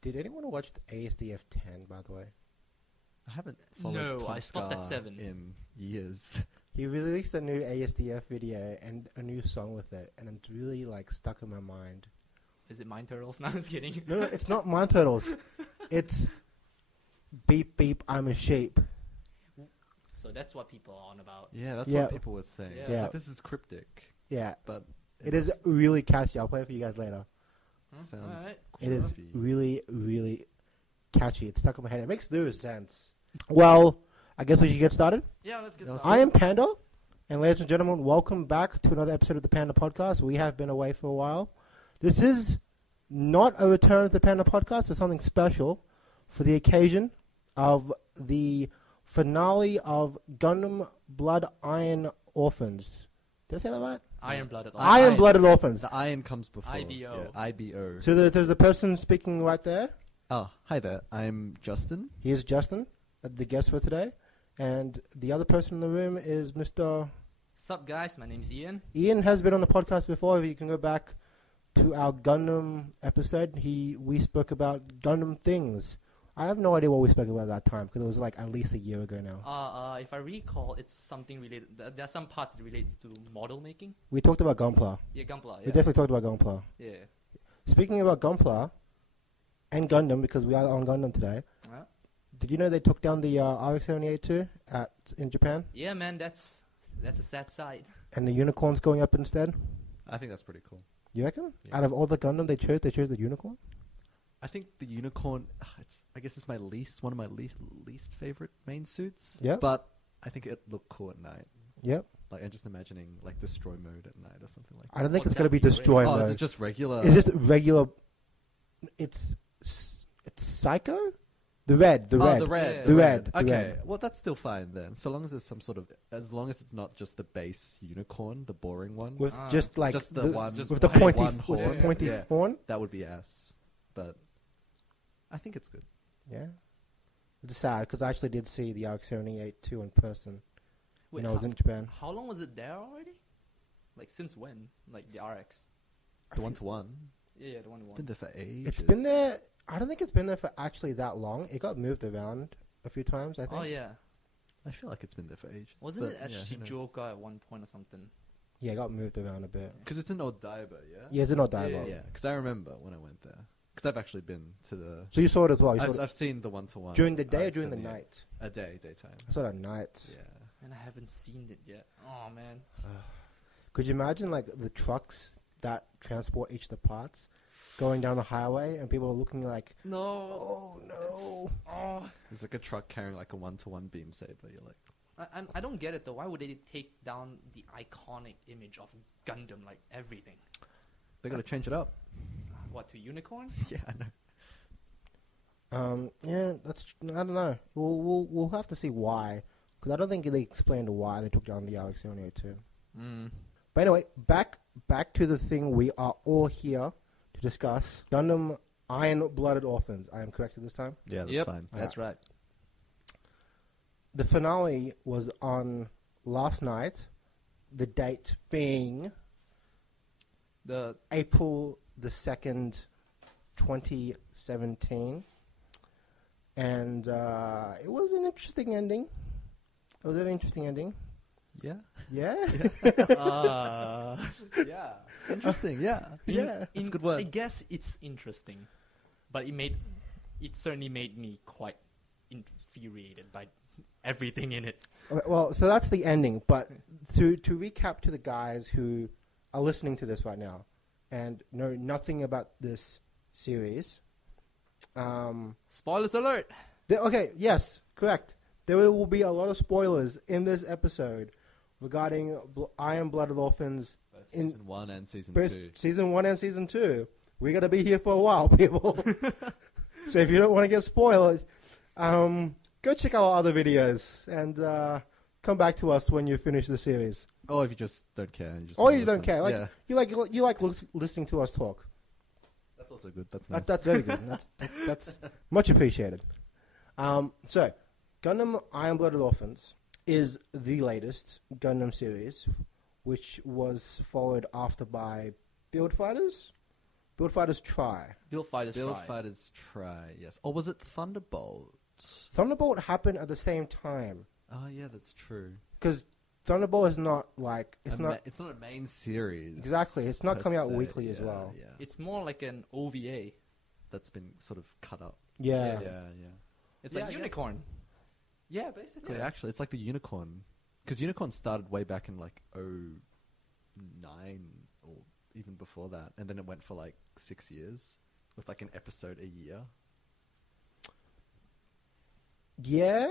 Did anyone watch the ASDF 10, by the way? I haven't followed I stopped at 7. in years. He released a new ASDF video and a new song with it, and it's really like stuck in my mind. Is it Mind Turtles? No, I'm just kidding. No, it's not Mind Turtles. It's Beep Beep, I'm a Sheep. So that's what people are on about. Yeah, that's Yeah. what people were saying. Yeah. It's Yeah. like, this is cryptic, Yeah, but it is really catchy. I'll play it for you guys later. sounds Alright. It is groovy. really, really catchy. It's stuck in my head. It makes no sense. Well, I guess we should get started. Yeah, let's get I started. I am Panda, and ladies and gentlemen, welcome back to another episode of the Panda Podcast. We have been away for a while. This is not a return of the Panda Podcast, but something special for the occasion of the finale of Gundam Blood Iron Orphans. Did I say that right? Iron-Blooded Orphans. Iron-Blooded Orphans. The iron comes before. IBO. Yeah, IBO. So there's the person speaking right there. Oh, hi there. I'm Justin. He is Justin, the guest for today. And the other person in the room is Mr. Sup, guys? My name's Ian. Ian has been on the podcast before. If you can go back to our Gundam episode, we spoke about Gundam things. I have no idea what we spoke about at that time because it was like at least a year ago now. If I recall, it's something related. There are some parts that relates to model making. We talked about Gunpla. Yeah, Gunpla. We Yeah. definitely talked about Gunpla. Yeah. Speaking about Gunpla and Gundam, because we are on Gundam today, Uh, did you know they took down the RX-78 too in Japan? yeah, man, that's a sad sight. And the unicorn's going up instead? I think that's pretty cool. You reckon? Yeah. Out of all the Gundam they chose the unicorn? I think the unicorn. I guess it's one of my least favorite main suits. Yeah. But I think it looked cool at night. Yep. Like I'm just imagining like destroy mode at night or something like that. I don't think What's it's going to be that be destroy Oh, mode. is it just regular? It's just regular. It's Psycho? The red. the red. Yeah. The red. The Okay, red. well that's still fine then. So long as there's some sort of, as long as it's not just the base unicorn, the boring one. With Ah. just like Just the one- just with the one- pointy one with the horn. pointy Yeah. horn. That would be ass. But I think it's good. Yeah. It's sad because I actually did see the RX-78 too in person when I was in Japan. How long was it there already? Like since when? Like the RX? The 1-to-1. Yeah, the one. It's been there for ages. It's been there. I don't think it's been there for actually that long. It got moved around a few times, I think. Oh yeah. I feel like it's been there for ages. Wasn't but it at yeah, who knows? Shizuoka at one point or something? Yeah, it got moved around a bit. Because it's in Odaiba, yeah? Yeah, it's not Yeah, that yeah, long. Yeah, because I remember when I went there. Because I've actually been to the... So you saw it as well. You saw it I've seen the 1-to-1. during the day or during the 78. night? A day, daytime. I saw it at night. Yeah. And I haven't seen it yet. Oh man. Could you imagine like the trucks that transport each of the parts going down the highway and people are looking like, No. oh no. Oh. There's like a truck carrying like a 1-to-1 beam saber. You're like... I don't get it though. Why would they take down the iconic image of Gundam, like everything? They gotta change it up. What, to unicorns? Yeah, I know. Yeah, I don't know. We'll have to see why, because I don't think they explained why they took down the RX-78 too. But anyway, back to the thing we are all here to discuss: Gundam Iron-Blooded Orphans. I am correct at this time. Yeah, that's Yep. fine. That's right. The finale was on last night. The date being The April the 2nd, 2017. And it was an interesting ending. It was a very interesting ending. Yeah? Yeah? Yeah. Interesting, yeah. Yeah. That's a good word. I guess it's interesting, but it certainly made me quite infuriated by everything in it. Okay, well, so that's the ending. But to recap to the guys who are listening to this right now and know nothing about this series. Spoilers alert! Okay, yes, correct. There will be a lot of spoilers in this episode regarding Iron-Blooded Orphans. Season 1 and Season First, 2. Season 1 and Season 2. We're going to be here for a while, people. So if you don't want to get spoiled, go check out our other videos and come back to us when you finish the series. Or if you just don't care. And you just Or wanna you don't listen. care. Like, yeah. you like listening to us talk. That's also good. That's nice. That's very good. That's much appreciated. So, Gundam Iron-Blooded Orphans is the latest Gundam series, which was followed after by Build Fighters, Build Fighters Try. Build Fighters Build Try. Fighters Try. Yes. Or was it Thunderbolt? Thunderbolt happened at the same time. Oh yeah, that's true. Because Thunderbolt is not like... It's not a main series. Exactly. It's not per coming out se. weekly as Yeah, well. Yeah. It's more like an OVA. That's been sort of cut up. Yeah. Yeah. It's Yeah, like I guess. Unicorn. Yeah, basically. Yeah. Actually, it's like the Unicorn. Because Unicorn started way back in like 09 or even before that. And then it went for like 6 years with like an episode a year. Yeah?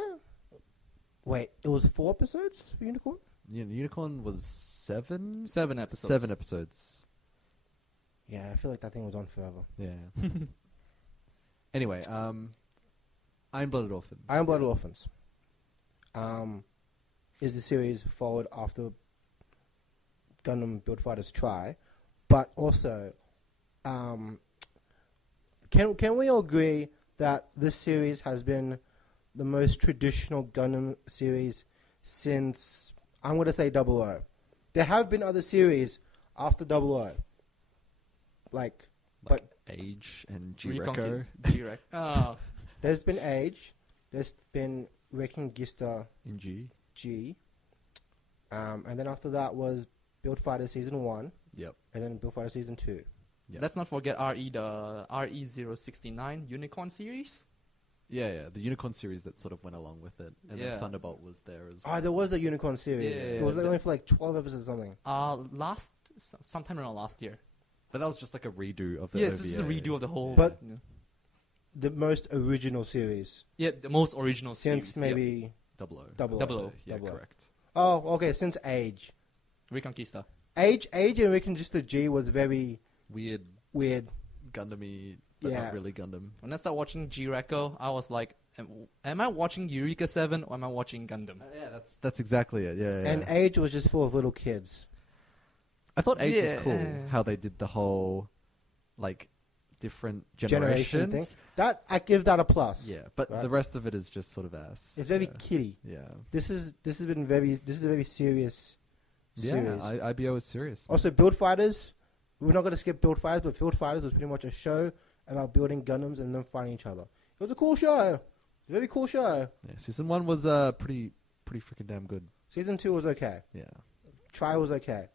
Wait, it was 4 episodes for Unicorn? Yeah, Unicorn was 7? 7 episodes. 7 episodes. Yeah, I feel like that thing was on forever. Yeah. Anyway, Iron-Blooded Orphans. Iron-Blooded Orphans is the series followed after Gundam Build Fighters Try, but also, can we all agree that this series has been the most traditional Gundam series since, I'm going to say 00. There have been other series after 00, Like Age and G-Reco. G-Rec. Oh. There's been Age, there's been Reconquista In G. G, and then after that was Build Fighter Season 1, Yep. and then Build Fighter Season 2. Yep. Let's not forget the RE069 Unicorn series. Yeah. The Unicorn series that sort of went along with it. And Yeah. then Thunderbolt was there as well. Oh, there was the Unicorn series. Yeah, It was like the- only for like 12 episodes or something. Sometime around last year. But that was just like a redo of the Yes, OVA. this is a redo of the whole. But- yeah. The most original series The most original since series. maybe... Double O. Double O. Double O. Yeah, Double O. correct. Oh, okay, since Age. Reconquista. Age and Reconquista G was very Weird, weird. Gundam-y, but Yeah. not really Gundam. When I started watching G-Reco, I was like, am I watching Eureka 7 or am I watching Gundam? Yeah, that's exactly it. Yeah. And Age was just full of little kids. I thought Age was Yeah. cool. How they did the whole, like, different Generation thing. generations. That, I give that a plus. Yeah, but Right. the rest of it is just sort of ass. It's very yeah. kiddie. Yeah. This is a very serious series. Yeah, IBO is serious. Also, Build Fighters. We're not going to skip Build Fighters, but Build Fighters was pretty much a show about building Gundams and them fighting each other. It was a cool show. A very cool show. Yeah, season 1 was pretty freaking damn good. Season 2 was okay. Yeah. Try was okay.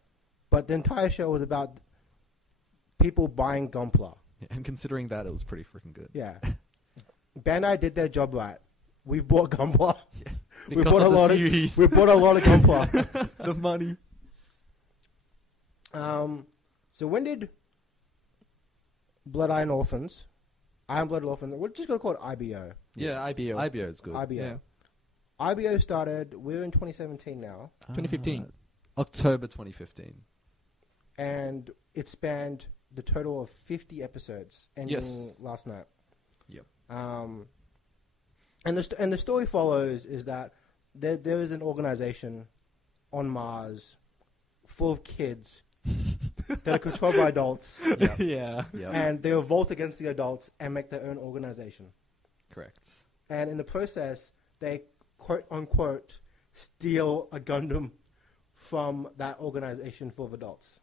But the entire show was about people buying Gunpla. Yeah, and considering that, it was pretty freaking good. Yeah. Bandai did their job right. We bought Gunpla. We Because bought of a the lot series. we bought a lot of Gunpla. The money. So when did Iron-Blooded Orphans, we're just going to call it IBO. Yeah, IBO. IBO is good. IBO. Yeah. IBO started, we're in 2017 now, 2015. October 2015. and it spanned the total of 50 episodes, ending Yes. last night. Yep. And the story follows is that there is an organization on Mars full of kids that are controlled by adults, Yep. Yeah. Yep. and they revolt against the adults and make their own organization. Correct. And in the process, they quote unquote steal a Gundam from that organization full of adults.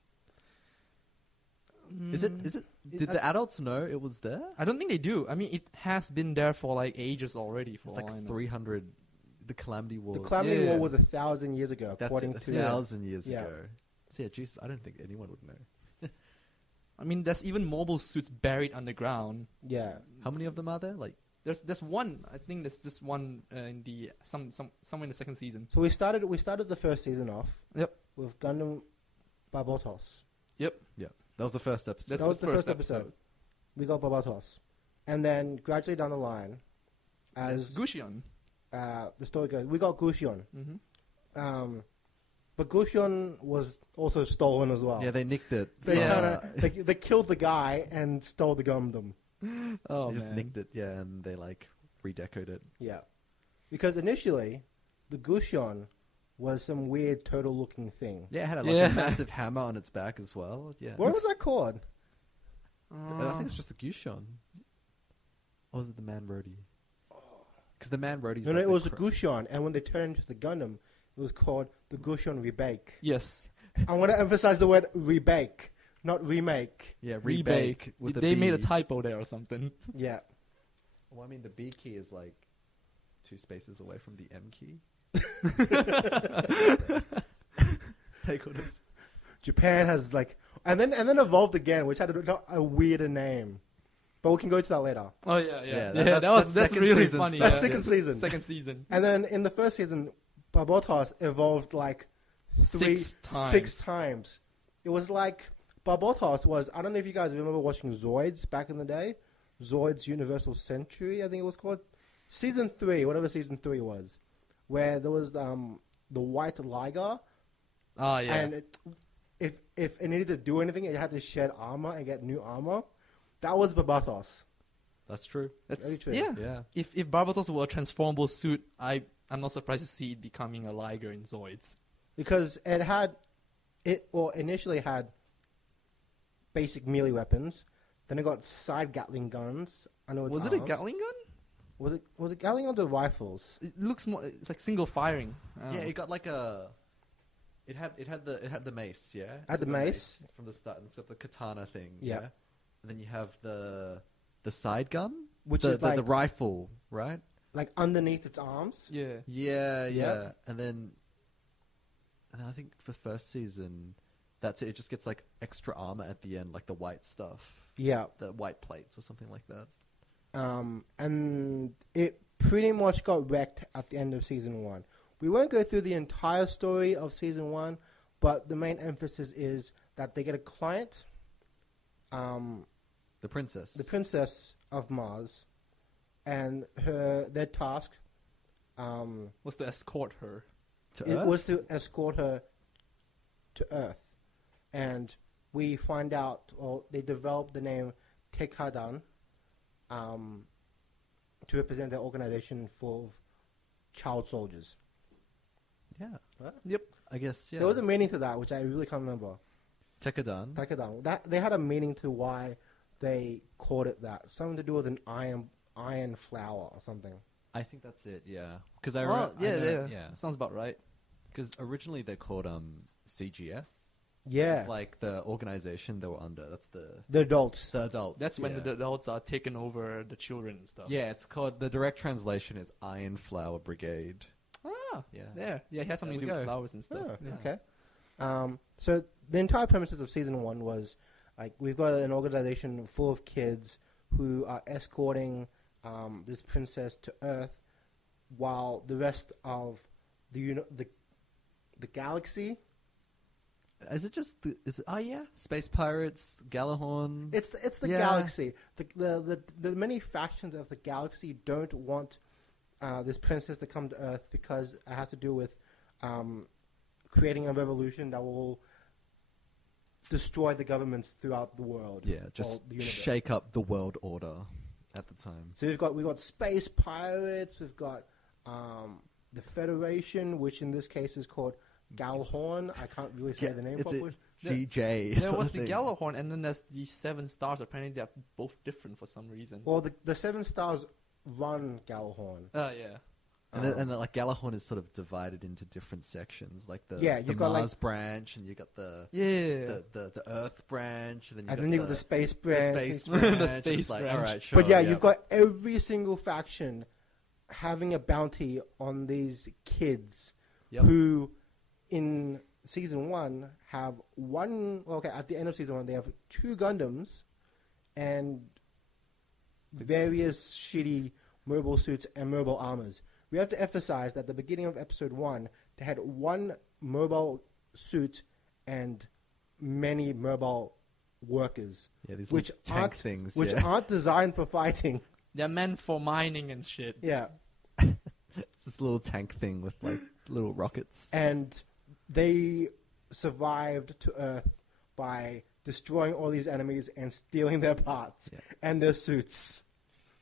Is it? Did the adults know it was there? I don't think they do. I mean, it has been there for like ages already. For It's all I like know. 300. The Calamity Wars. The Calamity Yeah. War was 1,000 years ago, That's according it, to 1,000 years Yeah. ago. So yeah, Jesus, I don't think anyone would know. I mean, there's even mobile suits buried underground. yeah. How many of them are there? Like, There's one. I think there's just one in the somewhere in the second season. So we started the first season off. Yep. With Gundam Barbatos. Yep. that was the first episode. That's That was the the first first episode. We got Barbatos, and then gradually down the line, as Gushion. the story goes, we got Gushion. Mm-hmm. But Gushion was also stolen as well. Yeah, they nicked it. They Yeah. they killed the guy and stole the Gundam. Oh They just man. nicked it, yeah, and they like redecoed it. Yeah, because initially the Gushion was some weird turtle-looking thing. Yeah, it had like Yeah. a massive hammer on its back as well. Yeah, What was that called? I think it's just the Gushon. Or was it the Man Roadie? Because the Man Roadie's No, like it was the the Gushion, and when they turned into the Gundam, it was called the Gushion Rebake. Yes. I want to emphasize the word rebake. not remake. Yeah, Rebake. with the They made a B. typo there or something. Yeah. Well, I mean, the B key is like 2 spaces away from the M key. They could have. Japan has like, and then evolved again, which had a weirder name. But we can go to that later. Oh yeah. Yeah, That's second really season funny. That's yeah. second season. Second season. And then in the first season, Barbotas evolved like 6 times. 6 times. It was like Barbotas was. I don't know if you guys remember watching Zoids back in the day. Zoids Universal Century, I think it was called. Season 3, whatever season 3 was, where there was the white liger. Oh yeah. And if it needed to do anything, it had to shed armor and get new armor. That was Barbatos. That's true. Very true. Yeah. Yeah. If Barbatos were a transformable suit, I'm not surprised to see it becoming a Liger in Zoids. Because initially had basic melee weapons. Then it got side Gatling guns. Was it a Gatling gun? Was it Gatling guns or rifles? It looks more. It's like single firing. Oh. Yeah, it got like a. It had the mace, yeah. Had the mace. From the start, and it's got the katana thing. Yeah. And then you have the side gun, Which the, is like the rifle, right? like underneath its arms. Yeah. Yeah. Yeah. And then I think for first season, that's it. It just gets like extra armor at the end, like the white stuff, Yeah. the white plates or something like that. And it pretty much got wrecked at the end of season 1. We won't go through the entire story of season 1, but the main emphasis is that they get a client, The princess. the princess of Mars, and their task Was to escort her. was to escort her to Earth. And we find out, or they develop the name Tekadan to represent their organization full of child soldiers. Yeah. Yep. I guess, yeah. There was a meaning to that, which I really can't remember. Tekadan. Tekadan. They had a meaning to why they called it that. Something to do with an iron flower or something. I think that's it, yeah. Because I Oh, remember. yeah. Sounds about right. Because originally they're called CGS. Yeah. It's like the organization they were under. That's the adults. adults. That's when yeah. the adults are taking over the children and stuff. Yeah, it's called, the direct translation is Iron Flower Brigade. Ah, Yeah. there. Yeah, it has something to There do we with go. flowers and stuff. Oh, Yeah. okay. So the entire premises of season 1 was like we've got an organization full of kids who are escorting this princess to Earth, while the rest of the galaxy. Is it just Space Pirates, Galahorn? It's the Yeah. galaxy. The many factions of the galaxy don't want this princess to come to Earth because it has to do with creating a revolution that will destroy the governments throughout the world. Yeah, just or the universe. shake up the world order at the time. So we've got space pirates. We've got the Federation, which in this case is called Galhorn. I can't really say the name It's properly. GJ. There was the something. Galahorn, and then there's the 7 stars. Apparently, they're both different for some reason. Well, the 7 stars run Galhorn. Yeah. And then like Galahorn is sort of divided into different sections, like the Yeah, the you've got, Mars branch, and you got the Earth branch, and then And then you've got the space branch. space The branch. and space it's like, branch. all right, sure. But yeah, you've got every single faction having a bounty on these kids Yep. who, in season 1, have one. Well, okay, at the end of season 1, they have 2 Gundams and various shitty mobile suits and mobile armors. We have to emphasize that at the beginning of episode 1, they had 1 mobile suit and many mobile workers, Yeah, these which little tank aren't things, which yeah. aren't designed for fighting. They're meant for mining and shit. Yeah, It's this little tank thing with like little rockets. and they survived to Earth by destroying all these enemies and stealing their parts Yeah. and their suits.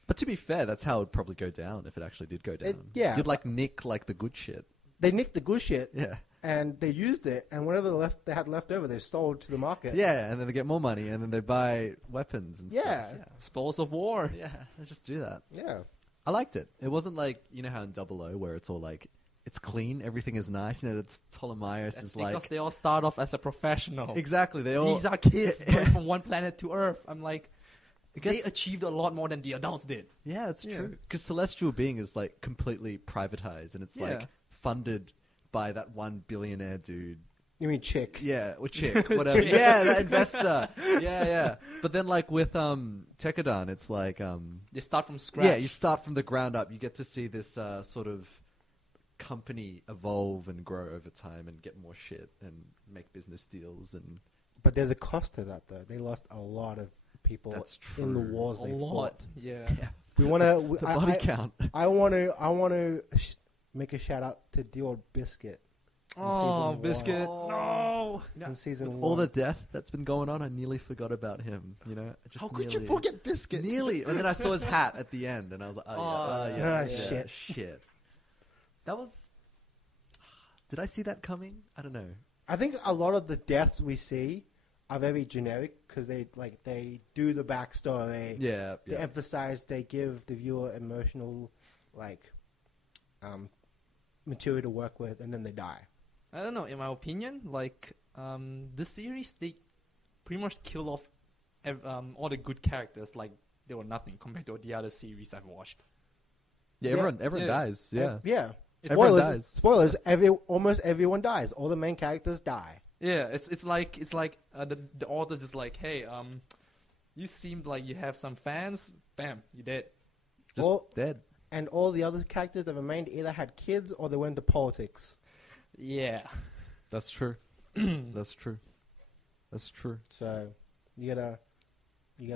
But to be fair, that's how it'd probably go down if it actually did go down. yeah. You'd like nick like the good shit. They nicked the good shit Yeah. and they used it, and whatever they had left over, they sold to the market. Yeah, and then they get more money, and then they buy weapons and Yeah. stuff. Spoils of war. Yeah, they just do that. Yeah. I liked it. It wasn't like, you know how in 00 where it's all like, it's clean, everything is nice. You know, it's Ptolemaeus That's is because like they all start off as a professional. exactly. They all These are kids going from one planet to Earth. I'm like, I guess- they achieved a lot more than the adults did. yeah, it's Yeah. true. Because celestial being is like completely privatized, and it's Yeah. like funded by that one billionaire dude. You mean chick? Yeah, or chick, whatever. Yeah, that investor. Yeah. But then like with Tekkadan, it's like They start from scratch. yeah, you start from the ground up. You get to see this sort of company evolve and grow over time and get more shit and make business deals and But there's a cost to that, though. They lost a lot of people That's in the true. wars a they lot. fought. Yeah. We want to. the body count. I want to make a shout out to the old Biscuit. Oh, season Biscuit. one. No. In season With 1. all the death that's been going on, I nearly forgot about him. You know, I just How could you nearly- forget Biscuit? Nearly, and then I saw his hat at the end, and I was like, Oh, yeah, shit. That was. Did I see that coming? I don't know. I think a lot of the deaths we see are very generic because they do the backstory. Yeah, They emphasize. They give the viewer emotional, material to work with, and then they die. I don't know. In my opinion, like this series, they pretty much kill off all the good characters. Like they were nothing compared to the other series I've watched. Yeah, Yeah. everyone Yeah. dies. Yeah, Yeah. Everyone Spoilers. dies. Spoilers. Almost everyone dies. All the main characters die. Yeah, it's like the author's just like, hey, you seemed like you have some fans. Bam, you're dead. just All- dead. And all the other characters that remained either had kids or they went into politics. Yeah. That's true. That's true. That's true. So you gotta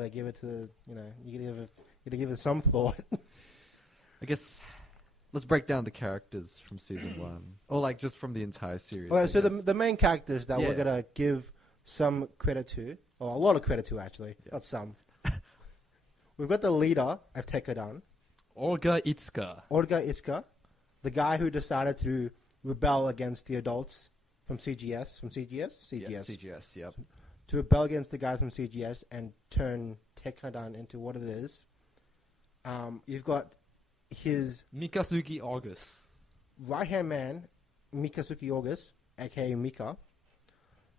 give it to you gotta give it some thought. I guess let's break down the characters from season 1, or like just from the entire series. All right, I so guess. the main characters that we're Yeah. gonna give some credit to, or a lot of credit to actually, Yeah. not some. We've got the leader of Tekkadan, Olga Itsuka. Olga Itsuka, the guy who decided to rebel against the adults from CGS, Yes, CGS. Yep. to rebel against the guys from CGS and turn Tekkadan into what it is. You've got his Mikasugi August. right-hand man, Mikasuki August, aka Mika.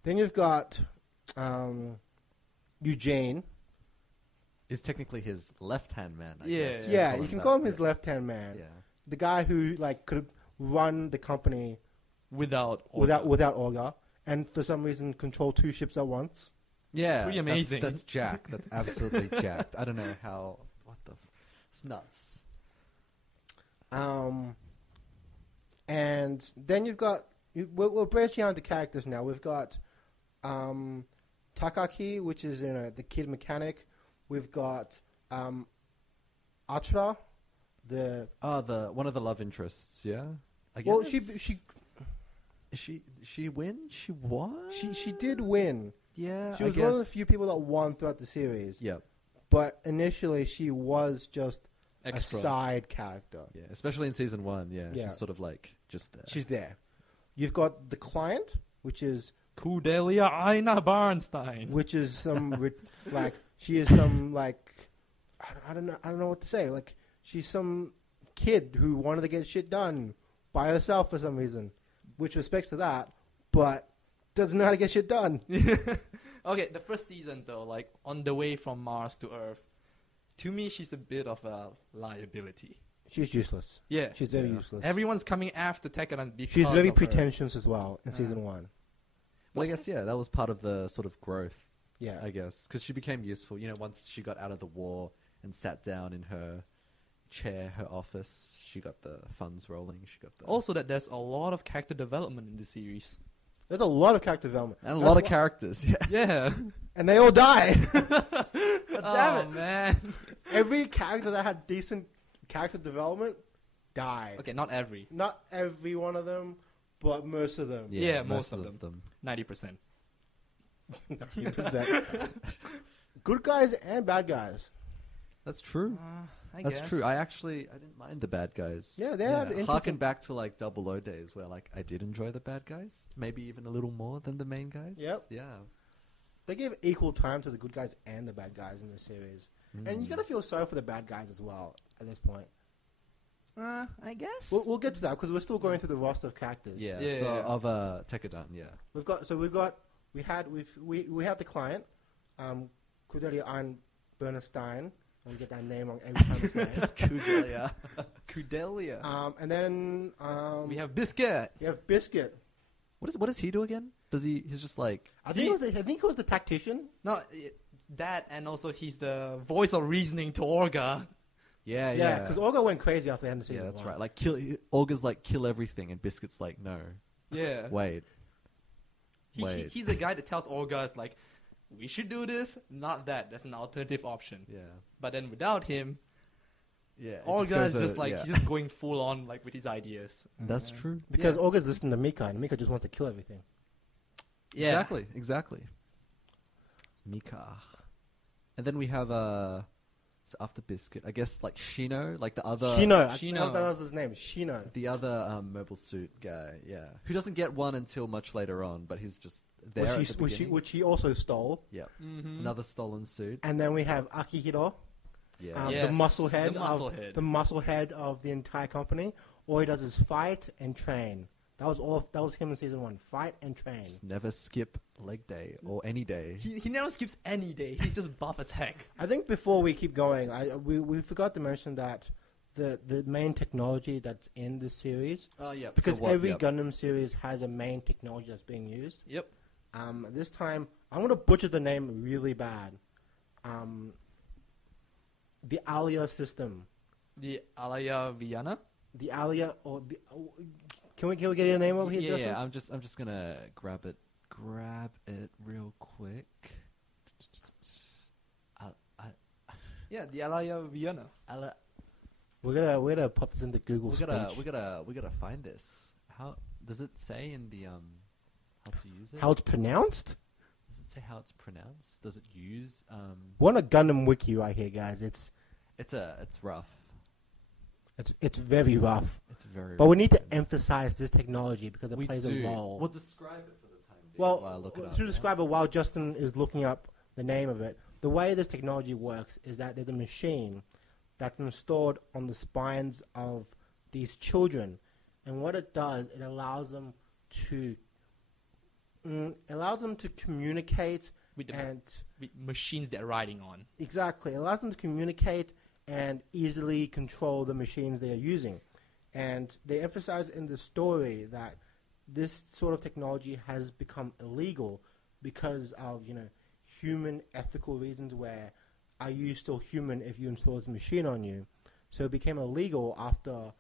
Then you've got Eugene. Is technically his left-hand man. I Yeah. guess. Yeah, call you can that. call him his left-hand man. Yeah. The guy who could run the company Without Olga. without Olga, and for some reason control 2 ships at once. Yeah, pretty amazing. That's jacked. That's absolutely jacked. I don't know how. What the? It's nuts. And then you've got we're branching out into characters now. We've got Takaki, which is the kid mechanic. We've got Atra, the The one of the love interests. Yeah. I guess. well, she win. She won. she did win. Yeah. She was one of the few people that won throughout the series. Yeah. But initially, she was just Extra. a side character. Yeah. Especially in season 1. Yeah. Yeah. She's sort of like just there. She's there. You've got the client, which is Cordelia Aina Barnstein. some she is some I don't know what to say. Like she's some kid who wanted to get shit done by herself for some reason, which respects to that, but doesn't know how to get shit done. Okay, the first season though, like on the way from Mars to Earth, to me she's a bit of a liability. She's useless. Yeah, She's very Yeah. useless. everyone's coming after Tekkadan because She's very of her. pretentious as well in season 1. Well, I guess that was part of the sort of growth. Yeah. I guess because she became useful. Once she got out of the war and sat down in her chair, her office, she got the funds rolling. She got the Also, that there's a lot of character development in the series. There's a lot of character development. and a That's lot of why- characters. Yeah. Yeah. And they all die. Oh man. Every character that had decent character development died. Okay, not every. Not every one of them, but most of them. Yeah, most of them. 90%. 90%. Good guys and bad guys. That's true. That's true. I didn't mind the bad guys. Yeah, they had interesting- Harken back to like 00 days where I did enjoy the bad guys. Maybe even a little more than the main guys. Yep. Yeah. They gave equal time to the good guys and the bad guys in this series. And you gotta feel sorry for the bad guys as well at this point. I guess. We'll get to that because we're still going through the roster of characters. Yeah, Yeah. of Tekadon, yeah. We had the client, Cordelia Iron-Bernstein. I get that name wrong every time I say it. Kudelia. Kudelia. And then we have Biscuit. you have Biscuit. What does he do again? He's just like... I think he was the tactician. No, that, and also he's the voice of reasoning to Orga. Yeah, because Olga went crazy after the end of season Yeah, that's 1. right. Like, Olga's like, kill everything, and Biscuit's like, no. Yeah. Wait. He's the guy that tells Orga, like, we should do this, not that. That's an alternative option. Yeah. But then without him, Yeah. Orga is just like, he's just going full on like with his ideas. That's true. Because Yeah. Olga's listening to Mika, and Mika just wants to kill everything. Yeah. Exactly. Mika. And then we have, so after Biscuit, I guess, like, Shino, like the other... Shino. That was his name. Shino. The other mobile suit guy, yeah. Who doesn't get one until much later on, but he's just there at the beginning. Which he also stole. Yep. Mm-hmm. Another stolen suit. And then we have Akihiro, Yeah. Yes. the muscle head. The muscle head. Of the entire company. All he does is fight and train. That was him in season 1. Fight and train. Just never skip leg day or any day. He never skips any day. He's just buff as heck. I think before we keep going, we forgot to mention that the main technology that's in this series, Yeah. because every Gundam series has a main technology that's being used. Yep. This time, I'm going to butcher the name really bad. The Alia system. The Alaya Viana. The Alia, or the... Can we get your name over here, Justin? Yeah, I'm just gonna grab it real quick. Yeah, the Alaya Viana. We're gonna pop this into Google We speech. gotta find this. How does it say in the how to use it? How it's pronounced? Does it say how it's pronounced? Does it use We're on a Gundam wiki right here, guys. It's rough. It's very rough. It's very. But we need to emphasize this technology because it plays do. a role. We'll describe it for the time being. Well, while I look it up, to describe it while Justin is looking up the name of it, the way this technology works is that there's a machine that's installed on the spines of these children, and what it does, it allows them to communicate With the and with machines they're riding on. exactly, it allows them to communicate and easily control the machines they are using. And they emphasize in the story that this sort of technology has become illegal because of, human ethical reasons where are you still human if you install this machine on you? So it became illegal after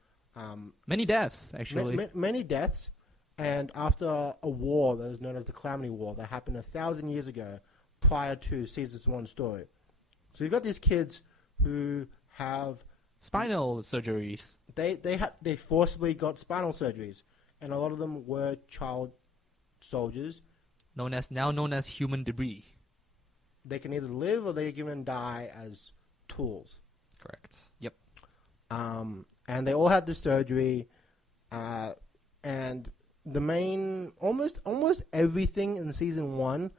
Many deaths, actually. many deaths, and after a war that is known as the Calamity War that happened 1,000 years ago prior to Season 1 story. So you've got these kids who have Spinal surgeries. they forcibly got spinal surgeries, and a lot of them were child soldiers. Known as human debris. They can either live or they can die as tools. correct. Yep. And they all had the surgery, and the main almost everything in season 1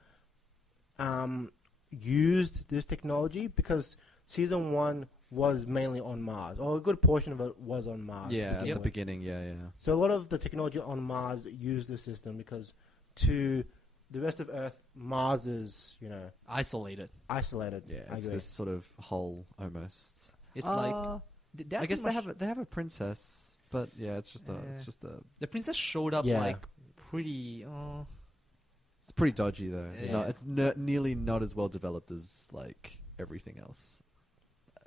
used this technology because season 1 was mainly on Mars, or a good portion of it was on Mars. to Yeah, at begin the with. beginning, yeah. So a lot of the technology on Mars used the system because to the rest of Earth, Mars is, Isolated. isolated. Yeah, I it's agree. this sort of hole almost. It's like I guess they have a princess, but yeah, it's just a. the princess showed up Yeah. like pretty. It's pretty dodgy though. It's Yeah. not. It's nearly not as well developed as like everything else.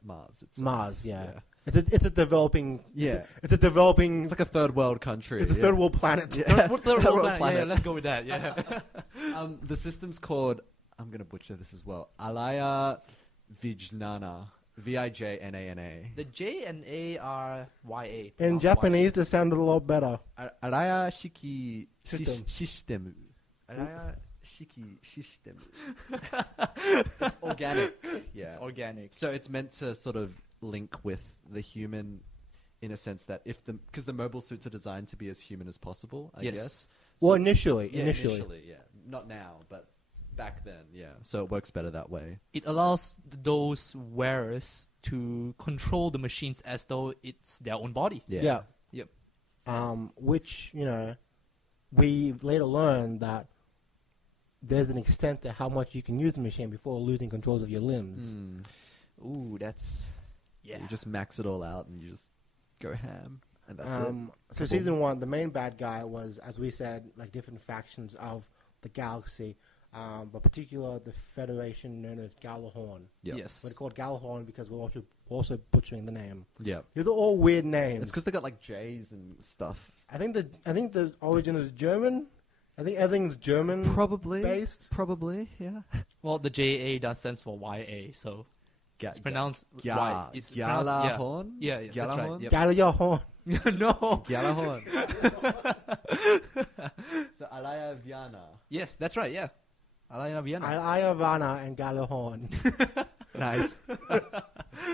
Mars. Mars, yeah. It's a developing. Yeah. It's a developing. It's like a third world country. It's a third world planet. Yeah. Third world planet. planet. Yeah, let's go with that. Yeah. The system's called. I'm gonna butcher this as well. Alaya Vijnana. Vijnana. The J and A are YA. In Japanese, they sounded a lot better. Araya Shiki System. System. Araya Shiki System. It's organic. Yeah. It's organic. So it's meant to sort of link with the human in a sense that because the mobile suits are designed to be as human as possible, I Yes. guess. Well, So- initially. yeah. Not now, but back then, yeah. So it works better that way. It allows those wearers to control the machines as though it's their own body. Yeah. Yep. Which, we later learned that there's an extent to how much you can use the machine before losing controls of your limbs. Ooh, that's... Yeah. You just max it all out and you just go ham. And that's it. So season 1, the main bad guy was, as we said, like different factions of the galaxy, but particular the Federation known as Galahorn. Yep. Yes. We're called Galahorn because we're also butchering the name. Yeah. These are all weird names. It's because they got like J's and stuff. I think the origin is German. I think everything's German Probably. based. Probably, yeah. Well, the JA does stands for YA, so it's pronounced Y. It's pronounced... Galahorn? Yeah, that's right. Galahorn? Yep. Galahorn. No. Galahorn. So Alaya Viana. Yes, that's right, yeah. Alaya Vienna. Ayavana and Galahorn. Nice.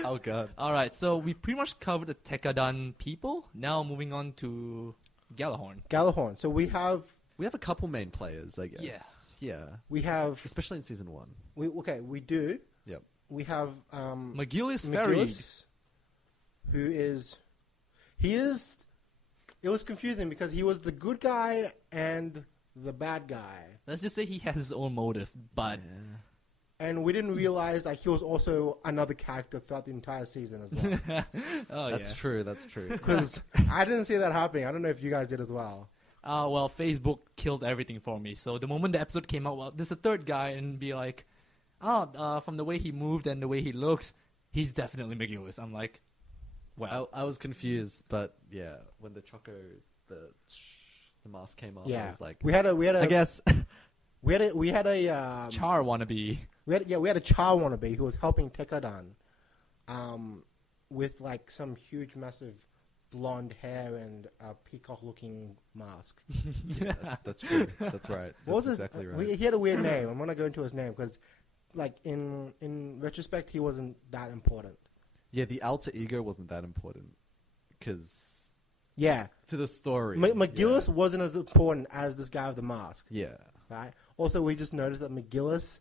Oh god. Alright, so we pretty much covered the Tekadan people. Now moving on to Galahorn. Galahorn. So we have a couple main players, I guess. Yeah. Especially in season 1. We do. Yep. We have McGillis Ferried. McGillis, who is it was confusing because he was the good guy and the bad guy. Let's just say he has his own motive, but... And we didn't realize that he was also another character throughout the entire season as well. That's true. Because I didn't see that happening. I don't know if you guys did as well. Well, Facebook killed everything for me. So the moment the episode came out, well, there's a third guy and be like, from the way he moved and the way he looks, he's definitely McGillis. I'm like, well. I was confused, but yeah, when the mask came off, I was like, we had a I guess we had a Char wannabe. we had a Char wannabe who was helping Tekadan, with like some huge massive blonde hair and a peacock-looking mask. Yeah, that's true. That's right. That's exactly right. He had a weird name. I'm gonna go into his name because, like in retrospect, he wasn't that important. Yeah, the alter ego wasn't that important because to the story, McGillis wasn't as important as this guy with the mask. Yeah. Right. Also, we just noticed that McGillis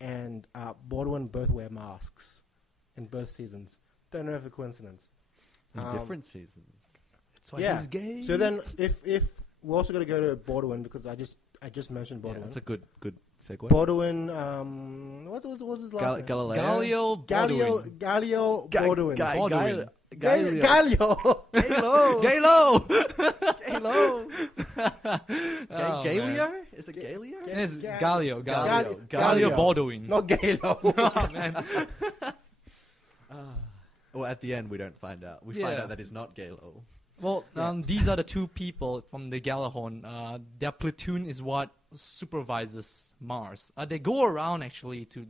and Baldwin both wear masks in both seasons. Don't know if it's a coincidence. In different seasons. That's why he's gay. So then, if we're also going to go to Baldwin because I just mentioned Baldwin. Yeah, that's a good segue. Baldwin, what was his last name? Galileo. Galileo Baldwin. Baldwin. Galileo. Galo! Galileo? Is it Galileo? It's Galio. Galileo. Baldwin. Not Galo. Oh, man. Well, at the end, we don't find out. We find out that he's not Galo. Well, these are the two people from the Galahorn. Their platoon is what supervises Mars. They go around actually to,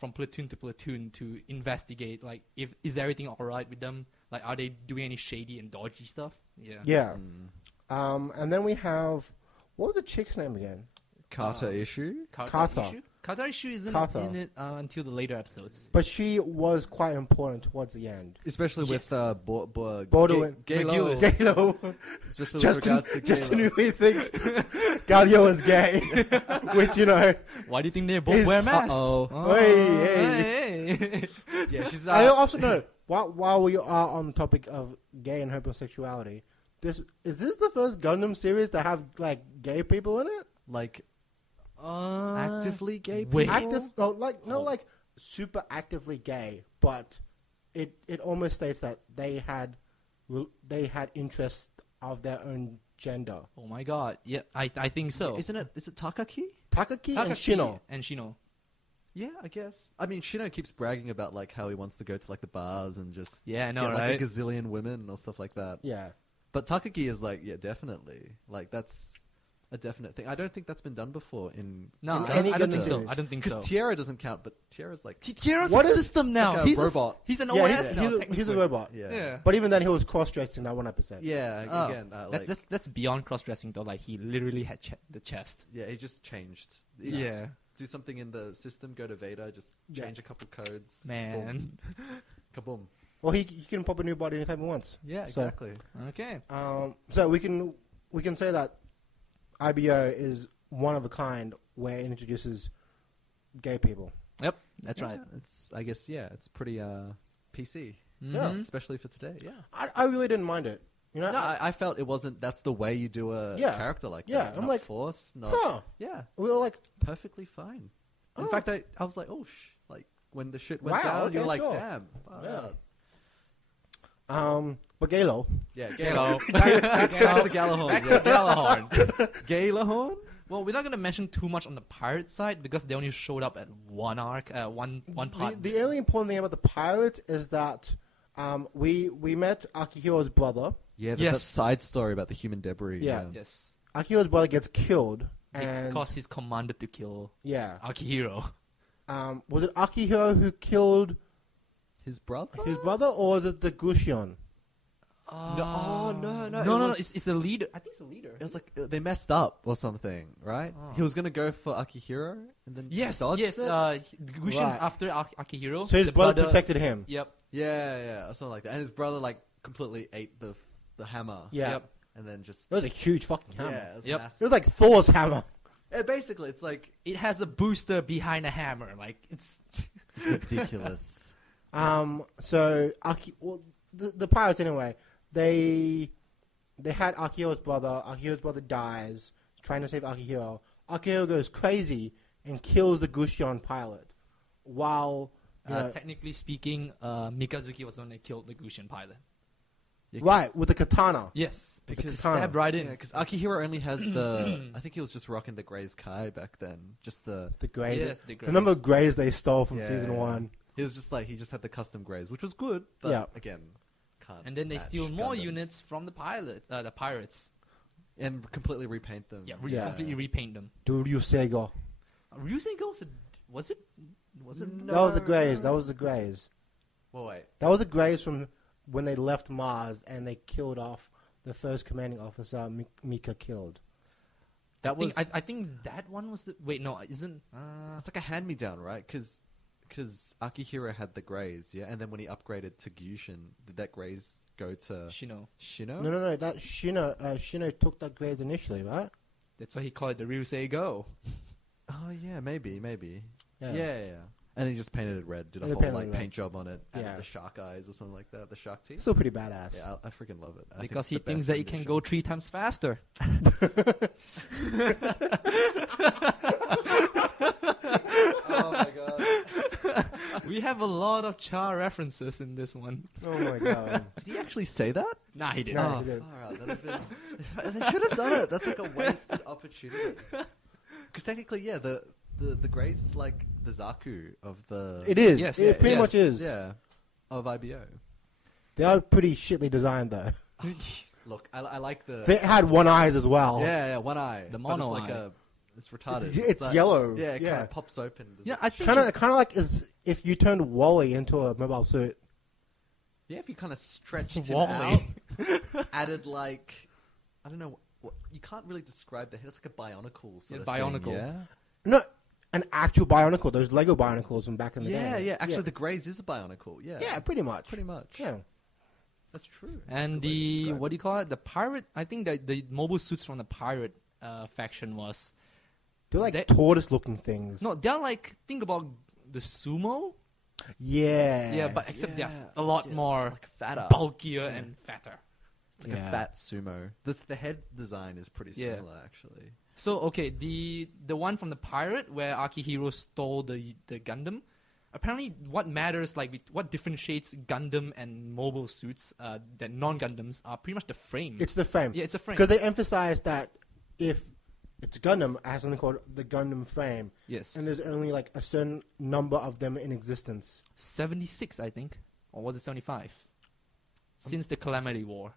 from platoon to platoon to investigate, like, is everything all right with them? Like, are they doing any shady and dodgy stuff? Yeah. Yeah. And then we have, what was the chick's name again? Carter Issue? Carter. Carter Issue isn't in it until the later episodes. But she was quite important towards the end. Especially with Baldwin. Galo. Especially with regards to Justin really thinks Galileo is gay. Which, Why do you think they both wear masks? Hey. Yeah, she's... I also know, while we are on the topic of gay and homosexuality, is this the first Gundam series to have, like, gay people in it? Like... actively gay people? Like super actively gay, but it almost states that they had interests of their own gender. Oh my god. Yeah, I think so. Is it Takaki? Takaki and Shino. And Shino. Yeah, I guess. I mean, Shino keeps bragging about like how he wants to go to like the bars and just get like right? a gazillion women or stuff like that. Yeah. But Takaki is like, yeah, definitely. Like that's a definite thing. I don't think that's been done before in... No, I don't think so. series. I don't think so. Because Tierra doesn't count, but Tierra's like... Tierra's a system now. Like He's robot. He's an OS now, he's a robot. Yeah. But even then, he was cross-dressed in that one episode. Yeah, again... that's beyond cross-dressing, though. Like, he literally had the chest. Yeah, he just changed. Do something in the system, go to Vader, just change a couple codes. Man. Boom. Kaboom. Well, he can pop a new body anytime he wants. Yeah, exactly. Okay. So we can say that IBO is one of a kind where it introduces gay people. Yep, that's right. It's I guess it's pretty PC, Yeah. especially for today. Yeah. I really didn't mind it. You know, No, I felt it wasn't. That's the way you do a Yeah. character like Yeah, that. I'm Not like, forced. Not. huh. Yeah. We were like, Perfectly fine. In Oh. fact, I was like, oh, like when the shit went Wow, down, okay, you're like, sure. damn. Yeah. But Galo. Yeah. Hello. Back to Galahorn. Yeah. Galahorn. Galahorn. Well, we're not gonna mention too much on the pirate side because they only showed up at one arc, one part. The only important thing about the pirate is that we met Akihiro's brother. Yeah, there's Yes. that side story about the human debris. Yeah. Yes, Akihiro's brother gets killed, and because he's commanded to kill yeah, Akihiro. was it Akihiro who killed His brother? his brother, or was it the Gushion? No, no. No. It's the leader. I think it's the leader. It was like they messed up or something, right? Oh. He was gonna go for Akihiro and then dodged it? The Gushin's Right. after Akihiro. So his the brother protected him. Yep. Yeah, or something like that. And his brother like completely ate the hammer. Yeah, Yep. And then just that was a huge fucking hammer. yeah, it was Yep. It massive. was like Thor's hammer. Basically, it's like It has a booster behind a hammer. Like it's it's ridiculous. So the pirates anyway. They had Akihiro's brother. Akihiro's brother dies, trying to save Akihiro. Akihiro goes crazy and kills the Gushion pilot. While you know, technically speaking, Mikazuki was the one that killed the Gushin pilot. Yeah, right with the katana. Yes, Because stabbed right in. because Akihiro only has the. I think he was just rocking the Grey's Kai back then. Just the. The greys. Yes, the number of greys they stole from Yeah, season yeah. 1. He was just like he just had the custom Greys, which was good. But Yeah. again, can't. And then they match steal more Gundams. units from the pirates. and completely repaint them. Yeah, Yeah. completely repaint them. Ryuseigo. Ryuseigo was it? That was the greys. That was the greys. Well, wait. That was the greys from when they left Mars and they killed off the first commanding officer Mika killed. That was. I think that one was the wait no isn't It's like a hand-me-down, right? Because Akihiro had the Greys, yeah, and then when he upgraded to Gyushin, did that Greys go to Shino. Shino? No. That Shino took that greys initially, right? That's why he called it the Ryuseigo. Oh yeah, maybe. Yeah. Yeah. And then he just painted it red, did a And they whole painted like it red. paint job on it, and Yeah. the shark eyes or something like that, the shark teeth. Still pretty badass. Yeah, I freaking love it. I think Because it's he the thinks best that he can rendition. go 3 times faster. Oh my god! We have a lot of Char references in this one. Oh my god. Did he actually say that? Nah, he didn't. No. Oh, he did. far out. That'd have been. They should have done it. That's like a wasted opportunity. Because technically, yeah, the Greys is like the Zaku of the. It is. Yes. It pretty Yes. much is. Yeah, of IBO. They are pretty shitly designed though. Look, I like the. They had one eyes as well. Yeah, one eye. The but mono it's like eye. It's retarded. It's like- yellow. Yeah, it Yeah. kind of pops open. Yeah, I think Kind of like as if you turned Wally into a mobile suit. Yeah, if you kind of stretched him Wally. out, added like, I don't know, what, you can't really describe the head. It's like a bionicle sort Yeah, of thing. bionicle. Yeah, No, an actual Bionicle. Those Lego Bionicles from back in the day. yeah. Actually, the Greys is a bionicle. Yeah, yeah, pretty much. pretty much. Yeah. That's true. And That's a good way to the describe what do you call it? The pirate. I think that the mobile suits from the pirate faction was They're like They- tortoise-looking things. no. They're like think about the sumo. Yeah. Yeah, but except Yeah, they're a lot yeah, more like fatter. bulkier and fatter. It's like Yeah. a fat sumo. The head design is pretty Yeah. similar, actually. So okay, the one from the pirate where Akihiro stole the Gundam. Apparently, what matters, like what differentiates Gundam and mobile suits that non-Gundams are pretty much the frame. It's the frame. yeah, it's a frame. Because they emphasize that if it's Gundam, it has something called the Gundam frame, Yes, and there's only like a certain number of them in existence. 76, I think, or was it 75? Since the Calamity War.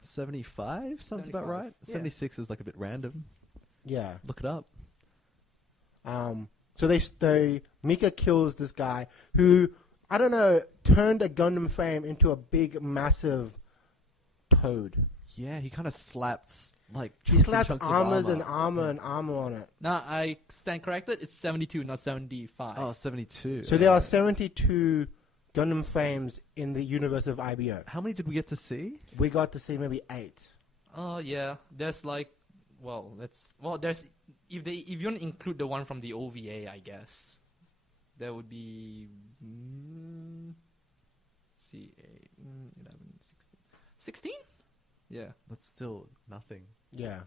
75 sounds about 75, right. yeah. 76 is like a bit random. Yeah. Look it up. So they Mika kills this guy who, I don't know, turned a Gundam frame into a big, massive toad. Yeah, he kind of slaps like He chunks slapped chunks of armors armor. and armor on it. Now I stand corrected. It's 72, not 75. Oh, 72. So there are 72 Gundam frames in the universe of IBO. How many did we get to see? We got to see maybe 8. Oh yeah, there's like, there's if you want to include the one from the OVA, I guess there would be see, 8, 11, 16. 16? Yeah. That's still nothing. Yeah.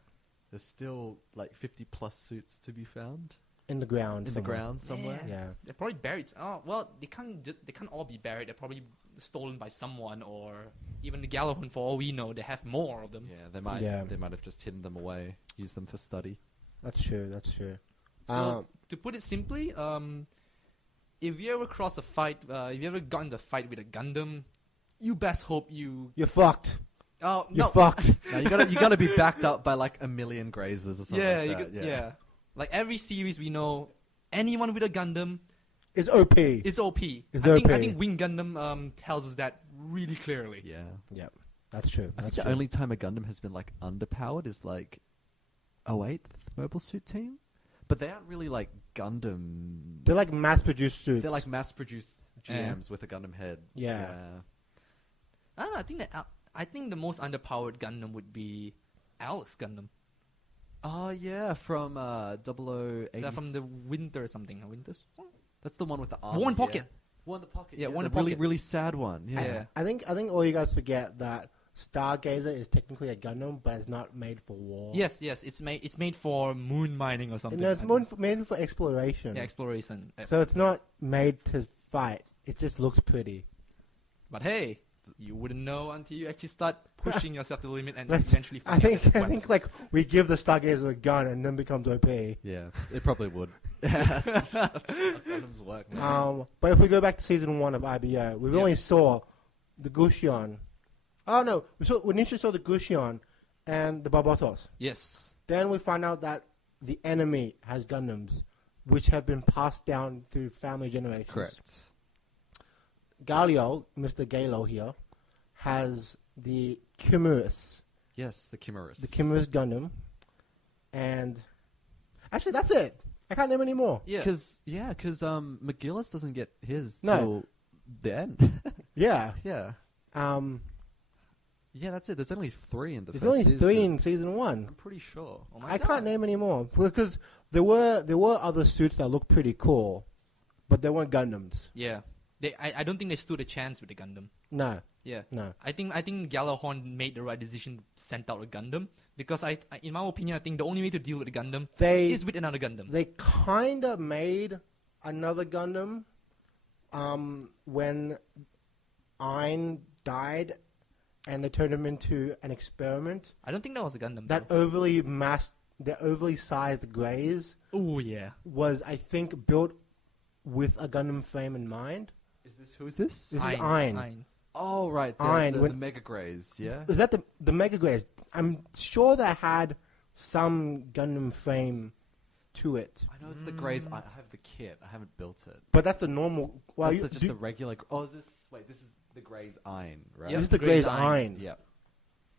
There's still like 50 plus suits to be found In the ground. in somewhere. the ground somewhere. Yeah. They're probably buried. Oh, well, they can't all be buried. They're probably stolen by someone, or even the Gallahorn, for all we know, they have more of them. Yeah, they might. Yeah. They might have just hidden them away, used them for study. That's true. That's true. So, to put it simply, if you ever cross a fight, if you ever got into a fight with a Gundam, you best hope you... You're fucked. Oh, You're no. fucked. No, you gotta be backed up by like a million grazers or something. Yeah, like that. yeah. Like every series we know, anyone with a Gundam It's OP. is OP. It's I OP. think Wing Gundam tells us that really clearly. Yeah. Yep. That's true. I think That's the true. only time a Gundam has been like underpowered is like 08th Mobile Suit Team, but they aren't really like Gundam. They're like mass-produced suits. They're like mass-produced Yeah. GMs with a Gundam head. Yeah. I don't know. I think the most underpowered Gundam would be Alex Gundam. Oh yeah, from 0080. They're from the Winter or something. Winters? That's the one with the armor. War in yeah. Pocket. War in the Pocket. Yeah, War in the the really Pocket. really sad one. Yeah. Yeah. I think all you guys forget that Stargazer is technically a Gundam, but it's not made for war. Yes. It's made for moon mining or something. No, it's made for exploration. Yeah, exploration. So it's not made to fight. It just looks pretty. But hey, you wouldn't know until you actually start pushing yourself to the limit and Let's- eventually. I think weapons. like we give the Stargazer a gun and then becomes OP. Yeah, it probably would. That's how Gundams work. Man. But if we go back to season 1 of IBO, we only saw the Gusion. Oh no, we initially saw the Gusion and the Barbatos. Yes. Then we find out that the enemy has Gundams, which have been passed down through family generations. Correct. Galio, Mr. Galo here, has the Chimerus, Yes, the Chimerus. the Chimerus Gundam, and actually that's it. I can't name any more. Yeah. Because McGillis doesn't get his No. till the end. Yeah. yeah. Yeah, that's it. There's only 3 in the There's first only season. 3 in season 1. I'm pretty sure. Oh my I God. can't name any more because there were other suits that looked pretty cool, but they weren't Gundams. Yeah. I don't think they stood a chance with the Gundam. No, Yeah. no. I think Gallahorn made the right decision to send out a Gundam because in my opinion, I think the only way to deal with the Gundam is with another Gundam. They kind of made another Gundam when Ein died, and they turned him into an experiment. I don't think that was a Gundam. That the overly sized Greys Oh yeah. was, I think, built with a Gundam frame in mind. Who's this? This is Ein. Ein. Oh, right. Ein, The when- Mega Greys, yeah? Is that the Mega Greys? I'm sure they had some Gundam frame to it, I know it's the Greys. I have the kit. I haven't built it. but that's the normal. Well, That's just the regular... Oh, is this... Wait, this is the Greys Ein, right? Yeah. this is the Greys Greys Ein. Yep.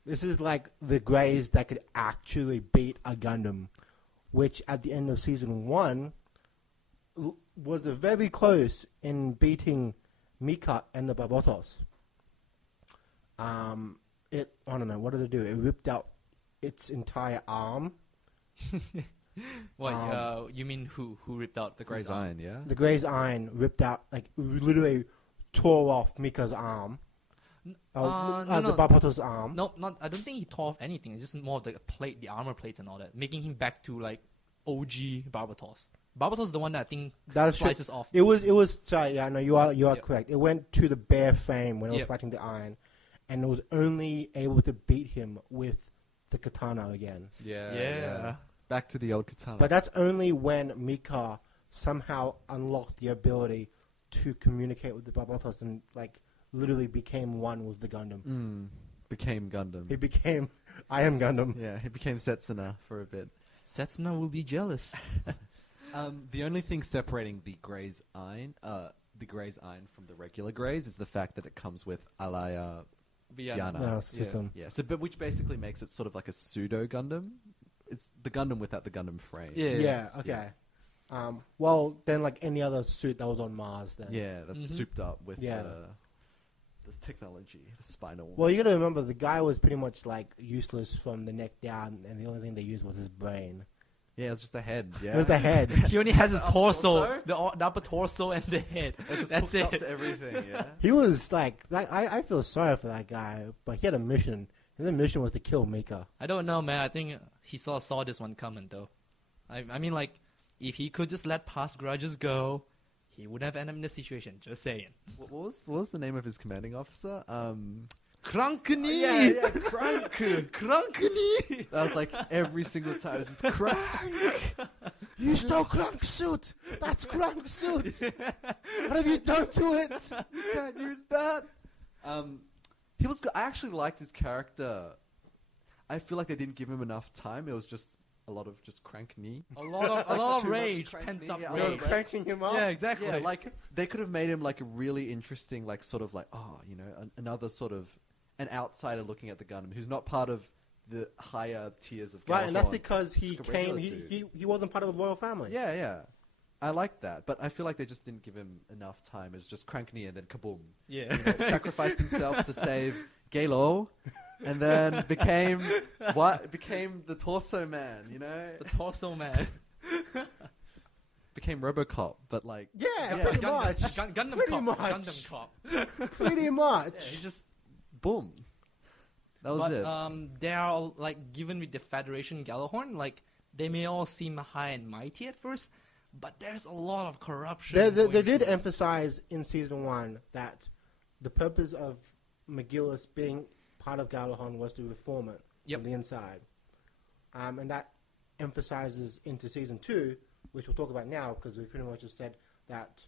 This is like the Greys that could actually beat a Gundam, which at the end of season 1 was very close in beating Mika and the Barbatos. I don't know, what did it do? It ripped out its entire arm. What? You mean who ripped out The whose Greys arm? Ein, yeah? The Greys Ein ripped out, like, literally tore off Mika's arm. No. The Barbatos' arm. No, not. I don't think he tore off anything. It's just more of the plate, the armor plates, and all that, making him back to like OG Barbatos. Barbatos is the one that I think That's true. slices off. It was. Sorry, yeah, no, you are Yep. correct. It went to the bare frame when it was Yep. fighting the Iron, and it was only able to beat him with the katana again. Yeah. Back to the old katana. But that's only when Mika somehow unlocked the ability to communicate with the Barbatos and like literally became one with the Gundam. Became Gundam. He became I am Gundam. Yeah, he became Setsuna for a bit. Setsuna will be jealous. The only thing separating the Greys Ein from the regular Greys is the fact that it comes with Alaya Viana. No, system. Yeah, so but which basically makes it sort of like a pseudo Gundam. It's the Gundam without the Gundam frame. Yeah. Yeah. Okay. Well, then like any other suit that was on Mars, then. Yeah, that's Mhm. souped up with Yeah. this technology, the spinal. Well, you got to remember the guy was pretty much like useless from the neck down, and the only thing they used was his brain. Yeah, it was just the head. Yeah, It was the head. He only has his Upper torso, torso? the upper torso and the head. It's That's hooked up it. to everything. Yeah. He was like I feel sorry for that guy, but he had a mission, and the mission was to kill Mika. I don't know, man. I think he saw this one coming, though. I mean, like, if he could just let past grudges go, he wouldn't have ended up in this situation. Just saying. What was the name of his commanding officer? Krankany! Yeah, Crank. Krankany! That was like every single time. It was just Crank. You stole Crank's suit. That's Crank's suit. What have you done to it? You can't use that. He was good. I actually liked his character. I feel like they didn't give him enough time. It was just a lot of just crank-knee. A lot of Too much rage, crank-knee. pent up Yeah, They were rage. cranking him up. Yeah, exactly. Yeah, like they could have made him like a really interesting, like sort of like another sort of an outsider looking at the Gundam who's not part of the higher tiers of Gundam. Right, and that's because he It's like a came. regular dude. He wasn't part of the royal family. Yeah. I like that, but I feel like they just didn't give him enough time. It's just crank-knee and then kaboom. Yeah. Sacrificed himself to save Galo, and then became the torso man. You know, The torso man. became RoboCop, but like Yeah, pretty much. Gundam Pretty Cop. much. Gundam Cop. Pretty much. yeah, he just boom. That was But it. they are all, like, given with the Federation Galahorn, like, they may all seem high and mighty at first, but there's a lot of corruption. They going did through. emphasize in season 1 that the purpose of McGillis being part of Galahorn was to reform it Yep. from the inside, and that emphasizes into season 2, which we'll talk about now because we pretty much just said that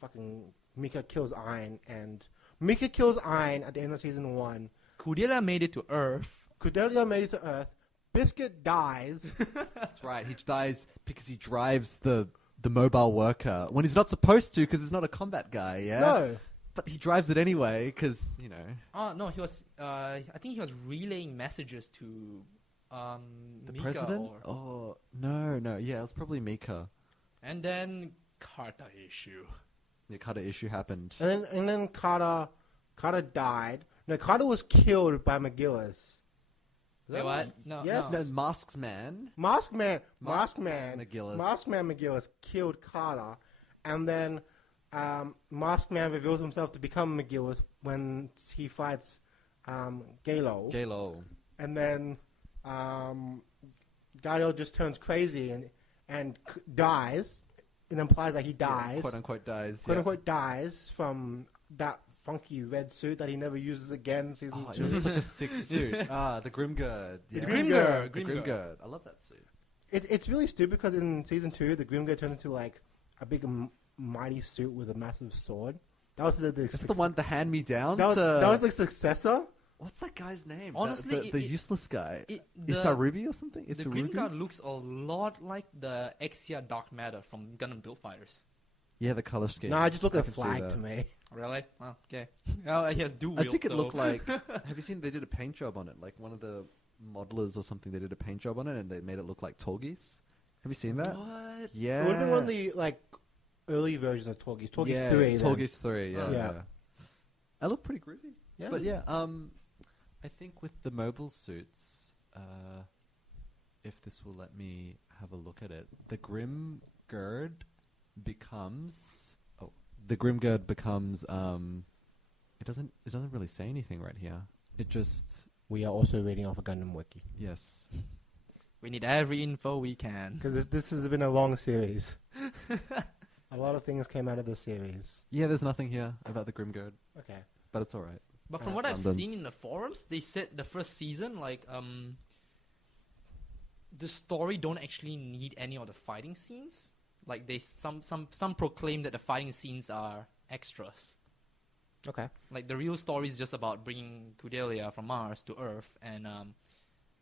fucking Mika kills Iron at the end of season 1. Cordelia made it to Earth. Cordelia made it to Earth. Biscuit dies. That's right. He dies because he drives the mobile worker when he's not supposed to because he's not a combat guy. Yeah. No. But he drives it anyway because you know Oh no, he was. I think he was relaying messages to the Mika president. Oh no, yeah, it was probably Mika. and then Carta issue. The Carter issue happened. And then Carter died. No, Carter was killed by McGillis. Is Wait, that what? right? No, Yes. no. The Masked Man. Masked Man McGillis. McGillis killed Carter, and then Masked Man reveals himself to become McGillis when he fights Galo. And then Galo just turns crazy and dies. It implies that he dies. Yeah, quote unquote dies. Quote unquote dies from that funky red suit that he never uses again in season Oh, 2. it was such a sick suit. The Grimgird. Yeah. The Grimgird. The Grimgird. I love that suit. It's really stupid because in season 2, the Grimgird turned into like a big mighty suit with a massive sword. That was Is the one, the hand-me-down? That was the successor. What's that guy's name? Honestly, the useless guy. The Isarubi or something? the Green Guard looks a lot like the Exia Dark Matter from Gundam Build Fighters. Yeah, the color scheme. No, I just look I at can see flag that. to me. Really? Oh, okay. Oh, he has dual I wield, think it so- looked like. Have you seen? They did a paint job on it. Like one of the modelers or something. They did a paint job on it, and they made it look like Torgis. Have you seen that? What? Yeah. It would have been one of the like early versions of Torgis. Torgis 3. then. Torgis 3. Yeah. Oh. yeah. Yeah. I look pretty groovy. Yeah. But yeah. I think with the mobile suits, if this will let me have a look at it, the Grimgird becomes. Oh, the Grimgird becomes. It doesn't really say anything right here. It just. We are also reading off a Gundam wiki Yes. We need every info we can. because this has been a long series. A lot of things came out of this series. Yeah, there's nothing here about the Grimgird, Okay. but it's alright. But from That's what I've Gundams. seen in the forums, they said the first season, like, the story don't actually need any of the fighting scenes. Like, they some proclaim that the fighting scenes are extras. Okay. Like, the real story is just about bringing Cordelia from Mars to Earth, and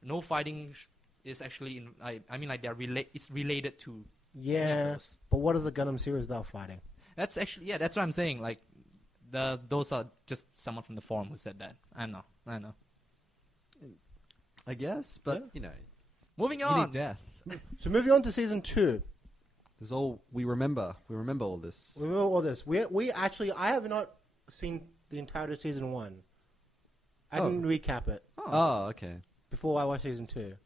no fighting is actually I mean, like, it's related to any of Yeah. those. But what is a Gundam series without fighting? That's actually, yeah, that's what I'm saying. Like, those are just someone from the forum who said that. I know. I guess, but Yeah. you know, Moving you on. need death. So moving on to season 2. This is all we remember. We remember all this. We remember all this. We actually, I have not seen the entirety of season 1. I Oh. didn't recap it Oh, okay. before I watched season 2.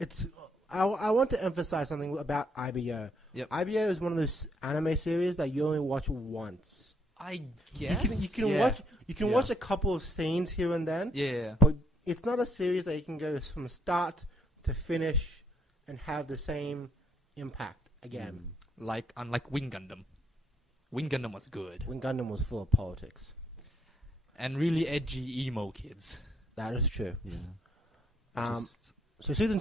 it's. I want to emphasize something about IBO. Yep. IBO is one of those anime series that you only watch once. I guess. You can Yeah. watch. You can Yeah. watch a couple of scenes here and then. Yeah. But it's not a series that you can go from start to finish and have the same impact again. Like unlike Wing Gundam. Wing Gundam was good When Gundam was full of politics. and really edgy emo kids. That is true. Yeah. So season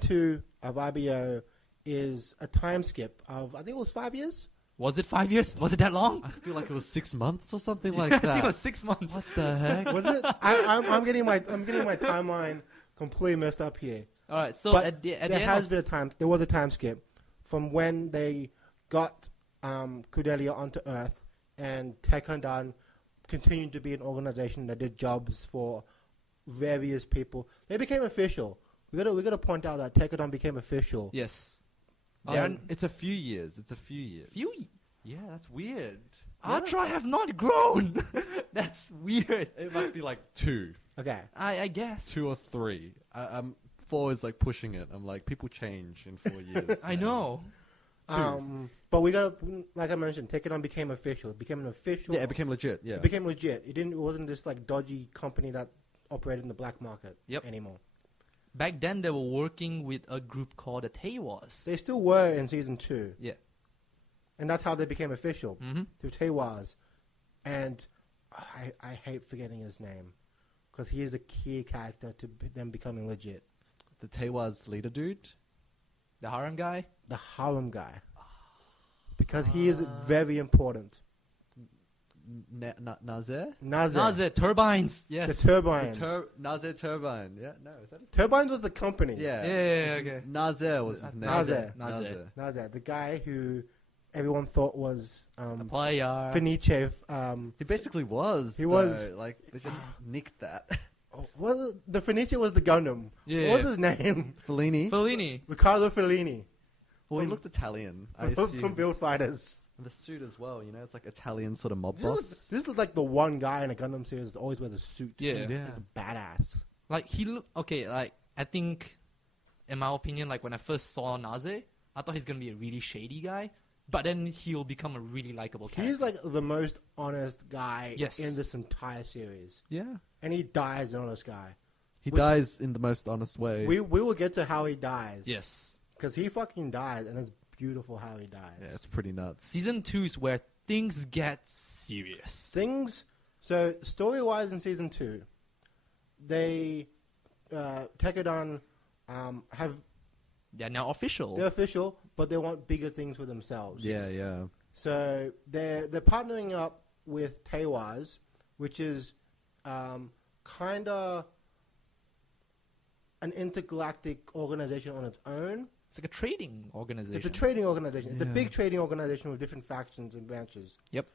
two of IBO is a time skip of, I think it was 5 years. Was it 5 years? Was it that long? I feel like it was 6 months or something like I think that. it was 6 months. What the heck? Was it? I'm getting my timeline completely messed up here. All right. So But at the there end has of been a time. There was a time skip from when they got Cordelia onto Earth, and Tekkadon continued to be an organization that did jobs for various people. They became official. We gotta point out that Tekkadon became official. yes. Oh, it's a few years. It's a few years. Yeah, that's weird. Atra have not grown. That's weird. It must be like 2. Okay. I guess 2 or 3. 4 is like pushing it. I'm like, people change in 4 years. I man. know. 2. But we got, like I mentioned, Tekkadon became official. It became an official. Yeah, it became legit. Yeah. It became legit. It wasn't this like dodgy company that operated in the black market anymore. Back then, they were working with a group called the Tewas. They still were in season 2. Yeah. And that's how they became official, Mm-hmm. through Tewas. And I hate forgetting his name, because he is a key character to them becoming legit. The Tewa's leader dude. The harem guy. The harem guy. Because he is very important. Naze? Naze. Turbines. Yes. The Turbines. Naze Turbine. Yeah, no, is that his Turbines was the company. Yeah. Yeah, okay. Naze was his name. Naze. Naze. The guy who everyone thought was A player. Fenice. He basically was. He was. though. Like, they just nicked that. The Fenice was the Gundam. Yeah. What was his name? Fellini? Fellini. Riccardo Fellini. Well, he looked Italian. I From assume. Build Fighters. The suit as well, you know, it's like Italian sort of mob This boss. is like the one guy in a Gundam series that always wears a suit. Yeah. He's Yeah. a badass. Like he look okay. Like I think, in my opinion, like when I first saw Naze, I thought he's gonna be a really shady guy, but then he'll become a really likable character. He's like the most honest guy Yes. in this entire series. Yeah. And he dies an honest guy. He Which- dies in the most honest way. We will get to how he dies. yes. Because he fucking dies, and it's beautiful how he dies. Yeah, it's pretty nuts. Season 2 is where things get serious. So story-wise in Season 2, they, Tekkadon, They're now official. they're official, but they want bigger things for themselves. Yeah, yeah. So they're partnering up with Tewas, which is kind of an intergalactic organization on its own. It's like a trading organization. It's a trading organization. It's a Yeah. big trading organization with different factions and branches. Yep.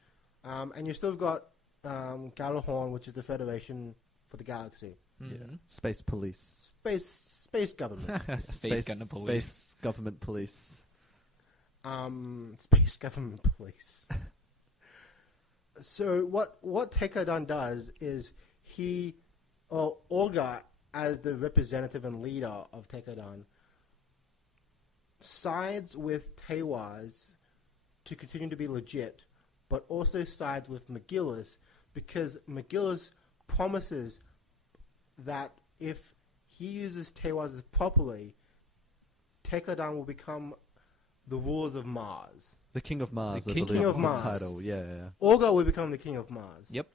And you still got Galahorn, which is the Federation for the Galaxy. Mhm. Yeah. Space police. Space government. Space Gundam Police. Space government police. Space government police. So what Tekkadon does is Olga, as the representative and leader of Tekkadon, sides with Tewas to continue to be legit, but also sides with McGillis because McGillis promises that if he uses Tewas properly, Tekkadon will become the rulers of Mars. The King of Mars, The I King believe, of is the Mars. title. Yeah, yeah. Olga will become the king of Mars. Yep.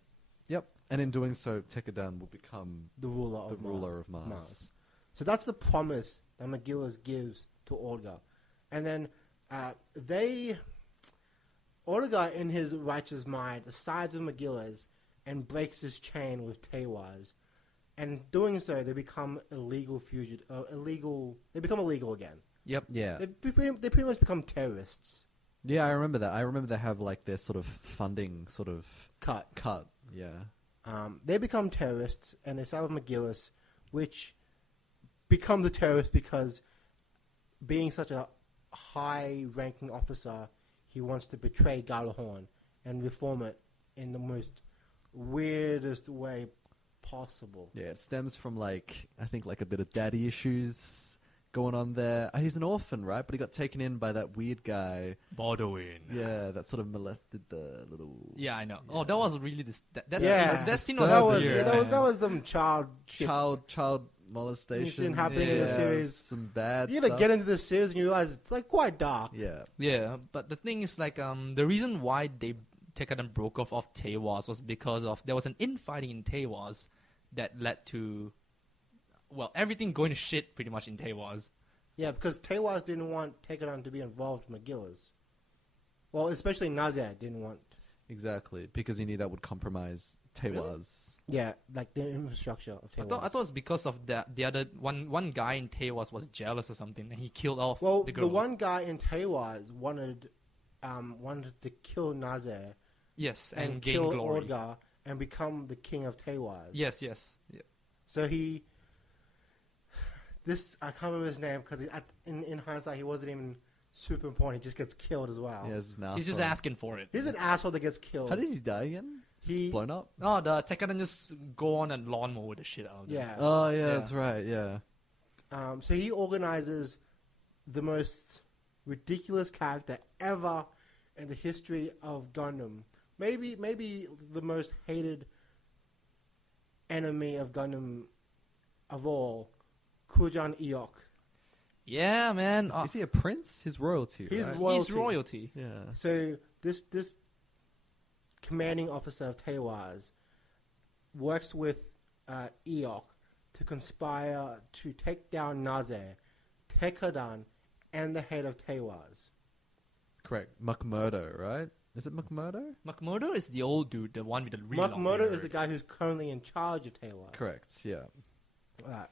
Yep. And in doing so, Tekkadon will become The ruler the of ruler of Mars. So that's the promise that McGillis gives to Olga. And then Olga, in his righteous mind, sides with McGillis and breaks his chain with Tewas. And doing so, they become They become illegal again. Yep. Yeah. They pretty much become terrorists. Yeah, I remember that. I remember they have like their sort of funding sort of Cut. Yeah. They become terrorists, and they side with McGillis, which become the terrorists because being such a high-ranking officer, he wants to betray Galahorn and reform it in the most weirdest way possible. Yeah, it stems from like I think like a bit of daddy issues going on there? He's an orphan, right? But he got taken in by that weird guy. Baldwin. Yeah, that sort of molested the little. Yeah, I know. Oh, that was really that scene was that was weird. that was some child shit. Child molestation happening in the series. Some bad You stuff. get into the series and you realize it's like quite dark. Yeah. Yeah, but the thing is, like, the reason why Tekkadan broke off Teiwaz was because of there was an infighting in Teiwaz that led to, well, everything going to shit pretty much in Teiwaz. Yeah, because Teiwaz didn't want Tekkadan to be involved with McGillis. Well, especially Nazir didn't want. Exactly, because he knew that would compromise Teiwaz. Yeah, like the infrastructure of Teiwaz. I thought it's because of the other one guy in Teiwaz was jealous or something, and he killed off Well, the girl. the one guy in Teiwaz wanted to kill Nazir yes, and and gain kill glory. Orga and become the king of Teiwaz. Yes. Yeah. So I can't remember his name because in hindsight he wasn't even super important. He just gets killed as well. Yeah, it's an He's just asshole. asking for it. He's an asshole that gets killed. How does he die again? He- He's blown up? Oh, the Tekkadan just go on and lawnmower the shit out of them. Yeah. Oh, yeah, Yeah. that's right, yeah. So he organizes the most ridiculous character ever in the history of Gundam. Maybe the most hated enemy of Gundam of all, Kujan Eok. Yeah, man. Is he a prince? His royalty, He's right? royalty. He's royalty. Yeah. So this commanding officer of Teiwaz works with Eok to conspire to take down Nazir, Tekkadan, and the head of Teiwaz. Correct. McMurdo, right? Is it McMurdo? Makimoto is the old dude, the one with the really long Makamoto beard. is the guy who's currently in charge of Teiwaz. Correct, yeah. Right.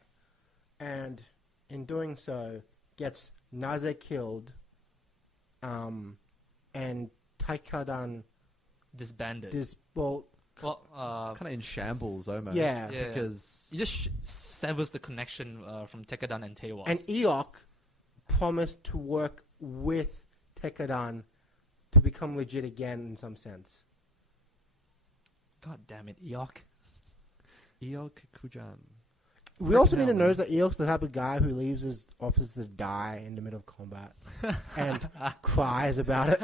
And in doing so, gets Nazir killed, and Tekkadan disbanded. well, well, It's kind of in shambles, almost. Yeah. Yeah. Because... he just severs the connection from Tekkadan and Teiwaz. and Eok promised to work with Tekkadan to become legit again in some sense. God damn it, Eok. Eok Kujan. We also Freaking need to hell, notice that Eok's the type of guy who leaves his office to die in the middle of combat and cries about it.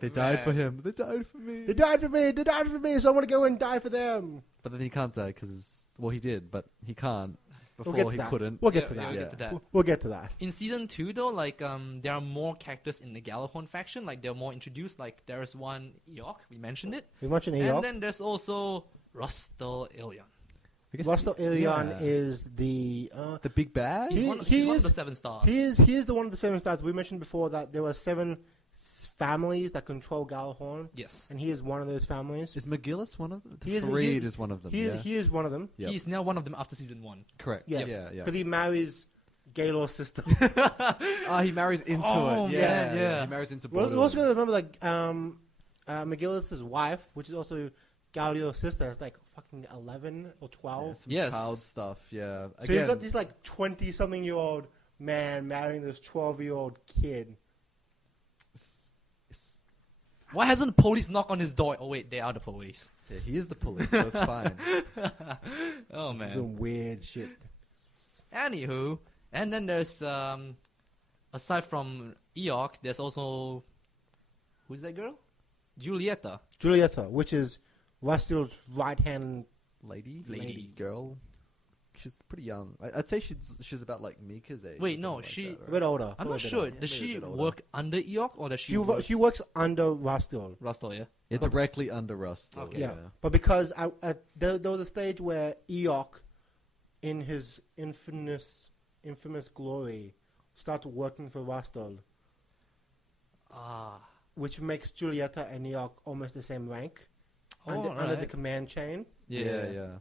They died Man. for him. They died for me. They died for me. They died for me. So I want to go and die for them. But then he can't die because... Well, he did, but he can't. We'll Before get to he that. couldn't. We'll get Yeah, to that. we'll Yeah. get to that. We'll get to that. In season 2, though, like there are more characters in the Galahorn faction. Like they're more introduced. Like there's one Eok, we mentioned it, We mentioned and Eok. then there's also Rustal Illion. I guess Rostel Ilion yeah. is the... The big bad? He's, He- one, he he's one of is- the 7 stars. He is the one of the 7 stars. We mentioned before that there were 7 families that control Galahorn, Yes, and he is one of those families. Is McGillis one of them? He is- Fareed he- is one of them, He, yeah. he is one of them Yep. he's now one of them after season 1. Correct. Yeah. Yeah, yeah. because he marries Gaylor's sister. Oh, he marries into Oh, it. man, yeah. He marries into Well, Borderlands. we're also going to remember like McGillis' wife, which is also Galio's sister, is like fucking 11 or 12. Yeah, some Yes. child stuff, yeah. So you've got this like 20-something-year-old man marrying this 12-year-old kid. Why hasn't the police knocked on his door? Oh wait, they are the police. Yeah, he is the police, so it's fine. Oh This is man. some weird shit. Anywho, and then there's aside from Eok, there's also who's that girl? Julieta. Julieta, which is Rustil's right-hand. Lady. Girl. She's pretty young. I'd say she's about like Mika's age. Wait, or no, something she- like that, A right? bit older. I'm a not little bit sure. older. Does maybe a she bit older. work under Eok or does she She work she works under Rustil. Rustle? Yeah. Yeah, directly under Rust. Okay. Yeah. But because there was a stage where Eok, in his infamous glory, starts working for Rustil, Ah. which makes Julieta and Eok almost the same rank under alright. the command chain. Yeah.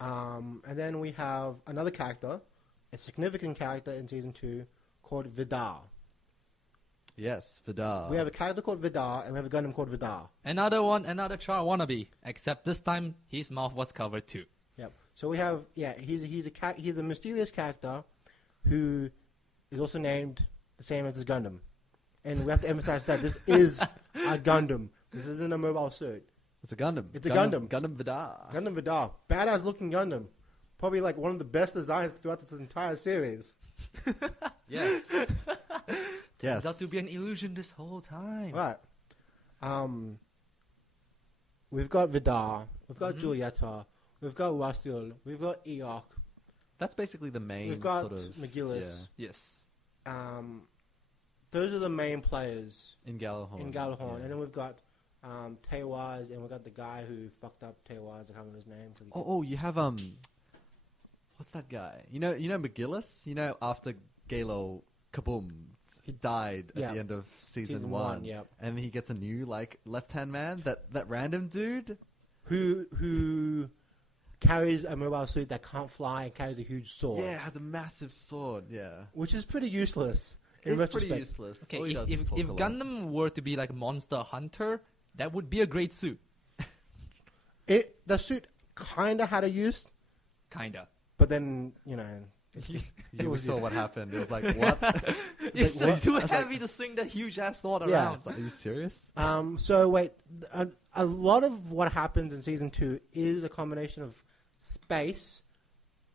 And then we have another character, a significant character in season 2, called Vidar. Yes, Vidar. We have a character called Vidar, and we have a Gundam called Vidar. Another one, another Char wannabe. Except this time, his mouth was covered too. Yep. So we have he's a mysterious character who is also named the same as his Gundam, and we have to emphasize that this is a Gundam. This isn't a mobile suit. It's a Gundam. It's a Gundam. Gundam Vidar. Gundam Vidar, badass looking Gundam, probably like one of the best designs throughout this entire series. Yes. Yes. Got to be an illusion this whole time. Right. We've got Vidar. We've got Julieta. We've got Rastiel. We've got Eok. That's basically the main We've got sort of McGillis. Yeah. Yes. Those are the main players In Galahorn. in Galahorn. Yeah. And then we've got Taywaz, and we've got the guy who fucked up Taywaz. I can't remember his name. Oh, you have what's that guy? You know McGillis? You know, after Galo kaboom, he died at Yeah. the end of season Season one. one, yep. And he gets a new left-hand man, that random dude. Who carries a mobile suit that can't fly and carries a huge sword. Yeah, has a massive sword. Yeah. Which is pretty useless. In It's pretty retrospect. useless. Okay, All he does is if talk a lot. Gundam were to be like Monster Hunter, that would be a great suit. The suit kind of had a use, Kinda. but then, you know... We saw what happened. It was like, what? It's Like, just too I was like- heavy to swing that huge ass sword Yeah. I around. was like, are you serious? So wait, a lot of what happens in season 2 is a combination of space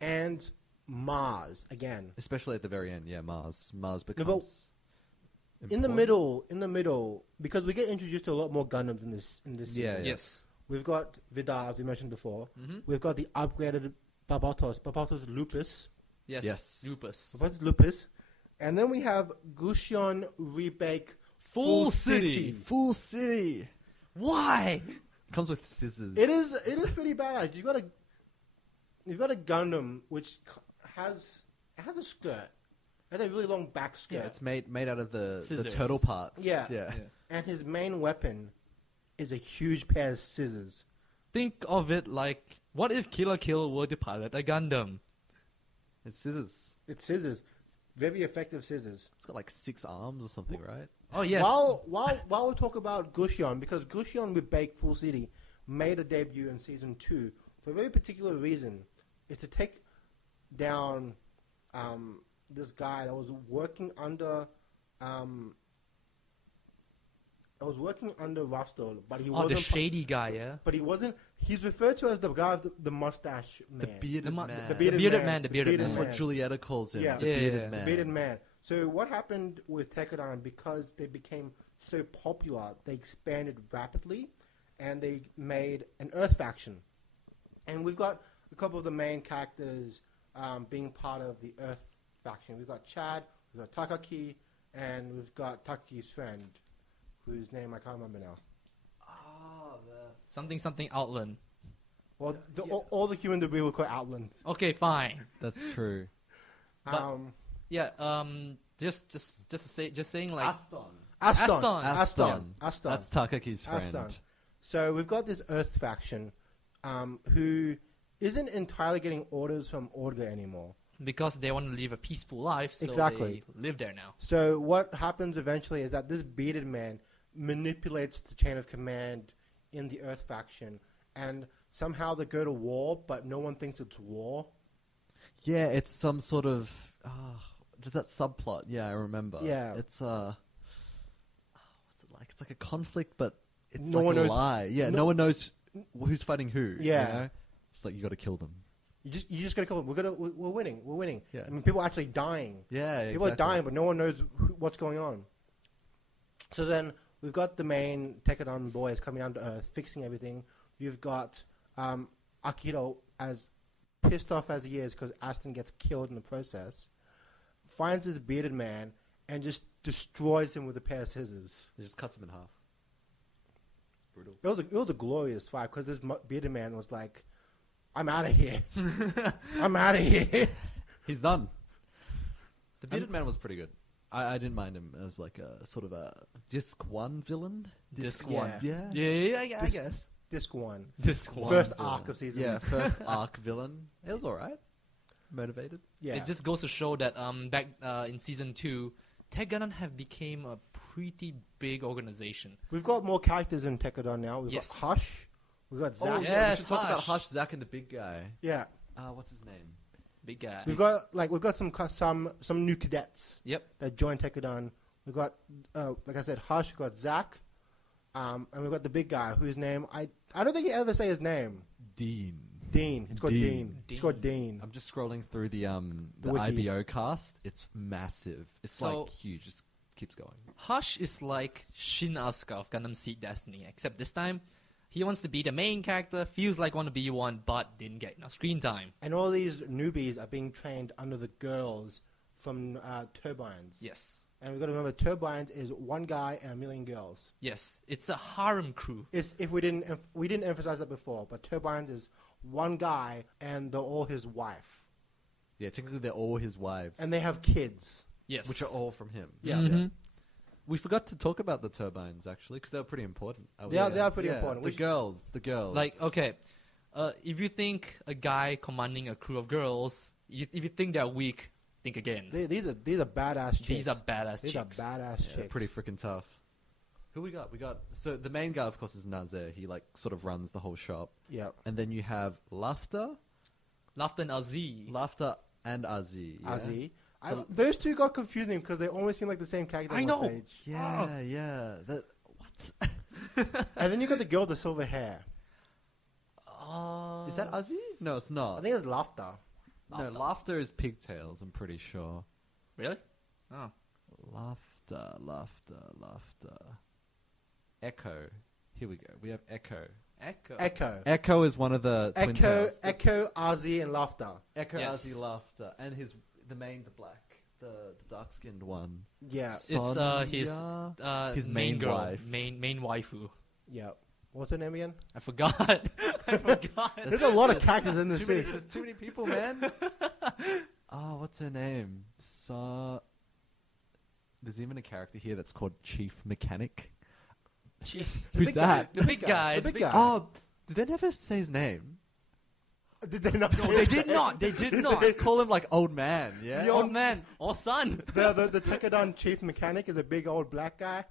and Mars again. Especially at the very end. Yeah, Mars. Mars but becomes In the important. middle, because we get introduced to a lot more Gundams in this season. Yeah. Yes. We've got Vidar, as we mentioned before. Mm-hmm. We've got the upgraded Barbatos Lupus. Yes. Yes. Lupus. Barbatos Lupus. And then we have Gusion Rebake Full City. Full City. Why? Comes with scissors. It is pretty badass. You've got a Gundam which has a skirt. It has a really long back skirt. Yeah, it's made out of the Scissors. turtle parts. Yeah. Yeah. And his main weapon is a huge pair of scissors. Think of it like, what if Killer Kill were to pilot a Gundam? It's scissors. It's scissors. Very effective scissors. It's got like 6 arms or something, right? Oh yes. While we talk about Gusion, because Gusion with Bake Full City made a debut in season 2 for a very particular reason. It's to take down this guy that was working under Rostel, but he Oh, wasn't the shady guy, yeah. but he wasn't. He's referred to as the guy with the mustache man. The bearded The man. the bearded bearded man. man, the bearded That's man. what Julieta calls him. Yeah. The Yeah, bearded yeah. man. Bearded man. So what happened with Tekadon, because they became so popular, they expanded rapidly, and they made an Earth faction. And we've got a couple of the main characters being part of the Earth faction. We've got Chad, we've got Takaki, and we've got Takaki's friend, whose name I can't remember now. Something Outland. Well, all the human debris were called Outland. Okay, fine. That's true. But- Yeah. Just saying like. Aston. Aston. That's Takaki's friend. Aston. So we've got this Earth faction who isn't entirely getting orders from Orga anymore. Because they want to live a peaceful life, so Exactly. they live there now. So what happens eventually is that this bearded man manipulates the chain of command in the Earth faction, and somehow they go to war, but no one thinks it's war. Yeah, it's some sort of... there's that subplot. Yeah, I remember. Yeah. It's what's it like? It's like a conflict, but it's No like one a knows- lie. Yeah, no- no one knows who's fighting who. Yeah. You know? It's like, you got to kill them. You just gotta kill them. We're winning. Yeah. I mean, people are actually dying. Yeah, People are dying, but no one knows what's going on. So then we've got the main Tekadon boys coming down to Earth, fixing everything. You've got Akito, as pissed off as he is because Aston gets killed in the process, finds this bearded man and just destroys him with a pair of scissors. It just cuts him in half. It's brutal. It was a glorious fight because this bearded man was like, "I'm out of here. I'm out of here." He's done. The bearded man was pretty good. I didn't mind him as like a sort of a Disc 1 villain. Disc one. Yeah. Yeah, I guess. Disc 1. Disc one. First arc of season Yeah, 1. first arc villain. It was alright. Motivated. Yeah. It just goes to show that back in season 2, Tech Gundam have became a pretty big organization. We've got more characters in Tekadon now. We've Yes. got Hush. We've got Zack. Oh, yeah. yeah, we Yes, should talk about Hush. Hush, Zack, and the big guy. Yeah. What's his name? Big guy. We've got some new cadets Yep. that joined Tekadon. We've got like I said, Hush. We've got Zack, and we've got the big guy whose name I don't think you ever say his name. Dean. Dean. It's called Dean. It's called Dean. I'm just scrolling through the wiki. IBO cast. It's massive. It's So- like huge. It keeps going. Hush is like Shin Asuka of Gundam Seed Destiny, except this time he wants to be the main character, feels like want to be one, but didn't get enough screen time. And all these newbies are being trained under the girls from Turbines. Yes. And we've got to remember, Turbines is one guy and a million girls. Yes, it's a harem crew. If we didn't emphasize that before, but Turbines is one guy and they're all his wife, Yeah, technically they're all his wives. and they have kids. Yes. which are all from him. Yeah. Mhm. We forgot to talk about the turbines, actually, because they were pretty important. I would They are- say. they are pretty important. The We should- girls. Like, okay, if you think a guy commanding a crew of girls, if you think they're weak, think again. These are badass chicks. These are badass These chicks. are badass Yeah, chicks. pretty freaking tough. Who we got? So the main guy, of course, is Naze. He like sort of runs the whole shop. Yep. And then you have Laughter Laughter and Aziz. and Aziz. Yeah? Aziz. So- Those two got confusing because they almost seem like the same character I on know. stage. Yeah. What? And then you got the girl with the silver hair. Is that Aziz? No, it's not. I think it's Laughter. No, Laughter is pigtails, I'm pretty sure. Really? Oh. Laughter. Echo. Here we go. We have Echo. Echo. Echo is one of the twin tails. Echo, Aziz, and Laughter. Echo, Yes. Aziz, Laughter. And the black, the dark-skinned one. Yeah. It's his Sonya? His main main girl, wife. main waifu. Yeah. What's her name again? I forgot. I forgot. There's a lot of characters in this Too many- scene. There's too many people, man. Oh, what's her name? There's even a character here that's called Chief Mechanic. Who's big that? The big guy. The big guy. Oh, did they never say his name? Did they not? No, they did not. They did not. Let's call him like old man, yeah? Yo. Old man or son. The Tekadon chief mechanic is a big old black guy.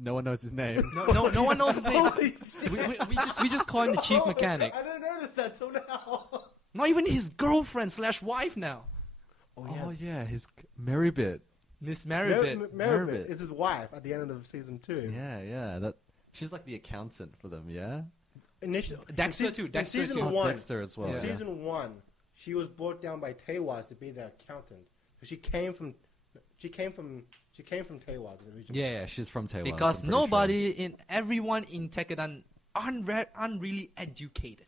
No one knows his name. No one knows his name. Holy shit. We just call him the chief mechanic. I didn't notice that till now. Not even his girlfriend / wife now. Oh yeah, his Merrybit. Miss Maribit. Merribit is his wife at the end of season 2. Yeah. She's like the accountant for them, yeah? Dexter too. In Dexter season too. 1, Dexter as well. in yeah. season 1, she was brought down by Teiwaz to be the accountant. So she came from Teiwaz originally. Yeah, she's from Taiwan. Because everyone in Tekkadan aren't really educated.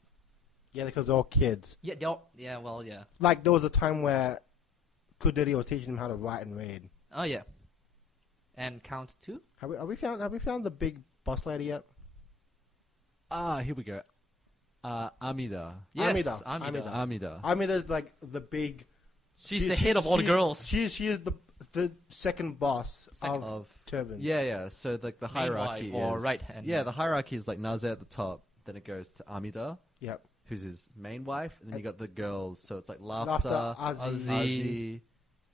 Yeah, because they're all kids. Yeah, they all, yeah. Like there was a time where Kudiri was teaching them how to write and read. Oh yeah. And count too. Have we found the big boss lady yet? Here we go. Amida. Yes, Amida. Amida. Amida's like the big. She's the head of all the girls. She is the second boss of Turbans. Yeah. So like the Main hierarchy wife or is right hand. Yeah, the hierarchy is like Naze at the top, then it goes to Amida, Yep. who's his main wife, and then you got the girls. So it's like Laughter, Laughter, Aziz. Aziz,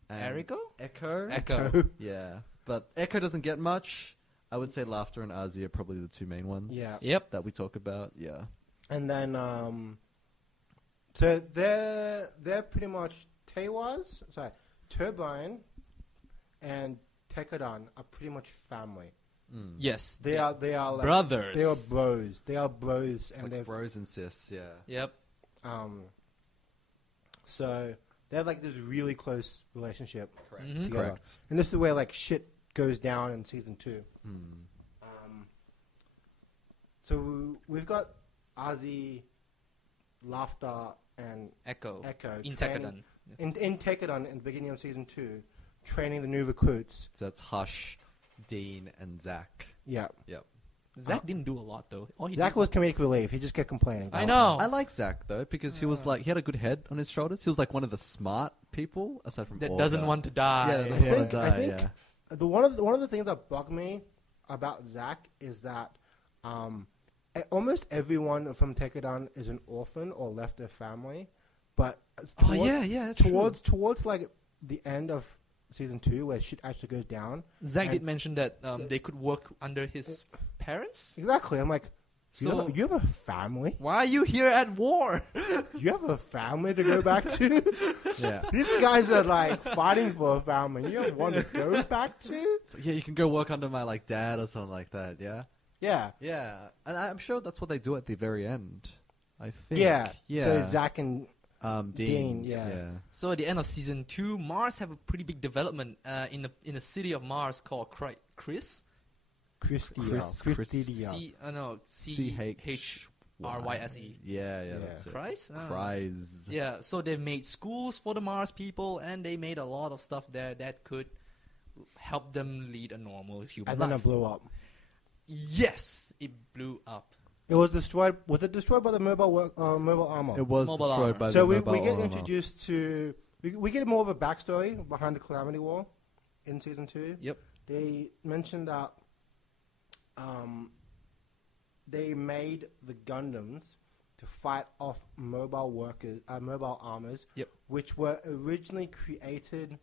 and Eriko? Echo. Yeah, but Echo doesn't get much. I would say Laughter and Aziz are probably the two main ones. Yeah. Yep. That we talk about. Yeah. And then, so they're pretty much Turbine and Tekkadan are pretty much family. Yes. They are like brothers. They are bros. They are bros, It's and like they're bros and sis. Yeah. Yep. So they have like this really close relationship. Correct. Mhm. together. Correct. And this is where like shit goes down in season 2. So we've got Aziz, Laughter, and Echo. training- In Tekkadan. in Tekkadan in the beginning of season 2, training the new recruits. So that's Hush, Dean, and Zach. Yeah. Yep. Zach didn't do a lot though. All he Zach did- was comedic relief. He just kept complaining. I know. I like Zach though because he was like he had a good head on his shoulders. He was like one of the smart people aside from that Olga. doesn't want to die. Yeah, that doesn't want to I die. think Yeah. one of the things that bugged me about Zach is that almost everyone from Tekkadan is an orphan or left their family, but That's towards like the end of season 2 where shit actually goes down. Zach And- did mention that they could work under his parents. Exactly. I'm like, So you have a family? why are you here at war? You have a family to go back to? Yeah. These guys are like fighting for a family. You have one to go back to? So, yeah, you can go work under my like dad or something like that. Yeah. Yeah. Yeah, and I'm sure that's what they do at the very end. I think. Yeah. Yeah. So Zach and Dean. yeah. So at the end of season 2, Mars have a pretty big development in the city of Mars called Chris. Christia. C-H-R-Y-S-E. Yeah, that's it. Christ? Christ. Yeah, so they made schools for the Mars people, and they made a lot of stuff there that could help them lead a normal human And life. then it blew up. Yes, it blew up. It was destroyed. Was it destroyed by the mobile armor? It was Mobile destroyed armor. by So the we mobile get armor. introduced to... We get more of a backstory behind the Calamity War in Season 2. Yep. They mentioned that they made the Gundams to fight off mobile armors, Yep. which were originally created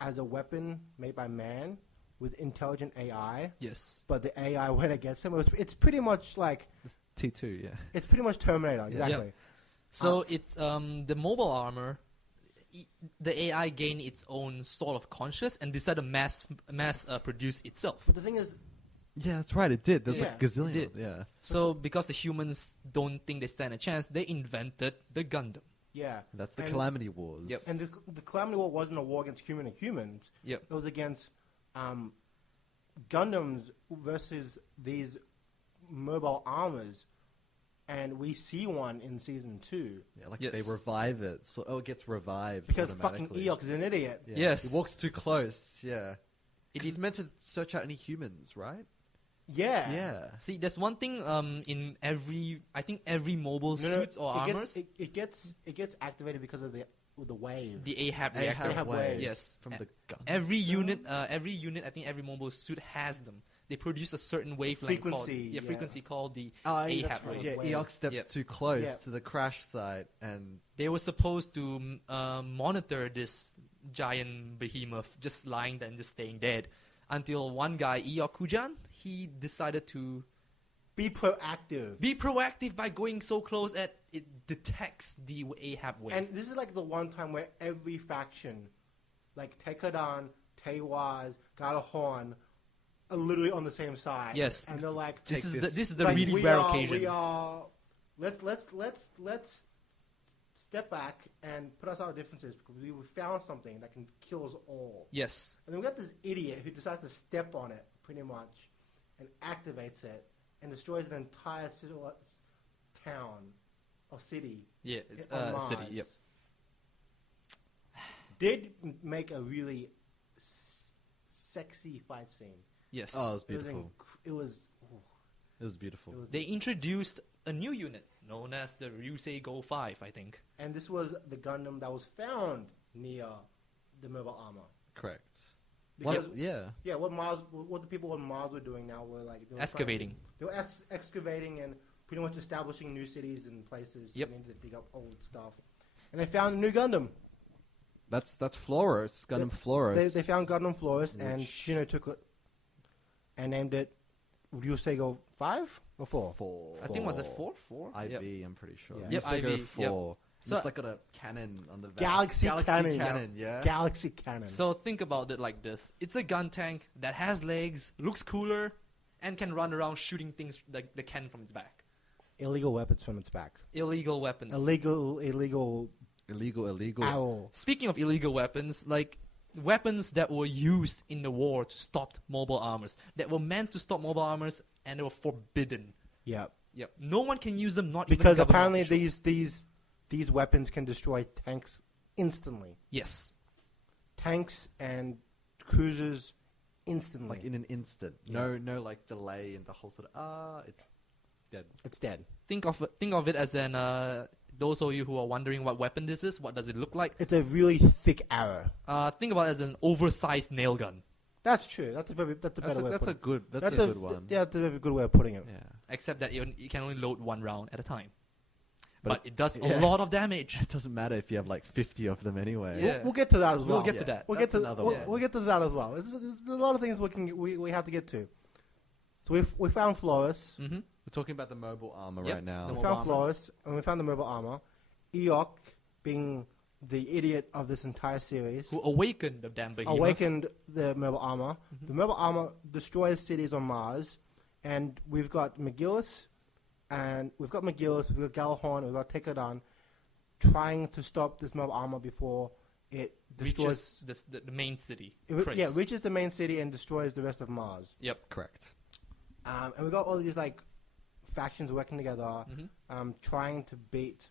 as a weapon made by man with intelligent AI, Yes. but the AI went against them. It's pretty much like It's T2, yeah. it's pretty much Terminator, exactly. So it's the mobile armor. The AI gained its own sort of conscious and decided to mass produce itself. But the thing is, Yeah, that's right. It did. There's Yeah. like a gazillion. It did. Yeah. So because the humans don't think they stand a chance, they invented the Gundam. yeah, That's the And- Calamity Wars. Yep. and the Calamity War wasn't a war against humans. Yep. It was against Gundams versus these mobile armors, and we see one in Season 2 Yeah, like Yes. they revive it. So it gets revived because fucking automatically. Eok is an idiot. Yeah. Yes. He walks too close. Yeah. It It's is meant to search out any humans, right? Yeah, Yeah. See, there's one thing in every mobile No, no, suits or it armors, gets it gets activated because of the wave. the AHAB reactor. Ahab waves. Yes. From the gun. Every unit, I think every mobile suit has them. They produce a certain wavelength Frequency, called, yeah. frequency called the that's AHAB right. wave. Yeah, Wave. Eok steps Yep. too close Yeah. to the crash site, and They were supposed to monitor this giant behemoth just lying there and just staying dead. Until one guy, Eok-Kujan, he decided to Be proactive. be proactive by going so close that it detects the AHAB wave. And this is like the one time where every faction, like Tekadan, Teiwaz, Galahorn, are literally on the same side. Yes. And they're like, this is this- the like, really we rare are- occasion. We are. Let's step back and put aside our differences because we found something that can kill us all. Yes. And then we got this idiot who decides to step on it, pretty much, and activates it and destroys an entire town or city. Yeah, it's on Mars. city. Yep. Did make a really sexy fight scene. Yes. oh, it was It was, beautiful. it was. It was beautiful. It was. They introduced a new unit known as the Ryusei Go 5, I think. And this was the Gundam that was found near the mobile armor. Correct. Because yeah. what the people on Mars were doing now were like they were Excavating. They were excavating and pretty much establishing new cities and places. Yep. They needed to dig up old stuff, and they found a new Gundam. That's Floros, Gundam Floros. They found Gundam Flores, and Which- Shino took it and named it Ryuseigo 5 or 4. 4. I think was it 4? 4? IV, Yep. I'm pretty sure. Yeah. Yep, Ryuseigo IV, 4. So- it's like got a cannon on the back. Galaxy cannon. yeah. Galaxy Cannon. So think about it like this. It's a gun tank that has legs, looks cooler, and can run around shooting things like the cannon from its back. Illegal weapons from its back. Illegal weapons. Illegal Illegal. owl. Speaking of illegal weapons, like weapons that were used in the war to stop mobile armors, that were meant to stop mobile armors, and they were forbidden. Yep. Yep. No one can use them, not Because even government apparently officials. these weapons can destroy tanks instantly. Yes. Tanks and cruisers instantly. Like in an instant. Yeah. No like delay and the whole sort of it's dead. It's dead. Think of it as an those of you who are wondering what weapon this is, what does it look like? It's a really thick arrow. Think about it as an oversized nail gun. That's true. That's a better way. That's of a putting it. good one. Yeah, that's a very good way of putting it. Yeah. Except that you can only load one round at a time. But But it does yeah. a lot of damage. It doesn't matter if you have like 50 of them anyway. Yeah. We'll get to that as well. We'll get to that. We'll That's get to another we'll, one. we'll get to that as well. There's a lot of things we have to get to. So we found Flores. Mm-hmm. We're talking about the mobile armor Yep. right now. The We mobile found armor. Flores, and we found the mobile armor. Eok, being the idiot of this entire series, Who awakened the damn behemoth. awakened the mobile armor. The mobile armor destroys cities on Mars, and we've got McGillis and we've got McGillis, we've got Galahorn, we've got Tekkadan trying to stop this mob armor before it destroys the main city. Reaches the main city and destroys the rest of Mars. Yep. Correct. And we've got all these like factions working together, trying to beat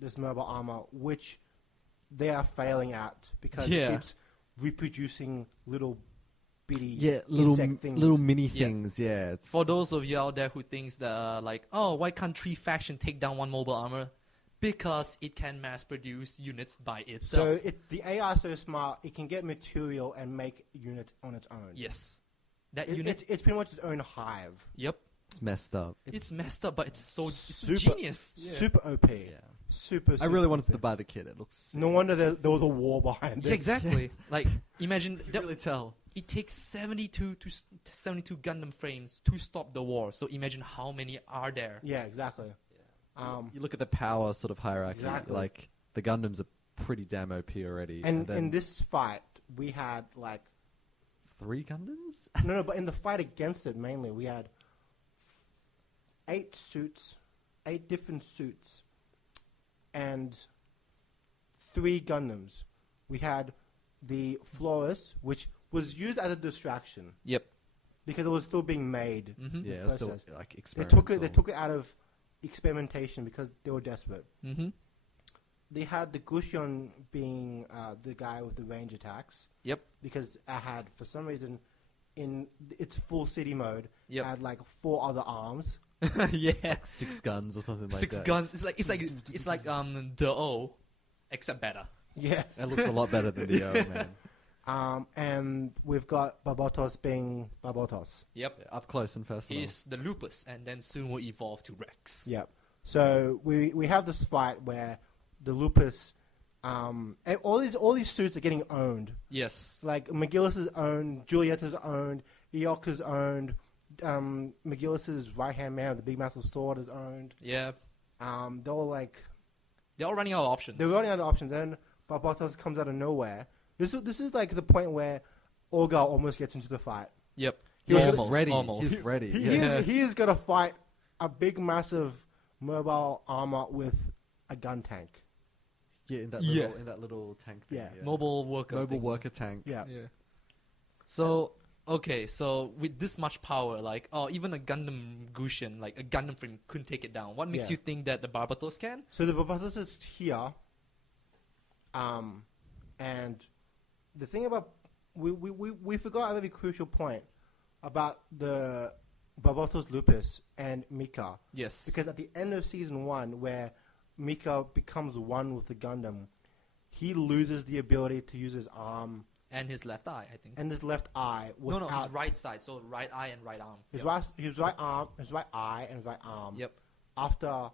this mobile armor, which they are failing at because it keeps reproducing little bitty insect things. little mini things. Yeah. It's For those of you out there who thinks that like, oh, why can't 3 factions take down one mobile armor? Because it can mass produce units by itself. So the AI is so smart, it can get material and make units on its own. Yes. That unit. It's pretty much its own hive. Yep. it's messed up. It's messed up, but it's so Super- genius. Super OP. Yeah. Super. I really super wanted OP. to buy the kit. It looks sick. No wonder there was a war behind Yeah, it. exactly. Like, imagine You can really tell. it takes 72 Gundam frames to stop the war. So imagine how many are there. Yeah, exactly. You look at the power sort of hierarchy. Exactly. Like the Gundams are pretty damn OP already. And then in this fight, we had like 3 Gundams. no, but in the fight against it mainly, we had 8 different suits, and 3 Gundams. We had the Florus, which was used as a distraction Yep. because it was still being made. Mm-hmm. Yeah, it's still process. like They experimental. took it out of experimentation because they were desperate. Mm-hmm. They had the Gusion being the guy with the range attacks. Yep. Because it had, for some reason, in its full city mode, Yep. had like 4 other arms. Yeah. 6 guns or something like 6 that. guns. It's like the O, except better. Yeah. It looks a lot better than the O, man. And we've got Barbatos being Barbatos. Yep. Yeah, up close and personal. He's the Lupus, and then soon will evolve to Rex. Yep. So we have this fight where the Lupus, all these suits are getting owned. Yes. Like McGillis is owned, Julietta's owned, Eok is owned, McGillis's right hand man with the big massive sword is owned. Yeah. They're all like They're all running out of options. they're running out of options. Then Barbatos comes out of nowhere. This is like the point where Olga almost gets into the fight. Yep. He was almost. ready. Almost. He's ready. He is gonna fight a big massive mobile armor with a gun tank. Yeah, in that little tank thing. Yeah. Mobile worker. thing. worker tank. Yeah. So okay, so with this much power, like even a Gundam Gusion, like a Gundam frame, couldn't take it down. What makes Yeah. you think that the Barbatos can? So the Barbatos is here. And the thing about we forgot a very crucial point about the Barbatos Lupus and Mika. Yes. Because at the end of season 1, where Mika becomes one with the Gundam, he loses the ability to use his arm and his left eye, I think. and his left eye. No, Without his right side. So right eye and right arm. his Yep. right arm, his right eye, and his right arm. Yep. After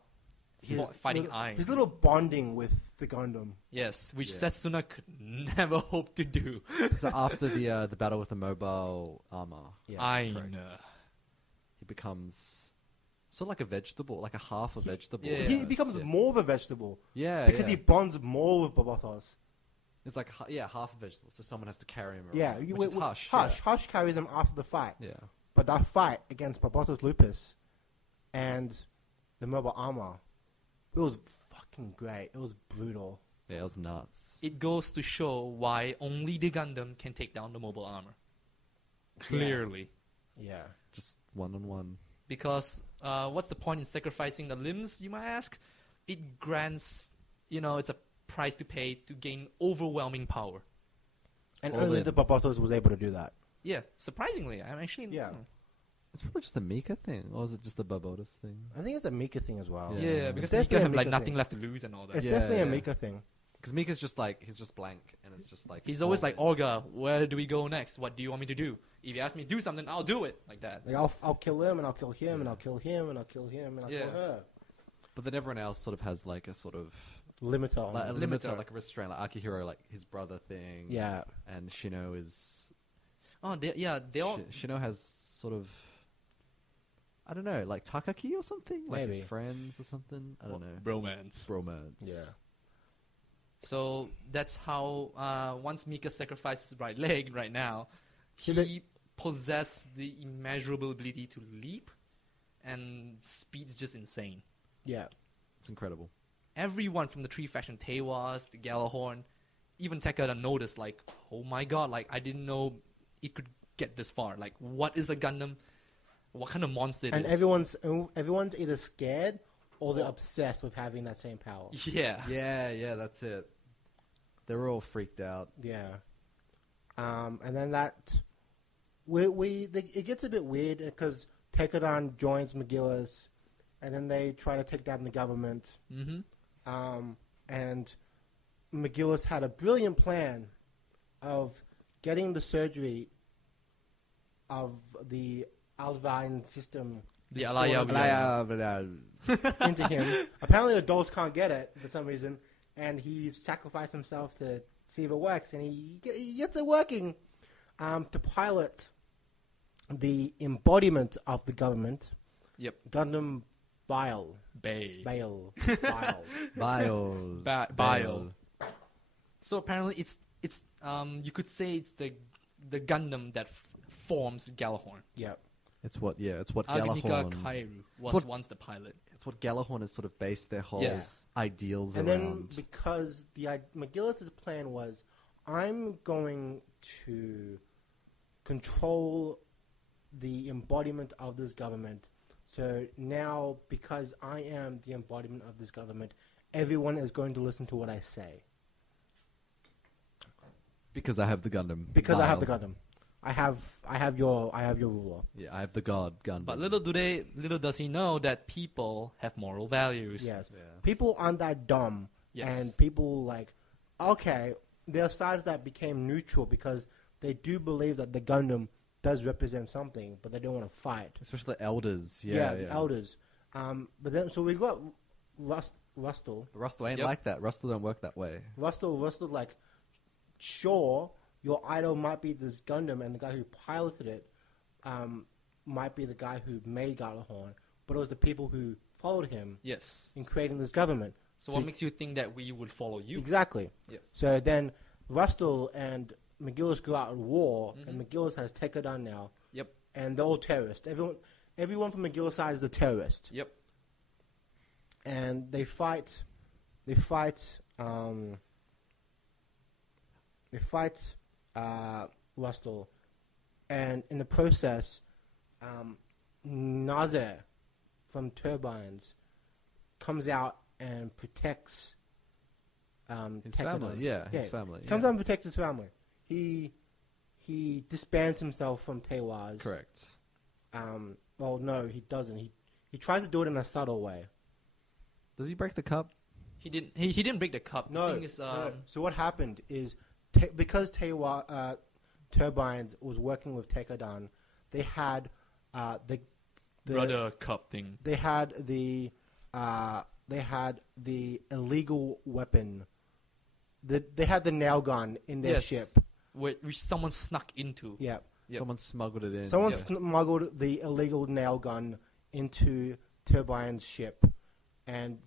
his Fighting eye. his little bonding with the Gundam. Yes, which Yeah. Setsuna could never hope to do. So after the battle with the mobile armor, I correct, know. he becomes sort of like a vegetable, like a half a vegetable. yeah. He becomes more of a vegetable Yeah, because yeah. he bonds more with Barbatos. It's like half a vegetable, so someone has to carry him around. Yeah, which is Hush. Hush carries him after the fight. Yeah. But that fight against Barbatos Lupus and the mobile armor, it was fucking great. It was brutal. Yeah, it was nuts. It goes to show why only the Gundam can take down the mobile armor. Clearly. Yeah. Just 1-on-1. Because what's the point in sacrificing the limbs, you might ask? It grants, it's a price to pay to gain overwhelming power. And All only in. the Barbatos was able to do that. Yeah, surprisingly. I'm actually... Yeah. It's probably just a Mika thing, or is it just a Barbados thing? I think it's a Mika thing as well. Yeah, Yeah. because It's definitely Mika a have like Mika nothing thing. left to lose and all that. It's Yeah, definitely a yeah. Mika thing. Because Mika's just he's just blank, and it's just like... He's always like, folded. Olga, where do we go next? What do you want me to do? If you ask me to do something, I'll do it. Like that. Like I'll kill him and I'll kill him and I'll kill him and I'll kill him and I'll Yeah. kill her. But then everyone else sort of has like a sort of... Limiter. on Like a it. limiter, like a restraint, like Akihiro, like his brother thing. Yeah. And Shino is... Oh, they all... Shino has sort of... I don't know, like Takaki or something? Like Maybe. his friends or something? I don't know. Bromance. Bromance. Yeah. So that's how once Mika sacrifices his right leg right now, Yeah, he possesses the immeasurable ability to leap and speed's just insane. Yeah. It's incredible. Everyone from the three faction, Tewas, the Galahorn, even Tekada noticed, like, oh my god, like, I didn't know it could get this far. Like, what is a Gundam? What kind of monster it And is? everyone's either scared or they're obsessed with having that same power. Yeah. Yeah, that's it. They were all freaked out. Yeah. And then it gets a bit weird because Tekadon joins McGillis, and then they try to take down the government. Mm-hmm. And McGillis had a brilliant plan of getting the surgery of the Alvine system The stored Alaya. into him. Apparently adults can't get it for some reason, and he sacrificed himself to see if it works, and he gets it working to pilot the embodiment of the government. Yep. Gundam Bile. Bale. Bile. So apparently it's you could say it's the Gundam that forms Galahorn. Yep. It's what Agnika Galahorn. Kairu was what- once the pilot. It's what Galahorn has sort of based their whole Yes. ideals And then around. because McGillis' plan was, I'm going to control the embodiment of this government. So now, because I am the embodiment of this government, everyone is going to listen to what I say. Because I have the Gundam. Because I have the Bile. Gundam. I have your ruler. Yeah, I have the God Gundam. But little does he know that people have moral values. Yes. Yeah. People aren't that dumb. Yes. And people okay, there are sides that became neutral because they do believe that the Gundam does represent something, but they don't want to fight. Especially the elders. The elders. But then, so we got Rustle. But Rustle ain't Yep. like that. Rustle don't work that way. Rustle, sure, your idol might be this Gundam, and the guy who piloted it might be the guy who made Galahorn, but it was the people who followed him Yes. in creating this government. So what makes you think that we would follow you? Exactly. Yep. So then Rustle and McGillis go out at war, Mhm. and McGillis has Tekadon now, Yep. and they're all terrorists. Everyone from McGillis' side is a terrorist. Yep. And they fight Rustle, and in the process, Nazir from Turbines comes out and protects His Tekadon. family. Yeah, his family. He comes yeah. out and protects his family. He disbands himself from Tewas. Correct. Well, no, he doesn't. He tries to do it in a subtle way. Does he break the cup? He didn't. He didn't break the cup. No. The thing is, no. So what happened is because Turbines was working with Tekadon, they had the brother cup thing. They had the illegal weapon. They had the nail gun in their Yes. ship. Which someone snuck into. Yeah. Yep. Someone smuggled it in. Someone Yeah. smuggled the illegal nail gun into Turbine's ship, and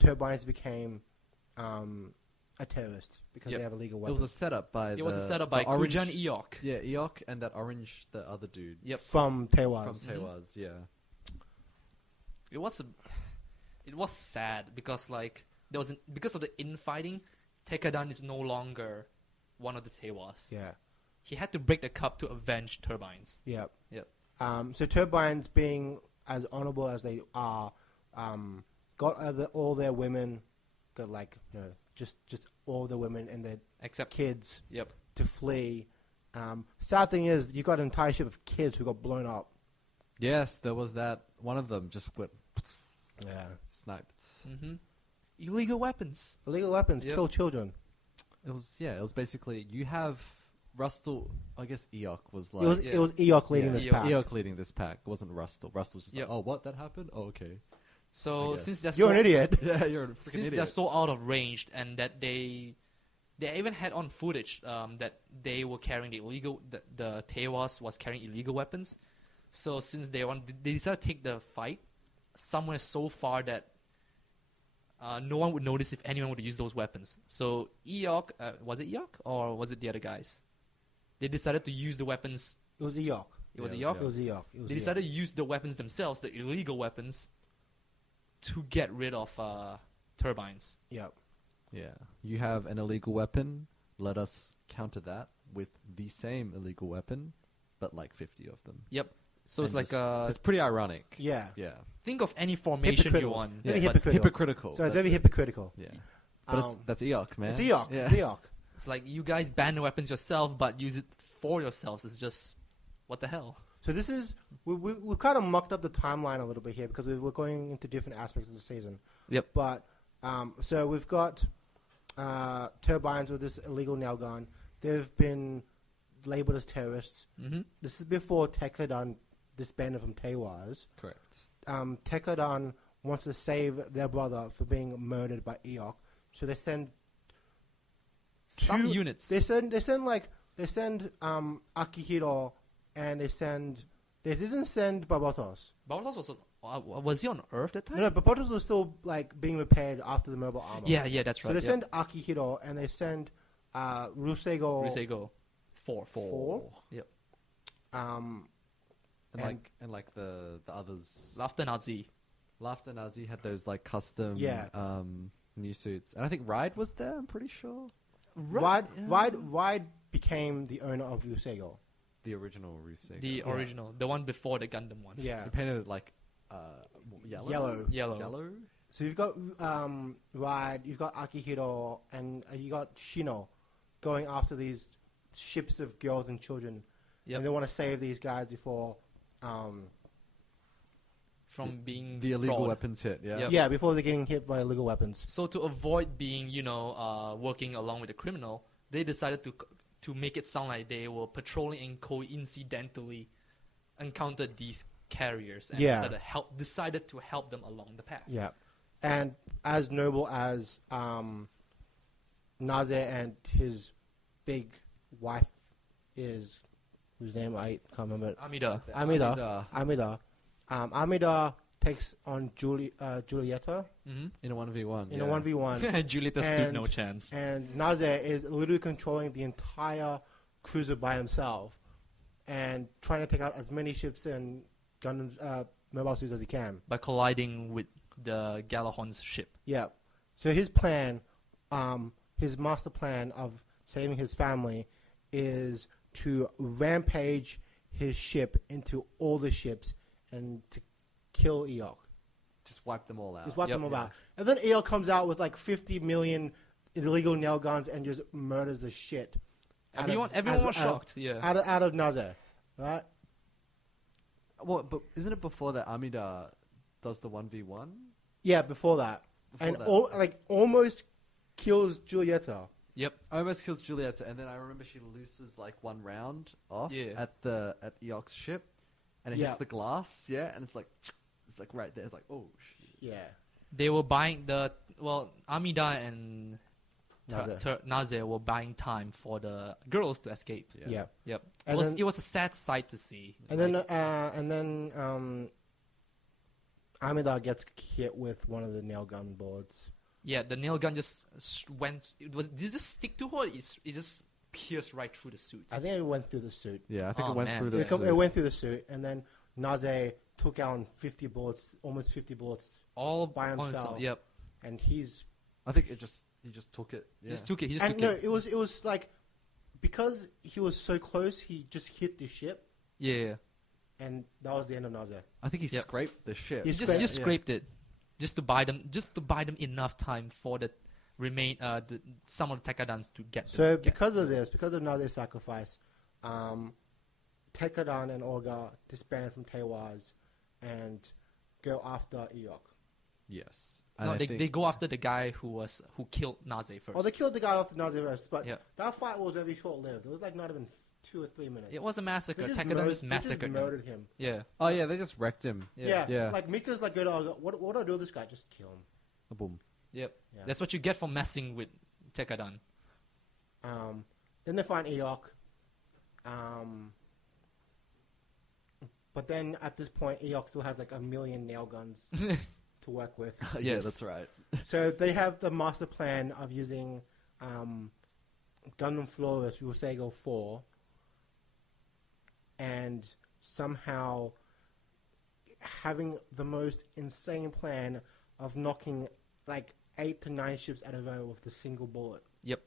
Turbines became a terrorist because Yep. they have illegal It weapons. was a setup by It was a setup by orange, Kujan Eok. Yeah, Eok and that orange, the other dude. Yep. from Tewas. From Tewas, yeah. It was sad because because of the infighting, Tekadon is no longer one of the Tewas. Yeah. He had to break the cup to avenge Turbines. Yep. Yep. So Turbines, being as honorable as they are, got all their women, just all the women and their Except kids Yep. to flee. Sad thing is, you got an entire ship of kids who got blown up. Yes, there was that. One of them just went Yeah. sniped. Mm-hmm. Illegal weapons. Illegal weapons Yep. kill children. It was basically, you have Rustle, I guess Eok was like... It was Eok leading this Eok. pack. Eok leading this pack. It wasn't Rustle. Rustle's just Yep. like, oh, what? That happened? Oh, okay. So guess. since they're You're so, an idiot. Yeah, you're a freaking since idiot. they're so out of range, and that they even had on footage that they were carrying the Tewas was carrying illegal weapons. So since they decided to take the fight somewhere so far that no one would notice if anyone would use those weapons. So Eok, was it Eok or was it the other guys? They decided to use the weapons. It was Eok. It was Yeah, Eok. It was Eok. It was They Eok. decided to use the weapons themselves, the illegal weapons, to get rid of turbines. Yep. Yeah. You have an illegal weapon. Let us counter that with the same illegal weapon, but like 50 of them. Yep. So And it's like just- it's pretty ironic. Yeah. Yeah. think of any formation you Hypocritical. want. Very but hypocritical. Hypocritical. So it's that's very it. hypocritical. Yeah. But that's Eok, man. It's Eok. Yeah. It's Eok. it's like you guys ban the weapons yourself, but use it for yourselves. It's just what the hell. So this is we kind of mucked up the timeline a little bit here because we're going into different aspects of the season. Yep. But so we've got turbines with this illegal nail gun. They've been labeled as terrorists. Mm-hmm. This is before Tekkadan disbanded from Teiwaz. Correct. Tekkadan wants to save their brother for being murdered by Eok. So they send Some two- units. They send Akihiro, and they didn't send Barbatos. Barbatos was he on Earth that time? No, Barbatos was still like being repaired after the mobile armor. Yeah, that's So right. they send Akihiro and they send Rusego. Rusego. Four. Yep. Um, And like the others. Laughter Nazi. Laughter Nazi had those like custom Yeah. new suits. And I think Ride was there, I'm pretty sure. Ride became the owner of Rusego. The original Rusek. The original. The one before the Gundam one. Yeah. They painted it like yellow. Yellow. So you've got Ride, you've got Akihiro, and you got Shino going after these ships of girls and children. Yep. And they want to save these guys before From being The illegal fraud. weapons hit, yeah. Yep. yeah, before they're getting hit by illegal weapons. So to avoid being, working along with the criminal, they decided to make it sound like they were patrolling and coincidentally encountered these carriers and Yeah. decided to help them along the path. Yeah. And as noble as Naze and his big wife is, whose name I can't remember. Amida. Amida takes on Julieta Mm-hmm. In a 1v1. in a 1v1. Julieta stood no chance. And Naze is literally controlling the entire cruiser by himself and trying to take out as many ships and Gundam mobile suits as he can. By colliding with the Galahorn's ship. Yeah. So his plan, his master plan of saving his family is to rampage his ship into all the ships and to kill Eok. Just wipe them all out. Just wipe Yep. them all out. And then Eok comes out with like 50 million illegal nail guns and just murders the shit. Everyone was shocked. Yeah. Out of Naze. Right? Well, but isn't it before that Amida does the 1v1? Yeah, before that. Before that. Almost kills Julieta. Yep. Almost kills Julieta, and then I remember she loses like one round off Yeah. at Eok's ship, and it Yeah. hits the glass, and it's like right there. It's like, oh shit. Yeah. They were buying Amida and Naze. Naze were buying time for the girls to escape. Yeah. Yep. And It was a sad sight to see. And then Amida gets hit with one of the nail gun boards. Yeah, the nail gun just went. Did it just stick to her? It just pierced right through the suit. I think it went through the suit. Yeah, I think Oh, it went man. through the It suit. went through the suit, and then Naze took out 50 bullets, almost 50 bullets, All by on himself. Yep. and he's. I think he just took it. He Yeah. just took it. He just And took no, it. it was like because he was so close, he just hit the ship, Yeah. and that was the end of Naze. I think he Yep. scraped the ship. He He scraped- just yeah. scraped it, just to buy them enough time for the some of the Tekadans to get. So because of Naze's sacrifice, Tekkadan and Olga disband from Teiwaz and go after Eok. Yes. No, And I they think- they go after the guy who killed Naze first. Oh, they killed the guy after Naze first, but Yeah. that fight was very short-lived. It was like not even 2 or 3 minutes. It was a massacre. They Tekkadan just they massacred him. murdered him. Yeah. Oh yeah, they just wrecked him. Yeah. Yeah. Like Mika's like, go to Olga, what do I do with this guy? Just kill him. Boom. Yep. Yeah. That's what you get for messing with Tekkadan. Then they find Eok. But then at this point, Eok still has like 1 million nail guns to work with. Yeah, Yes. that's right. So they have the master plan of using Gundam Flores Rusego 4 and somehow having the most insane plan of knocking like 8 to 9 ships out of row with the single bullet. Yep.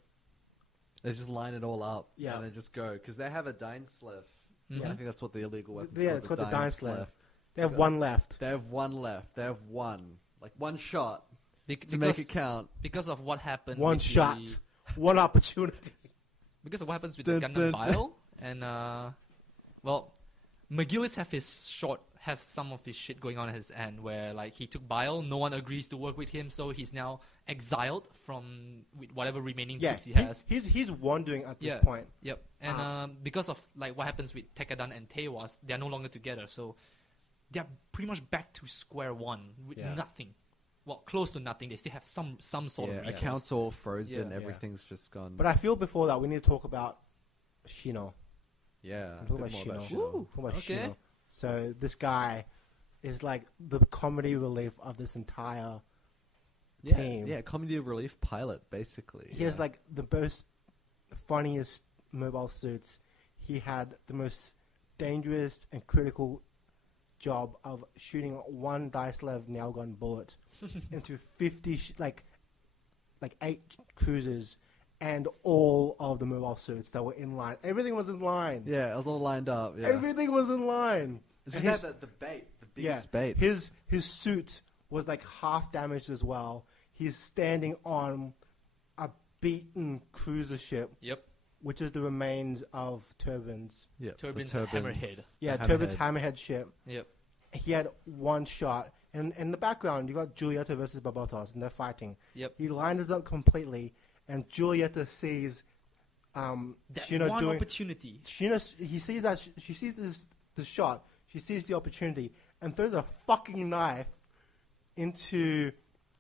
They just line it all up. Yeah. And they just go. Because they have a Dine-Slev. Mhm. I think that's what the illegal weapon's Yeah, called. it's called the Dine-Slev. Dine-Slev. They have one left. They have one left. They have one. Like one shot Bec- to make it count. because of what happened. One with shot. the- One opportunity. because of what happens with Dun, the Gundam dun, dun. Bile, and well, McGillis have some of his shit going on at his end, where like he took Bile, no one agrees to work with him, so he's now exiled from with whatever remaining Yeah, troops he has. he's wandering at this Yeah. point. Yep, and because of like what happens with Tekadan and Tewas, they are no longer together, so they are pretty much back to square one with Yeah. nothing. Well, close to nothing. They still have some sort of Yeah, resource. accounts all frozen. Yeah. Everything's just gone. But I feel before that we need to talk about Shino. yeah. Talk about a bit more about Shino. Shino. Woo. Talk about Okay. Shino. So this guy is like the comedy relief of this entire team. Yeah, comedy relief pilot, basically. He has like the most funniest mobile suits. He had the most dangerous and critical job of shooting one Dine-Slev nail gun bullet into 50 like 8 cruisers and all of the mobile suits that were in line. Everything was in line. Yeah, it was all lined up. Yeah. Everything was in line. It's And just his- the bait, the yeah, biggest bait. His suit was like half damaged as well. He's standing on a beaten cruiser ship, Yep, which is the remains of Turbin's. Yeah, Turbin's Hammerhead. Yeah, the Turbin's hammerhead ship. yep. He had one shot. And in the background, you got Julieta versus Barbatos, and they're fighting. Yep. He lines up completely, and Julieta sees That Shino one doing... opportunity. He sees that... She sees this shot. She sees the opportunity, and throws a fucking knife into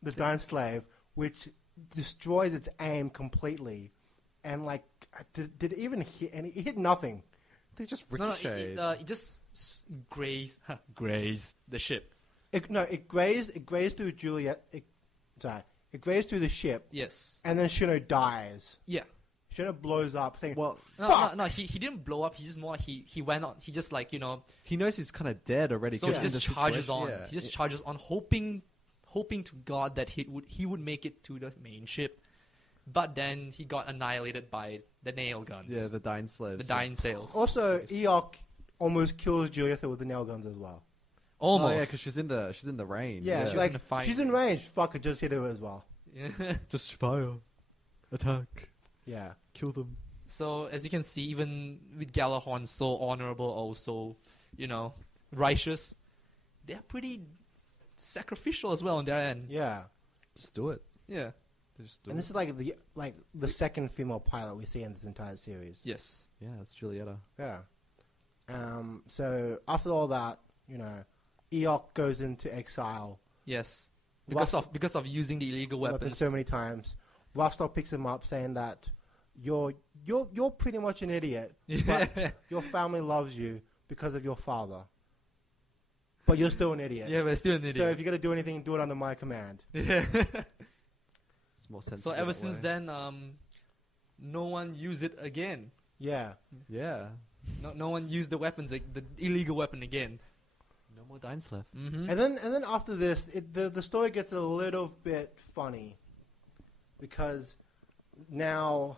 the Dine-Slev, which destroys its aim completely. And, like, did it even hit... And it hit nothing. They just No, ricocheted. it just grazed the ship. It grazed through Juliet... It grazed through the ship, Yes. and then Shino dies. Yeah. Shino blows up, saying, Well, fuck! No. He didn't blow up. He just more like he went on. He just like he knows he's kind of dead already. So he 'cause in just the charges situation- on. yeah. He just charges on, hoping to God that he would make it to the main ship. But then he got annihilated by the nail guns. Yeah, the Dine-Slevs. the dying sails. Also, Eok almost kills Julieta with the nail guns as well. Almost. Oh, yeah, because she's in the rain. Yeah, she was like in a fight. she's in range. Fuck it, just hit her as well. Just fire, attack, Yeah, kill them. So as you can see, even with Galahorn so honorable, also righteous, they're pretty sacrificial as well on their end. yeah. Just do it. Yeah. Just do And it. this is like the second female pilot we see in this entire series. Yes. Yeah, it's Julieta. Yeah. So after all that, Eok goes into exile. Yes. Because of using the illegal weapons. So many times. Rostov picks him up, saying that you're pretty much an idiot, but your family loves you because of your father. But you're still an idiot. Yeah, but still an idiot. So if you're gonna do anything, do it under my command. Yeah. It's more sensible. So ever that since way. then, no one used it again. Yeah. Yeah. No one used the weapons, the illegal weapon again. No more Dine-Slev. Mm-hmm. And then after this, the story gets a little bit funny because now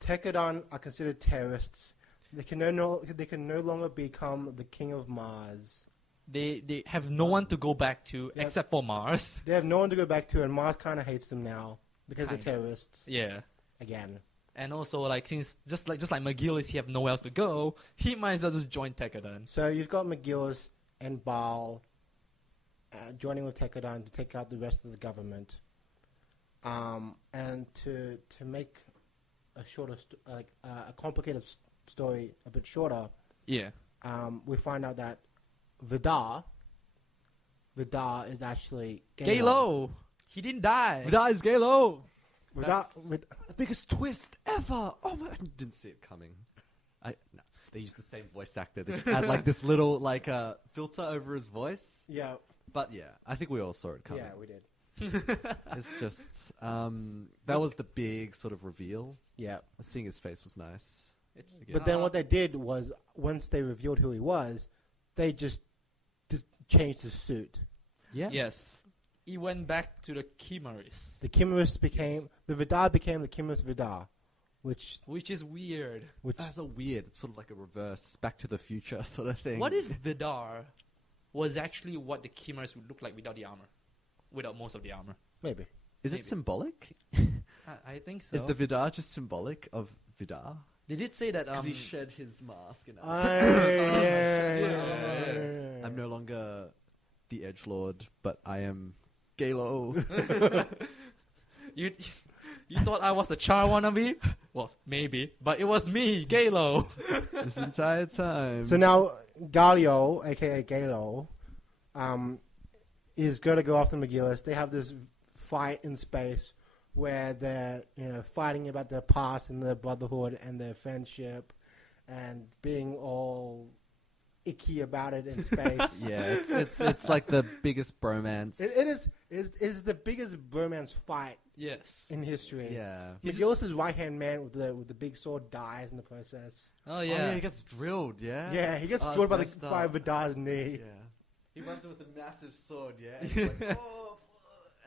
Tekadon are considered terrorists. They can no longer become the king of Mars. They have no one to go back to Yep. except for Mars. They have no one to go back to, and Mars kind of hates them now because Kinda. they're terrorists Yeah. again. And also, like, since just like McGillis, he have nowhere else to go. He might as well just join Tekadon. So you've got McGillis and Baal joining with Tekadon to take out the rest of the government. And to make a shorter, a complicated story a bit shorter, Yeah. we find out that Vidar is actually Galo. He didn't die. That is Galo. Vidar, The biggest twist ever. Oh my! I didn't see it coming. No, they used the same voice actor. They just had like this little filter over his voice. yeah, But yeah, I think we all saw it coming. yeah, we did. It's just that was the big sort of reveal. Yeah, Seeing his face was nice. It's But then what they did was, once they revealed who he was, they just changed his suit. Yeah. Yes, he went back to the Chimeras, The Chimeras became... The Vidar became the Chimeras Vidar, which... which is weird. That's a weird. It's sort of like a reverse Back to the Future sort of thing. What if Vidar was actually what the Chimeras would look like without the armor, without most of the armor? Maybe. Is it Maybe. symbolic? I think so. Is the Vidar just symbolic of Vidar? They did say that Because he shed his mask and Yeah. I'm no longer the edgelord, but I am Galo. you thought I was a Char wannabe? Well, maybe, but it was me, Galo. This entire time. So now, Galio, a.k.a. Galo, is going to go after McGillis. They have this fight in space where they're fighting about their past and their brotherhood and their friendship and being all icky about it in space. yeah, it's like the biggest bromance. It is the biggest bromance fight Yes. in history. Yeah. McGillis' right-hand man with the big sword dies in the process. Oh Oh, yeah. he gets drilled, yeah? Yeah, he gets Oh, drilled by it's messed by up. Vidar's knee. Yeah. He runs with a massive sword, yeah? And he's like, oh,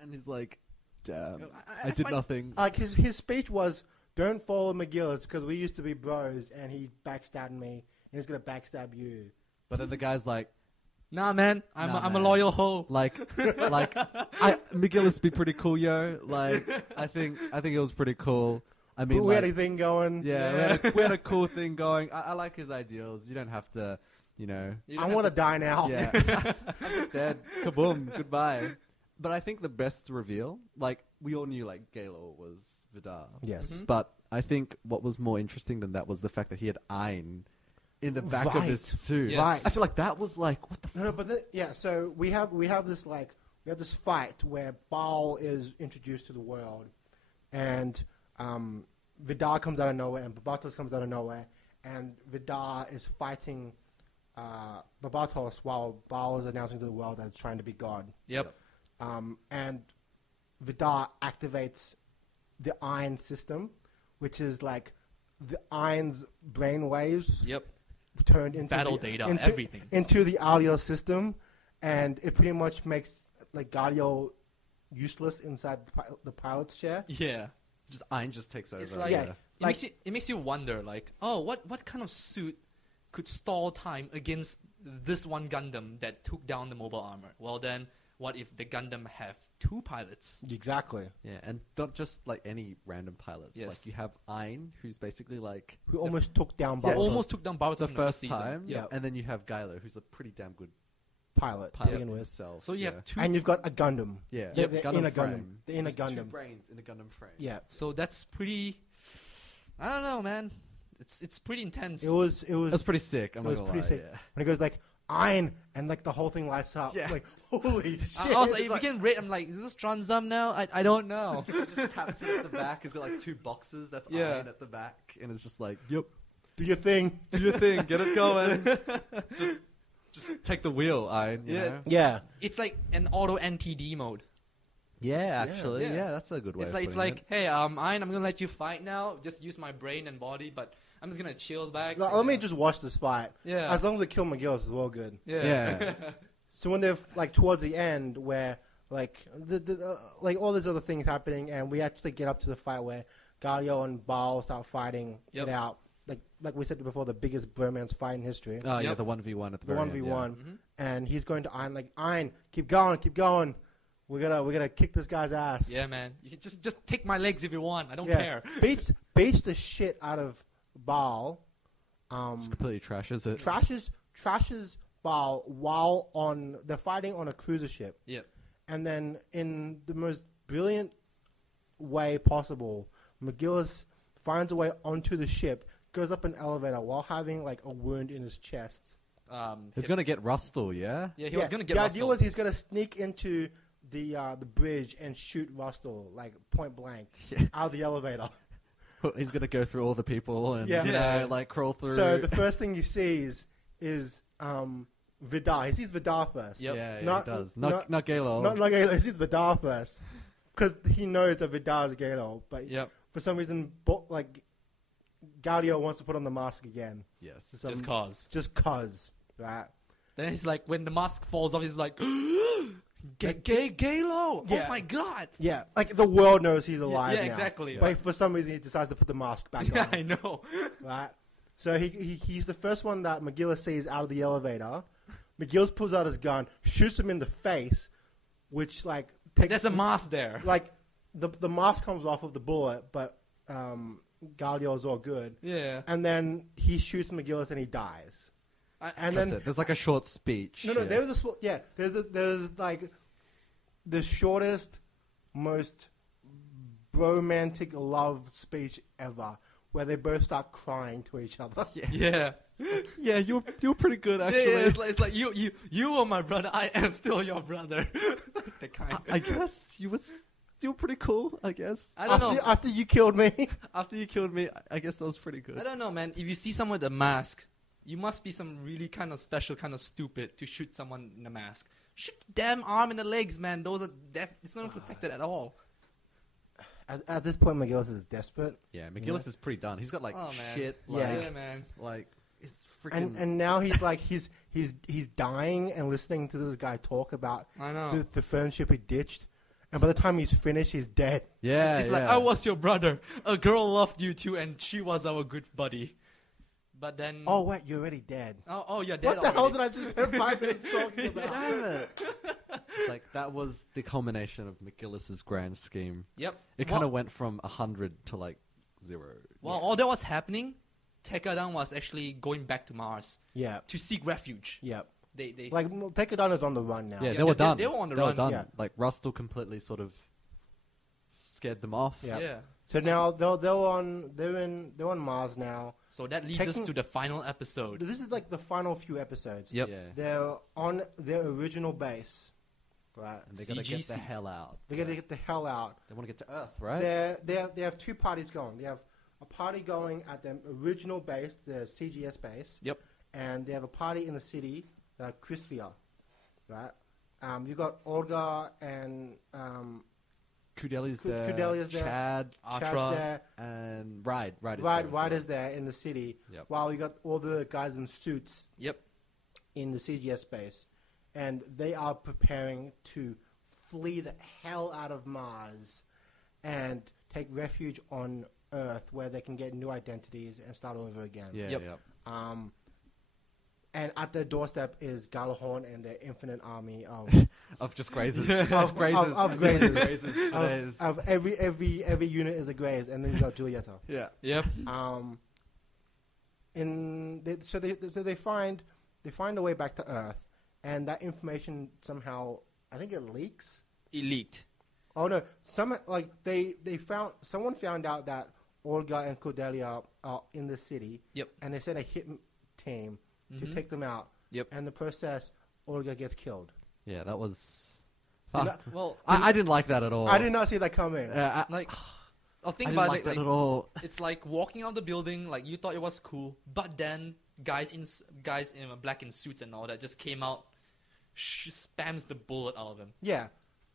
and he's like, damn, I did find- nothing. Like his speech was, "Don't follow McGillis because we used to be bros, and he backstabbed me, and he's gonna backstab you." But then the guy's like, Nah, man. I'm Nah, a man. loyal hoe. McGillis be pretty cool, yo. Like, I think it was pretty cool. I mean, We had like, a thing going. yeah, we had a cool thing going. I like his ideals. You don't have to, You I don't want to have die now. Yeah. I'm just dead. Kaboom. Goodbye. But I think the best reveal, like, we all knew, like, Galo was Vidar. Yes. Mhm. But I think what was more interesting than that was the fact that he had Ein in the back of his Right. suit. Yes. I feel like that was like, what the No, but so we have this fight where Baal is introduced to the world, and Vidar comes out of nowhere, and Barbatos comes out of nowhere, and Vidar is fighting Barbatos while Baal is announcing to the world that it's trying to be God. Yep. And Vidar activates the Iron system, which is like the Iron's brainwaves Yep. turned into Battle the, data, into, everything. into the Galio system, and it pretty much makes like Galio useless inside the pilot's chair. Yeah. just Ein just takes over. It's like, Yeah. it makes you wonder, like, oh, what kind of suit could stall time against this one Gundam that took down the mobile armor? Well, then, what if the Gundam have two pilots? Exactly. Yeah, and not just like any random pilots. Yes. Like you have Ein, who's basically like Who almost took down They Barbatos. almost took down Barbatos the in first season. time, Yeah. and then you have Gylo, who's a pretty damn good pilot to pilot begin with. himself. So you yeah. have two. And you've got a Gundam. Yeah, They're in a Gundam. frame. They're in a There's two Gundam. brains in a Gundam frame. Yeah. So that's pretty. I don't know, man. It's pretty intense. It was That's pretty sick. I'm It not was gonna pretty lie, sick. yeah. when it goes like Iron and like the whole thing lights up. Yeah. Like holy shit. I was like, It's if you can rate, I'm like, is this Transam now? I don't know. He just taps it at the back. He's got like two boxes. That's Yeah. Ein at the back, and it's just like, yep, do your thing. do your thing, get it going. just take the wheel, Ein. You Yeah. know? Yeah. It's like an auto NTD mode. Yeah, actually, Yeah. yeah, that's a good way. It's of like putting it. hey, Ein, I'm gonna let you fight now. Just use my brain and body, but I'm just gonna chill back. Let me just watch this fight. Yeah. As long as they kill McGill, it's well good. Yeah. So when they're like towards the end, where like like all these other things happening, and we actually get up to the fight where Galio and Baal start fighting Yep. it out. Like we said before, the biggest bromance fight in history. Oh yeah, Yep. the 1v1 at the The very 1v1, end. Mhm. and he's going to Iron like Iron, keep going. We're gonna kick this guy's ass. Yeah, man. You can just take my legs if you want. I don't Yeah. care. Beats the shit out of Baal. Just completely trashes it. Trashes Baal while they're fighting on a cruiser ship. Yep. And then in the most brilliant way possible, McGillis finds a way onto the ship, goes up an elevator while having like a wound in his chest. He's gonna get Rustle, yeah. Yeah, he was gonna get the lost. idea was he's gonna sneak into the bridge and shoot Rustle like point blank out of the elevator. He's gonna go through all the people and Yeah. you Yeah. know, like crawl through. So the first thing he sees is Vidar. He sees Vidar first. Yep. yeah, Not- he does. not- Not Galo. Not Galo. He sees Vidar first because he knows that Vidar is Galo, but Yep. for some reason, Galio wants to put on the mask again. Yes. Just cause. Just cause, right? Then he's like, when the mask falls off, he's like, Galo! Yeah. Oh my god! Yeah, like the world knows he's alive Yeah, now. exactly. But for some reason, he decides to put the mask back Yeah, on. I know. Right? So he's the first one that McGillis sees out of the elevator. McGillis pulls out his gun, shoots him in the face, which like takes... There's a mask there. Like, the mask comes off of the bullet, but Galio's all good. Yeah. And then he shoots McGillis and he dies. And That's then... it. There's like a short speech. No, yeah. there's like the shortest, most romantic love speech ever, where they both start crying to each other. Yeah. Yeah, you're pretty good Yeah, actually. it's like you are my brother. I am still your brother. The kind. I guess you were pretty cool. I guess I don't know. After you killed me. after you killed me, I guess that was pretty good. I don't know, man. If you see someone with a mask, you must be some really kind of special, kind of stupid to shoot someone in a mask. Shoot the damn arm and the legs, man. Those are it's not protected at all. At this point, McGillis is desperate. Yeah, McGillis is pretty done. He's got like Oh, man. shit. Yeah. Like, Yeah, man. like it's freaking. And now he's like he's dying and listening to this guy talk about I know. the friendship he ditched. And by the time he's finished, he's dead. yeah, It's yeah. like, I was your brother. A girl loved you too, and she was our good buddy. But then... Oh wait, you're already dead. Oh, you're dead What the hell already. did I just spend 5 minutes talking about? Damn it! It's like that was the culmination of McGillis's grand scheme. Yep. It kind of went from 100 to like 0. While all that was happening, Tekkadan was actually going back to Mars Yeah, to seek refuge. yeah. They Like Tekkadan is on the run now. Yeah, Yeah, they were they- done. they were on the They were run. done. Yeah. Like Rustle completely sort of scared them off. Yeah. yeah. So now they're on Mars now. So that leads us Taking- to the final episode. This is like the final few episodes. Yep. Yeah. They're on their original base, right? And they gotta get the CGC. hell out. They got to get the hell out. They want to get to Earth, right? They have two parties going. They have a party going at their original base, the CGS base. Yep. And they have a party in the city, Chryslia, right? You got Olga and Kudeli's there. Kudelia's there. Chad Chad's Atra. there. and Ride. Ride is Right, there. as right well. is there in the city. Yep. While you got all the guys in suits Yep. in the CGS base, and they are preparing to flee the hell out of Mars and take refuge on Earth, where they can get new identities and start over again. Yeah, Yep. yep. And at their doorstep is Galahorn and their infinite army of Of just grazers. Of- Just grazers. of grazers. Grazers for days. of every unit is a Graves, and then you got Giulietta. Yeah. Yep. So they find a way back to Earth, and that information somehow, I think it leaks. Elite. Oh no! Someone found out that Olga and Cordelia are in the city. Yep. And they sent a hit team to take them out. Yep. And in the process, Olga gets killed. Yeah, that was... Did Fuck. not- Well, I didn't like that at all. I did not see that coming. like, I'll I think didn't about like it. that Like, at all. it's like walking out the building. Like you thought it was cool, but then guys in black in suits and all that just came out, spams the bullet out of them. Yeah.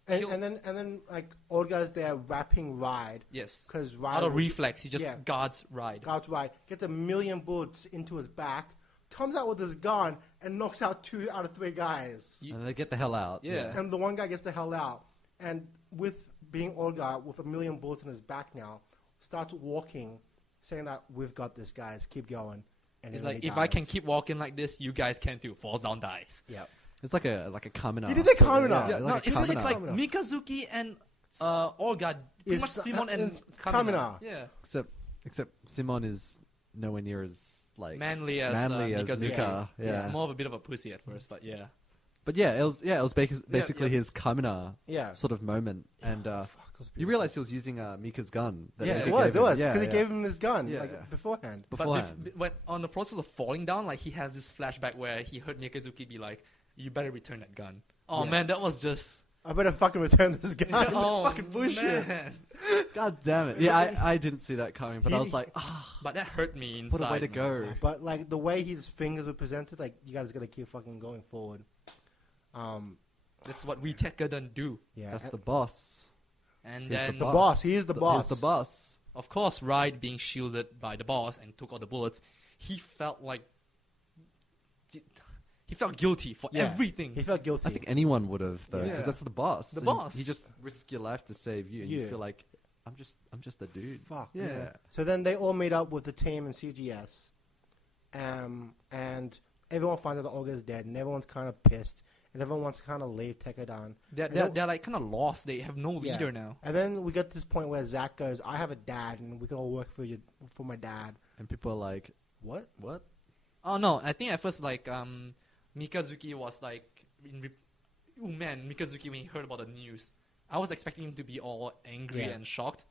And then like Olga's there rapping Ride. Yes. Because Ride Out of reflex, he just yeah. guards Ride. God's Ride gets 1,000,000 bullets into his back, comes out with his gun and knocks out 2 out of 3 guys. And they get the hell out. Yeah. And the one guy gets the hell out. And with being Olga with 1,000,000 bullets in his back now, starts walking, saying that we've got this, guys. Keep going. And It's then like he if I can dies. keep walking like this, you guys can too. Falls down, dies. Yeah. It's like a Kamina. He did a sort of- Kamina. Yeah, like a it's Kamina. like Kamina. Mikazuki and Olga, pretty Is- much Simon and is Kamina. Kamina. Yeah. Except Simon is nowhere near as like Manly as Mikazuki. Mika. Yeah. He's more of a bit of a pussy at first, but yeah. But it was basically yeah. his Kamina Yeah. sort of moment, and Fuck, it was you beautiful. realize he was using Mika's gun. that Yeah, Mika it was. gave It him. was. Yeah, Because he yeah. gave him his gun Yeah, like yeah. beforehand. beforehand. But when on the process of falling down, like he has this flashback where he heard Mikazuki be like, "You better return that gun." Oh Yeah. man, that was just I better fucking return this gun. oh fucking bullshit. man. God damn it! Yeah, I didn't see that coming, but I was like, But that hurt me inside. what a way to man. go. But like the way his fingers were presented, like you guys gotta keep fucking going forward. That's what we Tekkadan do. Yeah. That's the boss. And He's then the boss. He is the boss. He's the boss. Of course, Ride being shielded by the boss and took all the bullets, he felt like he felt guilty for everything. He felt guilty. I think anyone would have, though, because Yeah. that's the boss. The And boss. He just risks your life to save you, and you feel like, I'm just a dude. Fuck. Yeah. So then they all meet up with the team in CGS, and everyone finds out that Olga's dead, and everyone's kind of pissed, and everyone wants to kind of leave, take her down. They're like kind of lost. They have no Yeah. leader now. And then we get to this point where Zack goes, "I have a dad, and we can all work for my dad." And people are like, What? what? Oh no! I think at first like Mikazuki was like, oh man, Mikazuki when he heard about the news, I was expecting him to be all angry Yeah. and shocked,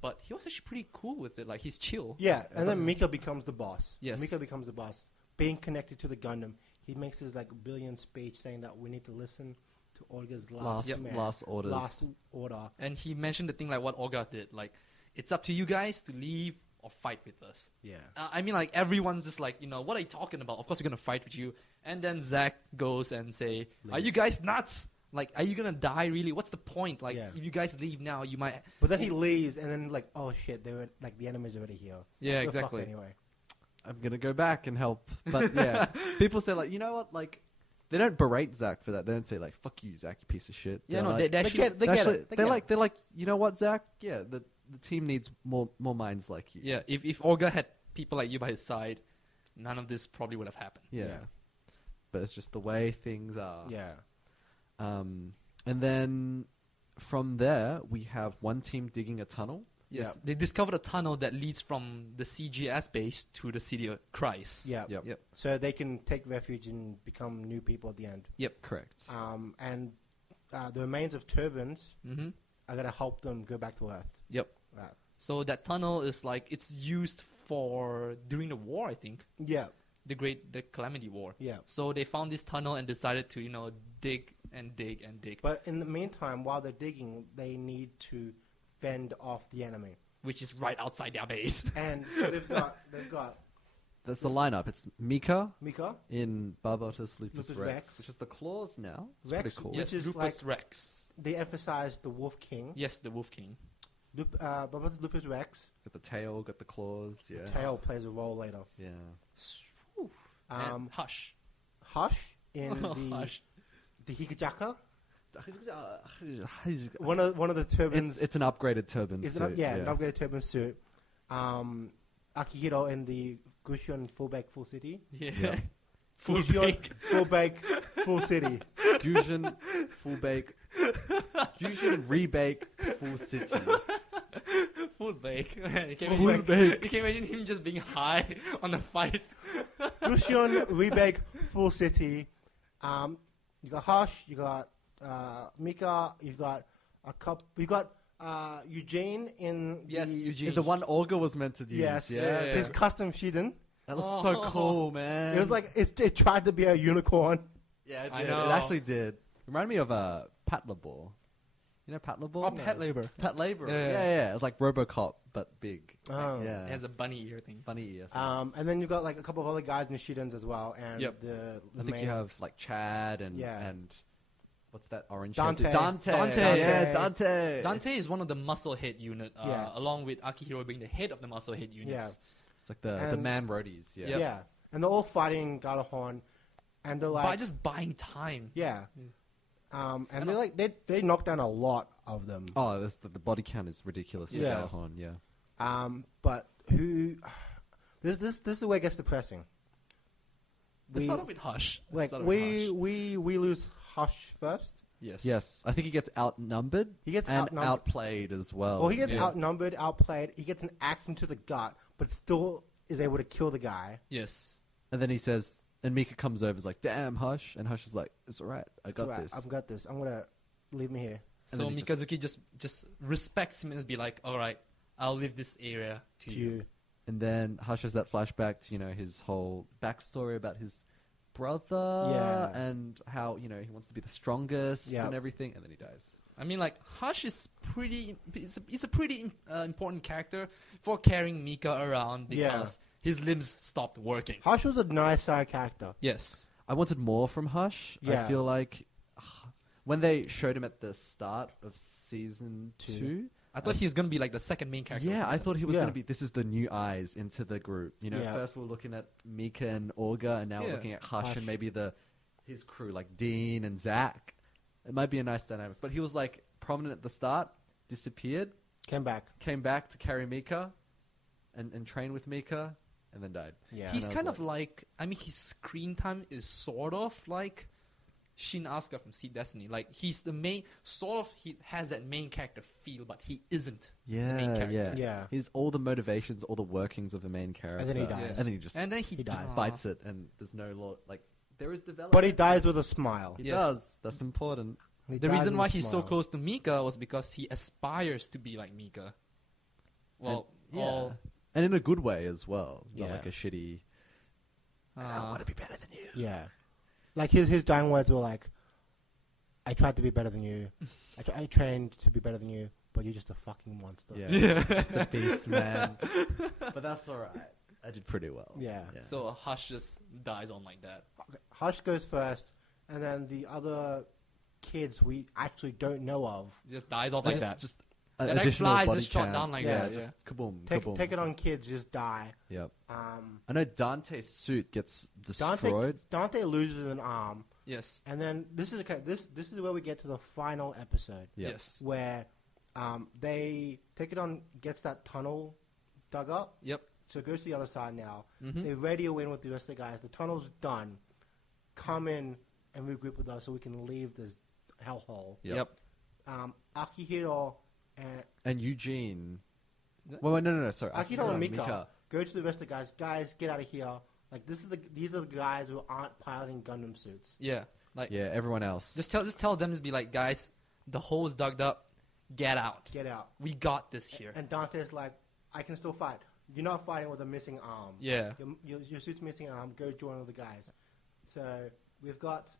but he was actually pretty cool with it. Like he's chill. Yeah, and then Mika becomes the boss. Yes. Mika becomes the boss. Being connected to the Gundam, he makes his like brilliant speech saying that we need to listen to Olga's last orders. last order. And he mentioned the thing like what Olga did. Like, it's up to you guys to leave or fight with us. Yeah. I mean, like everyone's just like, what are you talking about? Of course we're gonna fight with you. And then Zack goes and say, "Are you guys nuts? Like, are you gonna die really? What's the point? Like, if you guys leave now, you might." But then he leaves, and then like, oh shit, they were like the enemy's already here. Yeah, What the fuck exactly. Anyway. I'm gonna go back and help. But yeah, people say like, you know what? Like, they don't berate Zack for that. They don't say like, "Fuck you, Zack, you piece of shit." Yeah, They're no, like, they actually, They get it. they're like, you know what, Zack? Yeah, the team needs more minds like you. yeah. If Olga had people like you by his side, none of this probably would have happened. Yeah. Yeah. But it's just the way things are. Yeah. And then from there, we have one team digging a tunnel. Yes, they discovered a tunnel that leads from the CGS base to the city of Christ. Yeah. Yep. So they can take refuge and become new people at the end. Correct. And the remains of turbans Mm-hmm. are gonna help them go back to Earth. Yep. Right. So that tunnel is like it's used for during the war, I think, Yeah. the Calamity War. Yeah. So they found this tunnel and decided to dig and dig and dig, But in the meantime, while they're digging, they need to fend off the enemy. which is right outside their base. And so they've got That's the lineup. It's Mika Mika, in Barbotus Lupus Lupus rex, Rex. which is the claws now. It's Rex, pretty cool. Yes, Which is Lupus Rex. they emphasize the Wolf King. Yes, the Wolf King. Barbotus Lupus Rex. Got the tail, got the claws. Yeah. The tail plays a role later. Yeah. And Hush. Hush in Hush. the Hikajaka. One of the turbans. It's an upgraded turban Is suit. it an upgraded turban suit. Akihiro in the Gushon full bake full city. Yeah. Full Gushon bake. full bake full city. Fusion, full bake. Fusion, rebake, full city. Full bake. You can Full imagine- bake. You can imagine him just being high on the fight. Gushon rebake full city. You got Hush. You got Mika. You've got You got Eugene in Yes, the, Eugene. The one Olga was meant to use. Yes, Yeah. Yeah. his custom Shiden. That looks so cool, man. It was like it tried to be a unicorn. Yeah, it I did. know. It actually did. Reminded me of Pat Labor. You know Pat Labor? Oh, pet labor. Pat Labor. Yeah. Yeah. It's like RoboCop, but big. Oh. Yeah. It has a bunny ear thing. Funny ear. And then you've got like a couple of other guys in the Shidens as well. And Yep. the I think main, you have like Chad and Yeah. and what's that orange? Dante. head dude? Dante. Dante. Yeah, Dante. Dante is one of the muscle head unit, Yeah. along with Akihiro being the head of the muscle head units. It's like the And- man roadies. Yeah. Yep. Yeah, and they're all fighting Galahorn, and they're like, By just buying time. yeah, and And they like they knock down a lot of them. Oh, the body count is ridiculous for Yes. Galahorn. Yeah. But who? This is where it gets depressing. Let's start off with Hush. Let's Like start off with Hush. we lose Hush first. Yes. Yes, I think he gets outnumbered. He gets and outnumbered. outplayed as well. Well, he gets Yeah. outnumbered, outplayed. He gets an axe into the gut, but still is able to kill the guy. Yes. And then he says, and Mika comes over, is like, "Damn, Hush," and Hush is like, "It's alright, I got It's this." I've got this. I'm gonna leave me here. And So then he Mikazuki just respects him and be like, all right, I'll leave this area to To you. you. And then Hush has that flashback to his whole backstory about his brother Yeah. and how he wants to be the strongest Yep. and everything, and then he dies. I mean, like, Hush is pretty... It's a pretty important character for carrying Mika around because his limbs stopped working. Hush was a nice side character. Yes. I wanted more from Hush. Yeah. I feel like when they showed him at the start of season 2, I thought he was gonna be like the second main character. Yeah, I thought he was Yeah. going to be. This is the new eyes into the group. You know, Yeah. first we're looking at Mika and Olga, and now we're Yeah. looking at Hush Hush. and maybe his crew like Dean and Zach. It might be a nice dynamic, but he was like prominent at the start, disappeared, Came back. came back to carry Mika, and train with Mika, and then died. Yeah. He's And I was kind of like, I mean, his screen time is sort of like Shin Asuka from Ft.Destiny. Like, he's the main, sort of, he has that main character feel, but he isn't the main character. Yeah, Yeah. He's all the motivations, all the workings of a main character, then he dies. and then he just And then he dies. fights it, and there's no law. Like there is development, But he dies with a smile. He Yes. does. That's important. He The dies reason with why a he's so smile. close to Mika was because he aspires to be like Mika. Well, all, and in a good way as well. Not Yeah. like a shitty. I want to be better than you. Yeah. Like his dying words were like, I tried to be better than you. I trained to be better than you, but you're just a fucking monster. Yeah, just the beast, man. But that's all right. I did pretty well. Yeah. so Hush just dies on like that. Okay, Hush goes first, and then the other kids we actually don't know of. He just dies off like like that. that. Just That like additional flies body just shot count. down like Yeah, that. Just kaboom, Take kaboom. it on kids, just die. Yep. I know Dante's suit gets destroyed. Dante loses an arm, Yes. and then this is okay. This is where we get to the final episode, Yep. Yes. where they take it on, gets that tunnel dug up, Yep. so it goes to the other side now. Mhm. They radio in with the rest of the guys. The tunnel's done. Come in and regroup with us so we can leave this hellhole. Yep. Akihiro And Eugene. Th- Well, no. Sorry. Akihiro and Mika go to the rest of the guys. Guys, get out of here. Like these are the guys who aren't piloting Gundam suits. Yeah. Like Yeah, everyone else. just tell them to be like, guys, the hole is dug up. Get out. Get out. We got this here. And Dante's like, I can still fight. You're not fighting with a missing arm. Yeah. Your suit's missing an arm. Go join all the guys. So we've got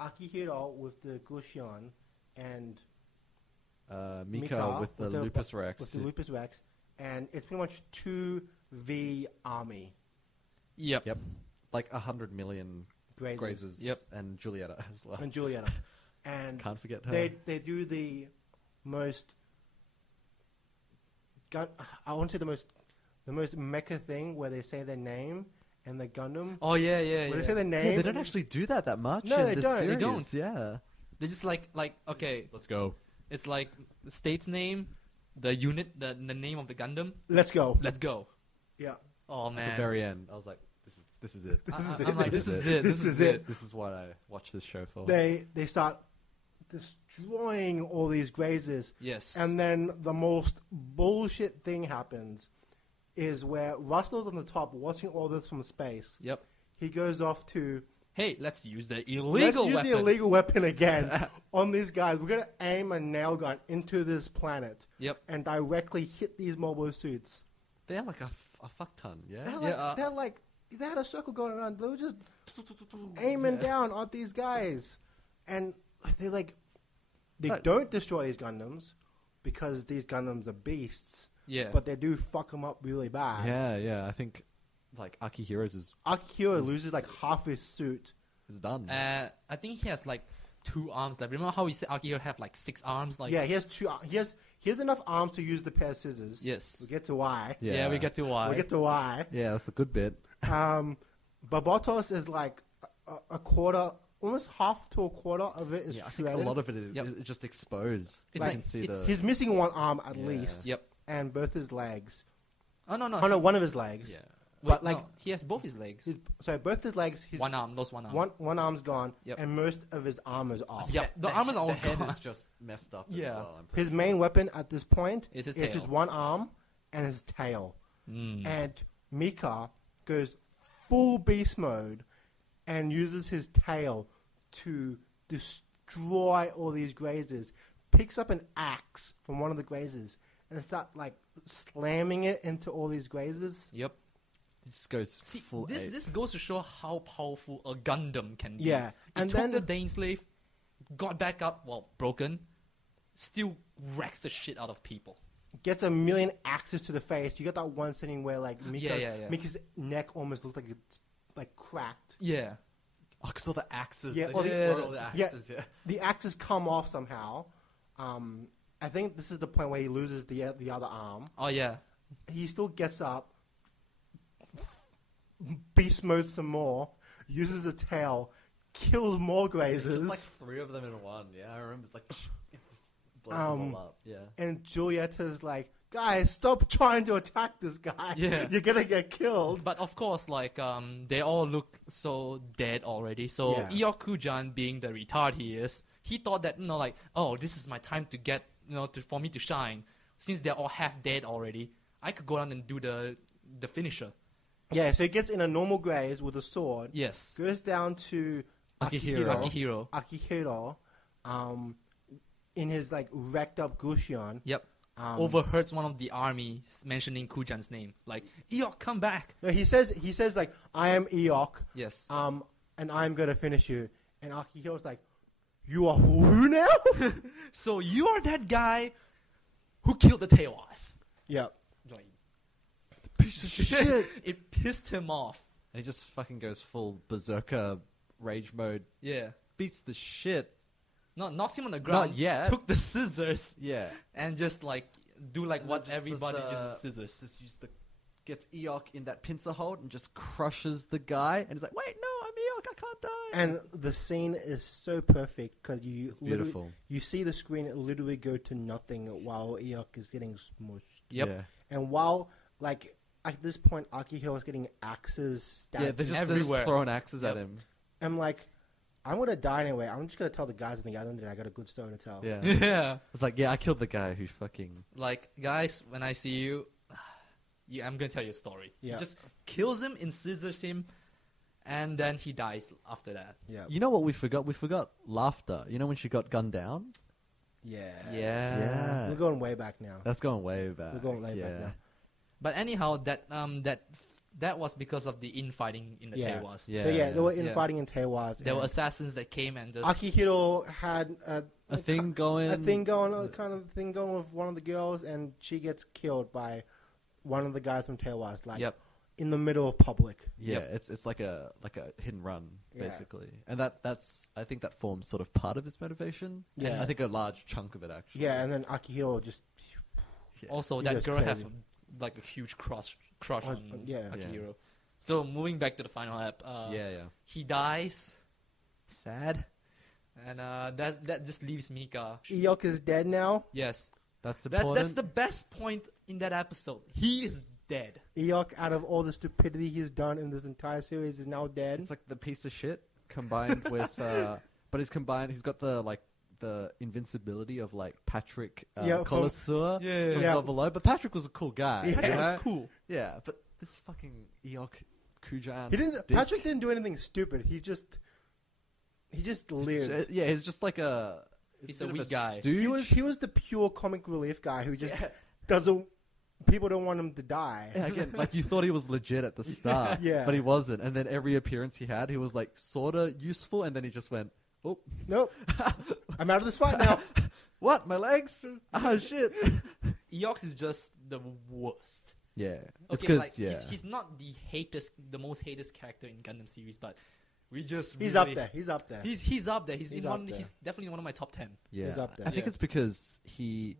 Akihiro with the Gushion and Mika with the Lupus Rex. With the Lupus Rex. And it's pretty much 2v army. Yep. Yep. Like 100 million Grazers. Grazers. Yep. And Julieta as well. And Julieta. And Can't forget her. they do the most I want to say the most mecha thing where they say their name and the Gundam. Oh yeah, yeah, Where yeah. they say their name. Yeah, they don't and- actually do that much. No, in they this don't. They Series. don't. Yeah. They just like okay, Let's go. it's like the state's name, the unit, the name of the Gundam. Let's go. Let's go. Yeah. Oh At man. the very end, I was like, this is it. I'm like, this is it. This is it. This is what I watched this show for. They start destroying all these grazers. Yes. And then the most bullshit thing happens is where Russell's on the top watching all this from space. Yep. He goes off to Hey, let's use the let's illegal use weapon. the illegal weapon again on these guys. We're gonna aim a nail gun into this planet Yep. and directly hit these mobile suits. They had like a fuck ton, yeah? They had a circle going around. They were just aiming down at these guys, and they But- don't destroy these Gundams because these Gundams are beasts. Yeah. But they do fuck them up really bad. Yeah. I think like Akihiro's is Akihiro loses like half his suit. done. I think he has like 2 arms left. Remember how he said Akihiro have like 6 arms? Like Yeah, he has two. He has enough arms to use the pair of scissors. Yes. We get to why. Yeah, we get to why. We get to why. Yeah, that's the good bit. Babotos is like a quarter, almost half to a quarter of it is Yeah, I think shredded. a lot of it is Yep. is just exposed. It's You like- can see it's- the He's missing one arm at Yeah. least, Yep. and both his legs. Oh no. Oh no, one of his legs. yeah. But, Wait, like- no, he has both his legs. So both his legs. One arm, lost one arm. One arm's gone, Yep. and most of his arm is off. Yep. The arm is all the head gone. is just messed up Yeah. as well. I'm pretty His main weapon at this point Is his his tail. one arm and his tail. Mm. And Mika goes full beast mode and uses his tail to destroy all these grazers. Picks up an axe from one of the grazers and start like slamming it into all these grazers. Yep. It just goes See, full this ape. this goes to show how powerful a Gundam can be. Yeah, It and took then- the Dane slave, got back up, well, broken, still wrecks the shit out of people. Gets a million axes to the face. You got that one scene where like Yeah. Mika's neck almost looks like it's like cracked. Yeah. Oh, because all the axes. Yeah, they all just the- throw all the yeah. axes, yeah. The axes come off somehow. I think this is the point where he loses the other arm. Oh yeah. He still gets up, beast modes some more, uses a tail, kills more grazers. Like 3 of them in one. Yeah, I remember. It's like it just blows them all up. Yeah. And Julieta's like, guys, stop trying to attack this guy. Yeah. You're gonna get killed. But of course, like they all look so dead already. So Yeah. Eokujan, being the retard he is, he thought that like, oh, this is my time to get for me to shine. Since they're all half dead already, I could go down and do the finisher. Yeah, so he gets in a normal graze with a sword. Yes. Goes down to Akihiro. Akihiro, in his like wrecked up Gushion. Yep. Overheard one of the army mentioning Kujan's name, like, Eok, come back. No, he says like, I am Eok. Yes. And I'm gonna finish you. And Akihiro's like, you are who now? So you are that guy who killed the Tewas. Yep. Like, Piece of shit. it pissed him off. And he just fucking goes full berserker rage mode. Yeah. Beats the shit. Knocks him on the ground. Not yet. Took the scissors Yeah. and just like do like And what then everybody does just scissors. Just use gets Eok in that pincer hold and just crushes the guy. And he's like, wait, no, I'm Eok, I can't die. And the scene is so perfect because It's beautiful. You see the screen literally go to nothing while Eok is getting smushed. Yep. Yeah. And while, like, at this point, Akihiro is getting axes stabbed. Yeah, they're just Everywhere. throwing axes at Yep. him. I'm like, I'm going to die anyway. I'm just going to tell the guys on the island that I got a good story to tell. Yeah. Yeah. It's like, yeah, I killed the guy who fucking... Like, guys, when I see you, I'm gonna tell you a story. Yeah. He just kills him, scissors him, and then he dies after that. Yeah. You know what we forgot? We forgot laughter. You know when she got gunned down? Yeah. Yeah. We're going way back now. That's going way back. We're going way yeah. back now. But anyhow, that was because of the infighting in the Yeah. Tewas. Yeah. So yeah, they were Yeah. infighting in Tewas. There were and assassins that came and just Akihiro had A thing going... kind of thing going with one of the girls, and she gets killed by one of the guys from Tewas, like Yep. in the middle of public. Yeah, Yep. it's like a hit and run, Yeah. basically. And that's I think that forms sort of part of his motivation. Yeah. And I think a large chunk of it, actually. Yeah, and then Akihiro just Yeah. Also, He that goes girl crazy. has like a huge crush on yeah. Akihiro. So moving back to the final app, yeah. he dies, sad, and that just leaves Mika. Eok is dead now. Yes, That's that's important. the best point in that episode. He is dead. Eok, out of all the stupidity he's done in this entire series, is now dead. It's like the piece of shit combined with... but he's got the invincibility of like Patrick Yeah, from- Colasur Yeah. from Yeah. Double O. But Patrick was a cool guy. Yeah. Patrick you was know? cool. Yeah, but this fucking Eok Kujan... He didn't. dick. Patrick didn't do anything stupid. He just lived. Yeah, he's just like a... He's bit a of weak guy. stooge. He was the pure comic relief guy who just Yeah. doesn't. People don't want him to die. Yeah, again, like you thought he was legit at the start, Yeah. but he wasn't. And then every appearance he had, he was like sorta useful, and then he just went, "Oh, Nope. I'm out of this fight now. what? My legs? Oh shit!" Eox is just the worst. Yeah, it's Okay, because like, he's not the most hated character in Gundam series, but we just He's really- up there. He's up there. He's up there. He's He's in up one. there. He's definitely one of my top 10. yeah. He's up there. I think Yeah. it's because he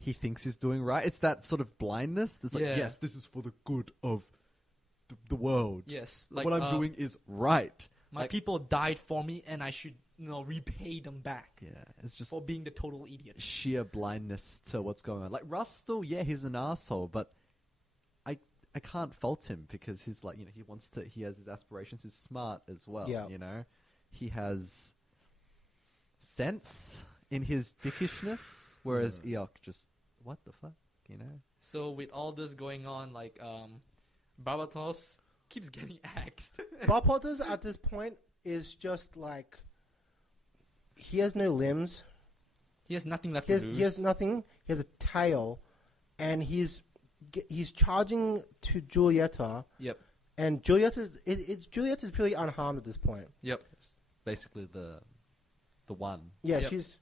thinks he's doing right. It's that sort of blindness. There's like, Yeah. yes, this is for the good of the world. Yes, what I'm doing is right. My Like, people died for me, and I should repay them back yeah, it's just for being the total idiot. sheer blindness to what's going on. Like Rustle, yeah, he's an asshole, but I can't fault him because he's like, he has his aspirations. He's smart as well. Yeah. He has sense in his dickishness, whereas Eok just what the fuck, So with all this going on, like Barbatos keeps getting axed. Bob Potter's at this point is just like he has no limbs. He has nothing left He has, to lose. he has nothing. He has a tail, and he's charging to Julieta, Yep. and Julieta's purely unharmed at this point. Yep. basically the one. Yeah, Yep. she's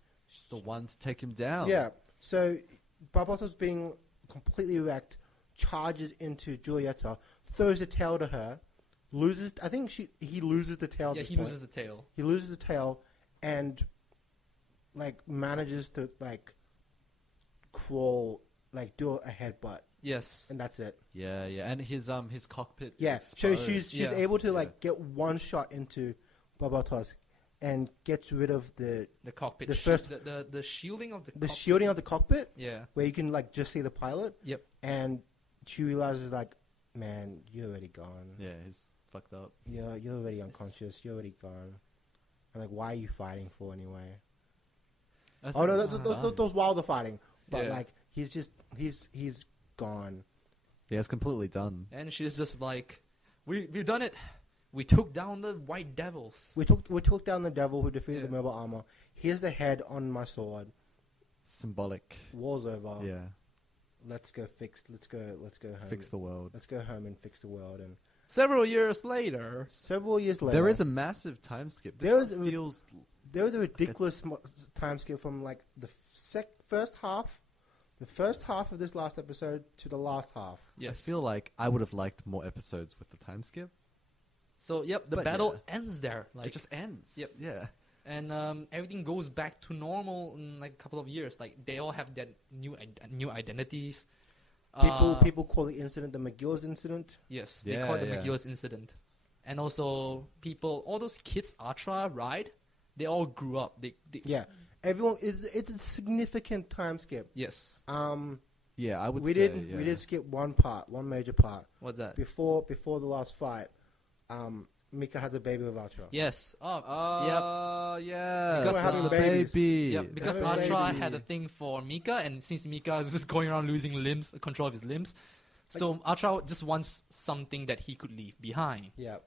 the one to take him down. yeah. So Barbatos being completely wrecked, charges into Julieta, throws the tail to her, loses. I think he loses the tail. At Yeah, this he point. loses the tail. He loses the tail, and like manages to like crawl, like do a headbutt, Yes. and that's it. Yeah, and his cockpit. Yeah, is so exposed. she's Yeah. able to Yeah. like get one shot into Barbatos and gets rid of the The cockpit. The shi- first- the shielding of the the cockpit. shielding of the cockpit, Yeah. where you can like just see the pilot. Yep. And she realizes like, man, you're already gone. Yeah, he's fucked up. You're already unconscious. You're already gone. And like, why are you fighting for anyway? I Oh no, think those, it's done. those while they're fighting, but Yeah. like he's gone. Yeah, it's completely done. And she's just like, we've done it. We took down the white devils. We took down the devil who defeated Yeah. the mobile armor. Here's the head on my sword. Symbolic. War's over. Yeah, Let's go home. fix the world. Let's go home and fix the world. And Several years later. several years later, There is a massive time skip. This There is one a- feels there was a ridiculous time skip from like the first half of this last episode to the last half. Yes. I feel like I would have liked more episodes with the time skip. So yep, the But battle yeah. ends there. Like It just ends. Yep. Yeah. and everything goes back to normal in like a couple of years. Like they all have their new identities. People call the incident the McGill's incident. Yes, they Yeah, call it the yeah. McGill's incident. And also all those kids Atra ride, they all grew up. They Yeah, everyone. It's a significant time skip. yes. Yeah, I would We say. we did skip one major part What's that? before the last fight. Mika has a baby with Ultra. Yes. Oh, Oh, yeah. Because, the having babies. baby. yeah. Because Having Atra babies. had a thing for Mika, and since Mika is just going around losing control of his limbs, so Atra just wants something that he could leave behind. Yeah.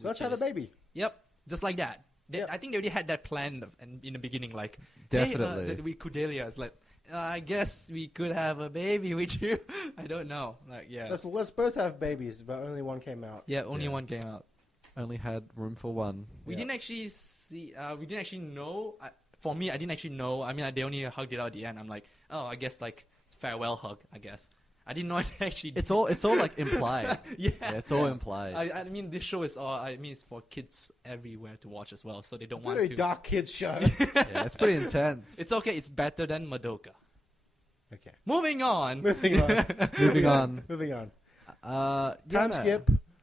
So let's Which have a is- baby. Yep, just like that. Yep. I think they already had that planned in the beginning. Like, Definitely. Hey, we Cordelia is like, I guess we could have a baby with you. I don't know. Like, yeah, Let's both have babies, but only one came out. yeah. Only Yeah. one came out. Only had room for one. We Yeah. didn't actually see. We didn't actually know. For me, I didn't actually know. I mean, they only hugged it out at the end. I'm like, oh, I guess like farewell hug. I guess I didn't know it actually. It's all like implied. yeah. It's all implied. I mean, this show is all. I mean, it's for kids everywhere to watch as well, so they don't want Very to. dark kids show. Yeah, it's pretty intense. It's okay. It's better than Madoka. Okay. Moving on. Moving on. Moving on. Moving on. Yeah.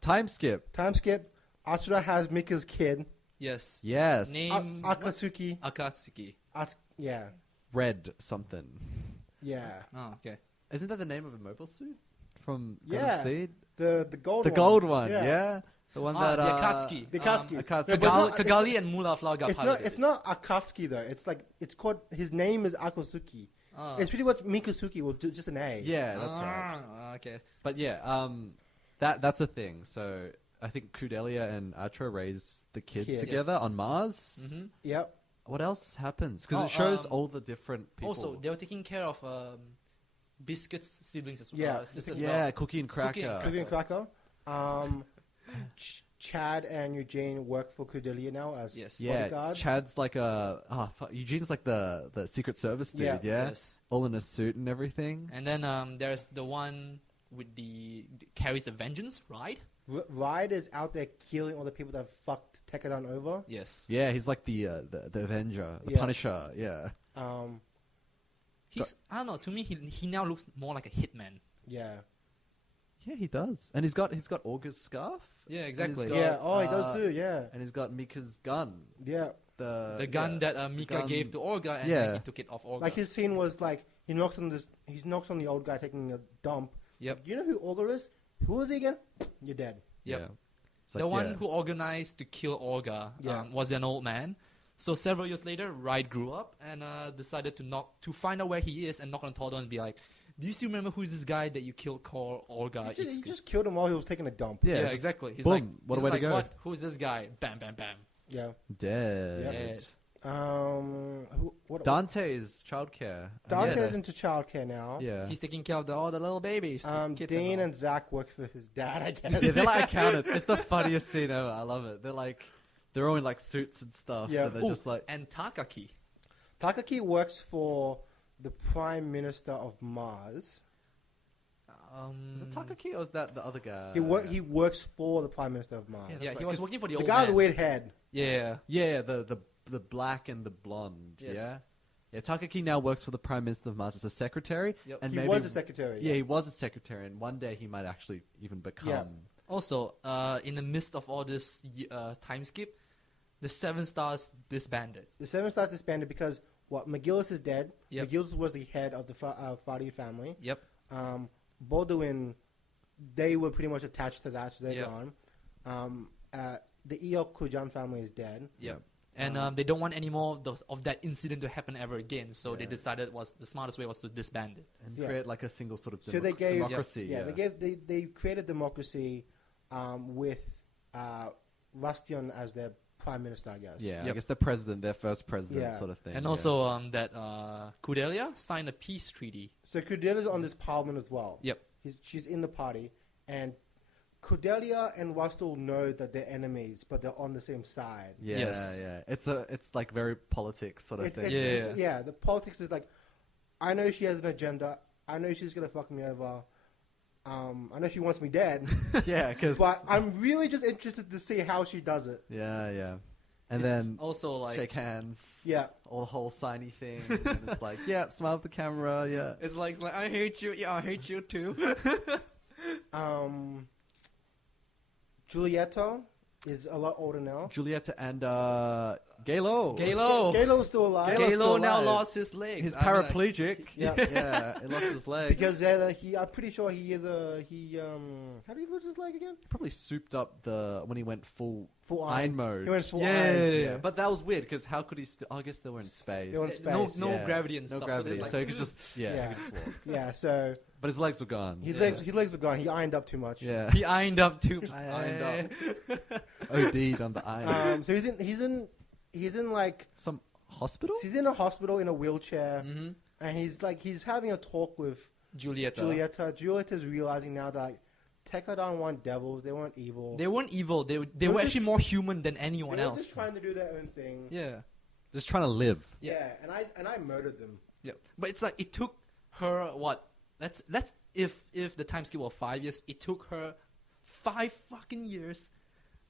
Time skip. Time skip. Asura has Mika's kid. Yes. Yes. Name- Akatsuki. Akatsuki. Yeah. Red something. Yeah. Oh, okay. Isn't that the name of a mobile suit from Yeah. Gundam Seed? The gold The one. gold one. Yeah. The one that the Akatsuki. The Akatsuki. Akatsuki. Yeah, but not- Kagali and Mula Flower got It's piloted. not Akatsuki though. It's called. His name is Akatsuki. Ah. It's pretty much Mikasuki with just an A. Yeah, that's right. Okay. But yeah, that's a thing. So I think Crudelia and Atra raise the kid Kid. together Yes. on Mars. Mm-hmm. Yep. What else happens? Because Oh, it shows all the different people. Also, they were taking care of Biscuit's siblings as well. Yeah, Sisters as yeah, well. Cookie and Cracker. Cookie and Cookie and Cracker. Chad and Eugene work for Cordelia now as Yes. Yeah, bodyguards. Chad's like Eugene's like the Secret Service dude, Yeah. yeah? Yes. All in a suit and everything. And then there's the one with the carries the vengeance, right? Ride is out there killing all the people that fucked Tekadon over. Yes. Yeah, he's like the Avenger, the Yeah. Punisher, yeah. He's I don't know. To me, he now looks more like a hitman. Yeah. Yeah, he does. And he's got Augur's scarf. Yeah, And exactly. he's got, Yeah. Oh, he does too. Yeah. And he's got Mika's gun. Yeah. The gun that Mika gun- gave to Orga, and Yeah. then he took it off Orga. Like his scene was like he knocks on the old guy taking a dump. Yep. Do you know who Olga is? Who is he again? You're dead. Yep. Yeah. It's The like, one yeah. who organized to kill Orga Yeah. was an old man. So several years later, Ride grew up and decided to find out where he is and knock on the door and be like, "Do you still remember who's this guy that you killed called Orga?" He just killed him while he was taking a dump. Yeah, yeah, just exactly. He's boom, like, what a he's way to like, go. "What? Who's this guy?" Bam, bam, bam. Yeah. Dead. Dead. What? Dante's childcare. Dante's Yes. into childcare now. Yeah. He's taking care of all the little babies. the kids Dean all. and Zach work for his dad, I guess. Yeah, they're like accountants. It's the funniest scene ever. I love it. They're all in like suits and stuff. Yeah. And they're Ooh. just like, and Takaki. Takaki works for the Prime Minister of Mars. is it Takaki or is that the other guy? He works for the Prime Minister of Mars. Yeah, Yeah, right, he was 'cause working for the The old guy man. with the weird head. Yeah. Yeah, the black and the blonde. Yes. Yeah. Yeah, Takaki now works for the Prime Minister of Mars as a secretary. Yep. And He maybe, was a secretary. Yeah, he was a secretary, and one day he might actually even become... Yeah. Also, in the midst of all this time skip, the Seven Stars disbanded. The Seven Stars disbanded because McGillis is dead. Yep. McGillis was the head of the Fadi family. Yep. Baldwin, they were pretty much attached to that, so they're Yep. gone. The Eok Kujan family is dead. Yep. And they don't want any more of that incident to happen ever again, so they decided the smartest way was to disband it. And Yeah. create like a single sort of So they gave democracy. Yeah, they created democracy with Rustion as their prime minister, I guess. Yeah, I Yep. guess their president, their first president Yeah. sort of thing. And yeah. also that Kudelia signed a peace treaty. So Cordelia's on this parliament as well. Yep. She's in the party, and Cordelia and Rustle know that they're enemies, but they're on the same side. Yeah, Yes. yeah. It's like very politics sort of thing. Yeah. The politics is like, I know she has an agenda. I know she's gonna fuck me over. I know she wants me dead, Yeah, because... but I'm really just interested to see how she does it. Yeah, yeah. And It's then also like shake hands. Yeah. All the whole signy thing. And it's like, yeah, smile at the camera, yeah. it's like I hate you. Yeah, I hate you too. Giulietto is a lot older now. Julieta and Galo. Galo's still alive. Galo's still Galo now alive. lost his legs. He's I mean, like, paraplegic. Yeah. Yeah, he lost his legs. Because I'm pretty sure how did he lose his leg again? Probably souped up when he went full Full iron mode. He went full Yeah, iron. yeah, yeah. But that was weird because how could he I guess they were in space. They were in space. no Yeah. gravity and No stuff. gravity. So, there's So like, he could just Yeah. he could just walk. Yeah, so But his legs were gone. his Yeah. legs were gone. He ironed up too much. Yeah. he ironed up too. Just ironed up. OD'd on the iron. So he's in like Some hospital? he's in a hospital in a wheelchair, Mm-hmm. and he's having a talk with Julieta. Julieta's realizing now that Tekkadan weren't devils, they weren't evil. They weren't evil. They were were just actually more human than They anyone were else. just trying to do their own thing. Yeah. Just trying to live. Yeah, and I murdered them. Yeah. But it's like it took her what? Let's if the time skip was 5 years, it took her 5 fucking years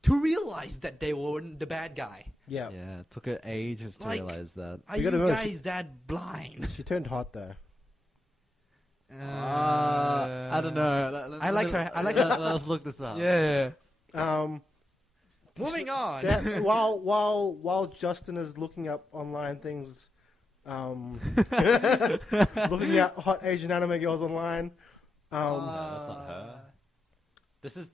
to realize that they weren't the bad guy. Yeah. Yeah, it took her ages to Like- realize that. Are You you gotta remember, guys that blind? She turned hot though. I don't know. I like her. I like Let her. us look this up. Yeah. Moving Moving on. while Justin is looking up online things, looking at hot Asian anime girls online. No, that's not her. This is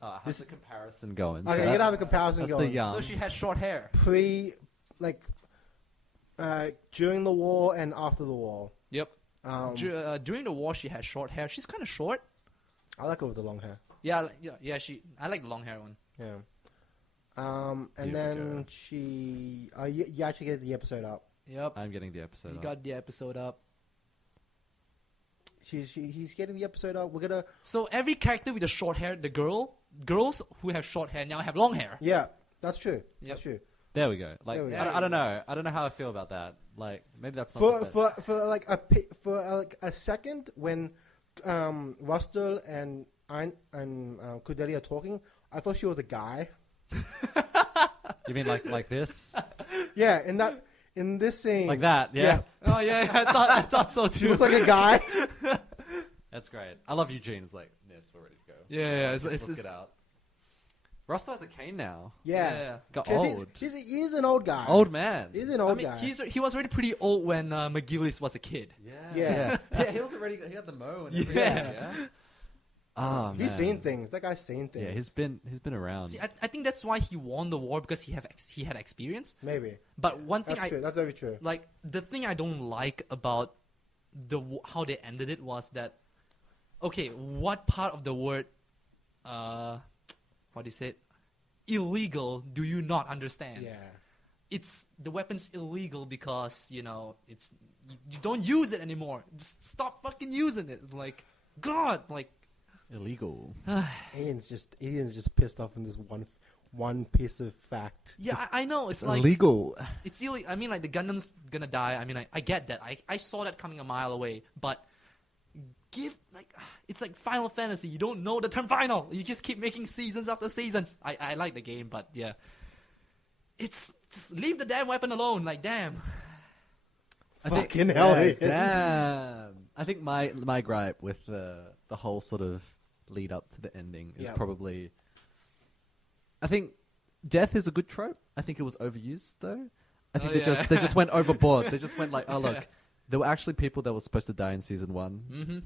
how's the comparison going? Okay, you're gonna have a comparison that's going. the young. So she had short hair. During the war and after the war. Yep. Um, During the war, she had short hair. She's kind of short. I like her with the long hair. Yeah. I like the long hair one. Yeah. And Here we then go. she, you actually get the episode up. Yep. I'm getting the episode. You up. got the episode up. He's getting the episode up. We're gonna, So every character with the short hair, girls who have short hair now have long hair. yeah, that's true. Yep. That's true. There we go. Like There we go. I don't know. I don't know how I feel about that. Like maybe that's not For the best. for a second when Rustle and Cordelia are talking, I thought she was a guy. You mean like this? Yeah, in this scene, Like that? Yeah. Oh yeah, I thought so she too. looks like a guy. That's great. I love Eugene. It's like, yes, we're ready to go. Yeah, Let's get out. Russell has a cane now. Yeah, Got 'Cause old. He's an old guy. Old man. He's an I old mean, guy. he was already pretty old when McGillis was a kid. Yeah. Yeah. Yeah. He was already. He had the mow and everything. Yeah. Yeah. Oh man. He's seen things. That guy's seen things. Yeah, he's been around. See, I think that's why he won the war because he had experience. Maybe. But one thing That's true. That's very true. like the thing I don't like about how they ended it was that okay, what part of the word what do you say it? Illegal do you not understand? Yeah. It's the weapon's illegal because you don't use it anymore. Just stop fucking using it. It's like God, like Illegal. Ian's just pissed off in this one piece of fact. yeah, Just- I know it's like Illegal. it's illegal. I mean, like the Gundam's gonna die. I mean, I get that. I saw that coming a mile away. But it's like Final Fantasy. You don't know the term final. You just keep making seasons after seasons. I like the game, but yeah, it's just leave the damn weapon alone. Like damn. Fucking hell. Yeah, damn. I think my gripe with the whole sort of lead up to the ending is probably. I think death is a good trope. I think it was overused though. I think they just went overboard. They just went like, oh look, there were actually people that were supposed to die in season 1. Mm-hmm.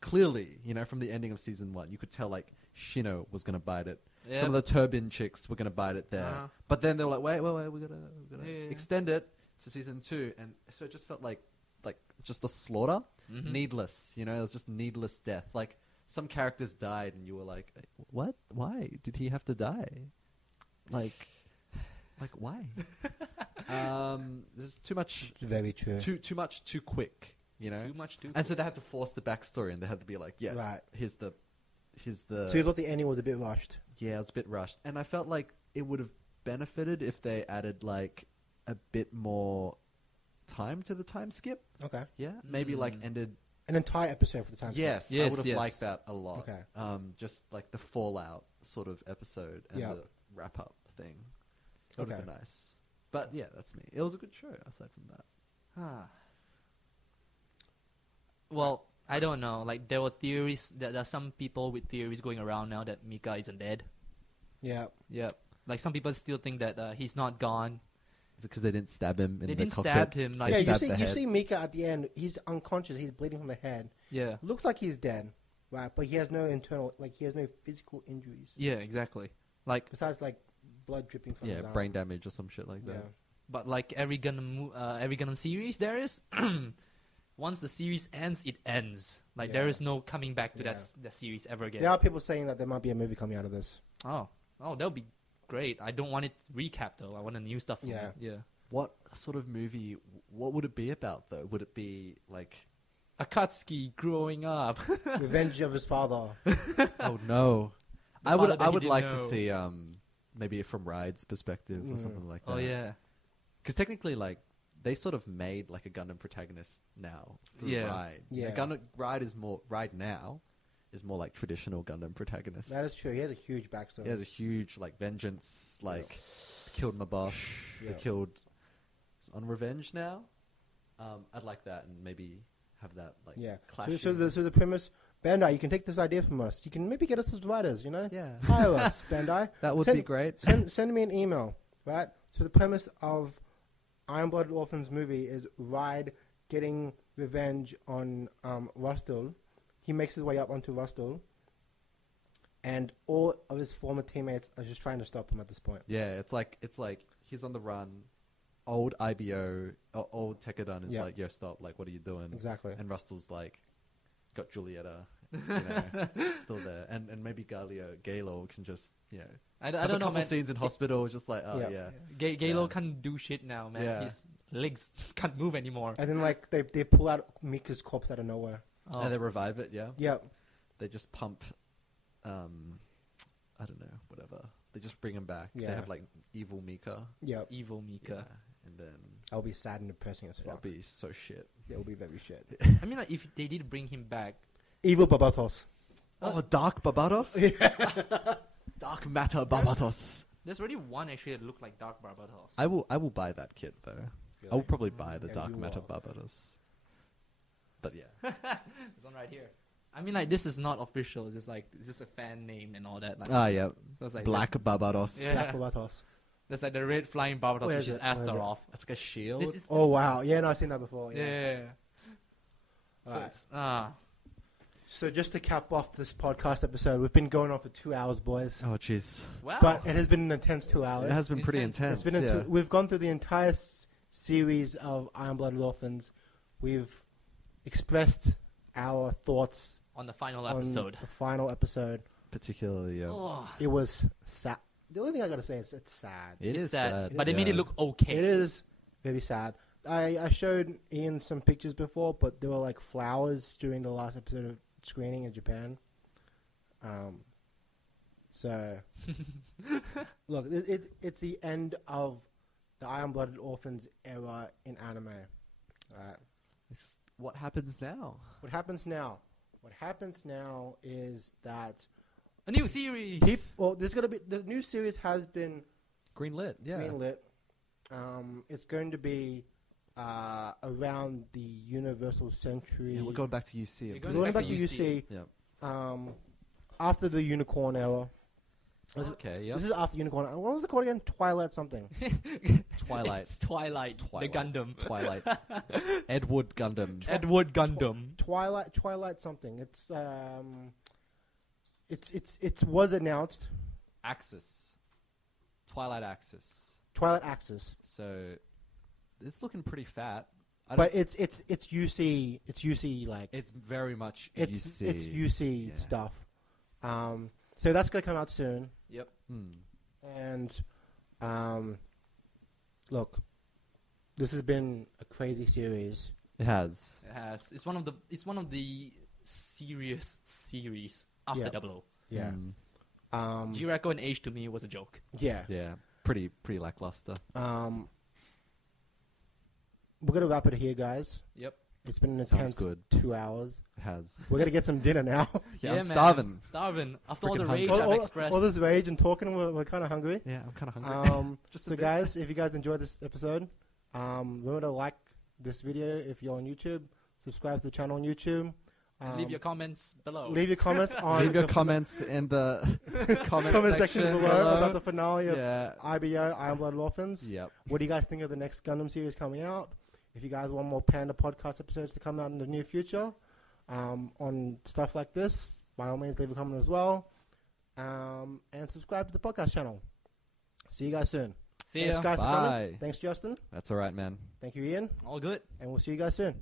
Clearly, from the ending of season 1, you could tell like Shino was gonna bite it. Yep. Some of the turban chicks were gonna bite it there, but then they were like, wait, we're gonna extend it to season 2, and so it just felt like just a slaughter, needless. It was just needless death. Like some characters died, and you were like, what? Why did he have to die? Like why? There's too much. It's very true. Too much, too quick. Too much, too and so they had to force the backstory, and they had to be like, right. Here's the. So you thought the ending was a bit rushed? Yeah, it was a bit rushed, and I felt like it would have benefited if they added like a bit more time to the time skip. Okay. Yeah, maybe like ended an entire episode for the time. Yes, I would have liked that a lot. Okay. Just like the fallout sort of episode and the wrap up thing. That would have been nice. But yeah, that's me. It was a good show aside from that. Well, I don't know. Like there were theories. There are some people with theories going around now that Mika isn't dead. Yeah. Yep. Like some people still think that he's not gone. Is it because they didn't stab him in the cockpit? They didn't stab him. Like you see Mika at the end. He's unconscious. He's bleeding from the head. Yeah. Looks like he's dead, right? But he has no he has no physical injuries. Yeah, exactly. Like besides like blood dripping from his arm. brain damage or some shit like that. But like every Gundam series, there is. Once the series ends, it ends. Like there is no coming back to that series ever again. There are people saying that there might be a movie coming out of this. Oh, that would be great. I don't want it recap though. I want a new stuff. Yeah. What sort of movie? What would it be about though? Would it be like Akatsuki growing up, revenge of his father? Oh no, I would like to see maybe from Ride's perspective or something like that. Oh yeah, because technically like. They sort of made like a Gundam protagonist now through Ride. Yeah. Ride now is more like traditional Gundam protagonist. That is true. He has a huge backstory. He has a huge like vengeance, like killed my boss. They killed on revenge now. I'd like that and maybe have that like clash. So the premise, Bandai, you can take this idea from us. You can maybe get us as writers. Yeah. Hire us, Bandai. That would be great. Send me an email, right? So the premise of Iron-Blooded Orphans movie is Ride getting revenge on Rustul. He makes his way up onto Rustul, and all of his former teammates are just trying to stop him at this point. Yeah, it's like he's on the run. Old IBO, old Tekadon is like, yo, stop! Like, what are you doing? Exactly. And Rustul's like, got Julieta, still there, and maybe Galo can just I don't know. A couple scenes in hospital, just like Galo can't do shit now, man. Yeah. His legs can't move anymore. And then like they pull out Mika's corpse out of nowhere. Oh. And they revive it. Yeah. Yep. They just pump. I don't know. Whatever. They just bring him back. Yeah. They have like evil Mika. Yep. Evil Mika. Yeah. And then that'll be sad and depressing as fuck. That'll be so shit. It'll be very shit. I mean, like if they did bring him back, evil Barbatos. Oh, Dark Barbatos. Dark Matter Barbatos. There's already one actually that looked like Dark Barbatos. I will buy that kit though. Really? I will probably buy the Dark Matter Barbatos. But yeah, there's one right here. I mean, like this is not official. It's just a fan name and all that. Like, yeah. So it's like Black Barbatos. Yeah. Black Barbatos. There's like the red flying Barbatos, which is Astaroth. It's like a shield. It's oh wow! Yeah, no, I've seen that before. Yeah. So So just to cap off this podcast episode, we've been going on for 2 hours, boys. Oh jeez. Wow. But it has been an intense 2 hours. It has been pretty intense. It's been we've gone through the entire series of Iron-Blooded Orphans. We've expressed our thoughts on the final episode. The final episode. Particularly, it was sad. The only thing I gotta say is it's sad. It's sad. But they made it look okay. It is very sad. I showed Ian some pictures before, but there were like flowers during the last episode of screening in Japan. So look, it's the end of the Iron-Blooded Orphans era in anime. Right. What happens now? What happens now? What happens now is that a new series. There's gonna be the new series has been greenlit. Yeah, greenlit. It's going to be around the Universal Century. Yeah, we're going back to UC. You're We're going back to UC. UC. Yeah. After the Unicorn era. Okay, yeah. This is after Unicorn. What was it called again? Twilight something. Twilight. It's Twilight. The Gundam. Twilight. Edward Gundam. Edward Gundam. Twilight something. It was announced. Axis. Twilight Axis. Twilight Axis. So, it's looking pretty fat. But it's UC. It's UC like. It's very much It's UC. It's UC stuff. So that's gonna come out soon. Yep. And look, this has been a crazy series. It has. It has. It's one of the serious series after Yeah. Double O. Yeah. Jiraco and Age to me was a joke. Yeah. Yeah. Pretty lackluster. We're gonna wrap it here, guys. Yep. It's been an Sounds intense good. 2 hours. It has. We're gonna get some dinner now. Yeah, I'm man. starving. Starving. After all Freaking the hungry. rage I've expressed. all this rage and talking, we're kind of hungry. Yeah, I'm kind of hungry. Just a So bit. guys, if you guys enjoyed this episode, remember to like this video if you're on YouTube. Subscribe to the channel on YouTube. Leave your comments below. Leave your comments on Leave your the comments in the comment section below about the finale of Yeah. IBO, Iron-Blooded Orphans. Yep. What do you guys think of the next Gundam series coming out? If you guys want more Panda podcast episodes to come out in the near future on stuff like this, by all means, leave a comment as well. And subscribe to the podcast channel. See you guys soon. See Thanks, ya. guys, for Bye. coming. Thanks, Justin. That's all right, man. Thank you, Ian. All good. And we'll see you guys soon.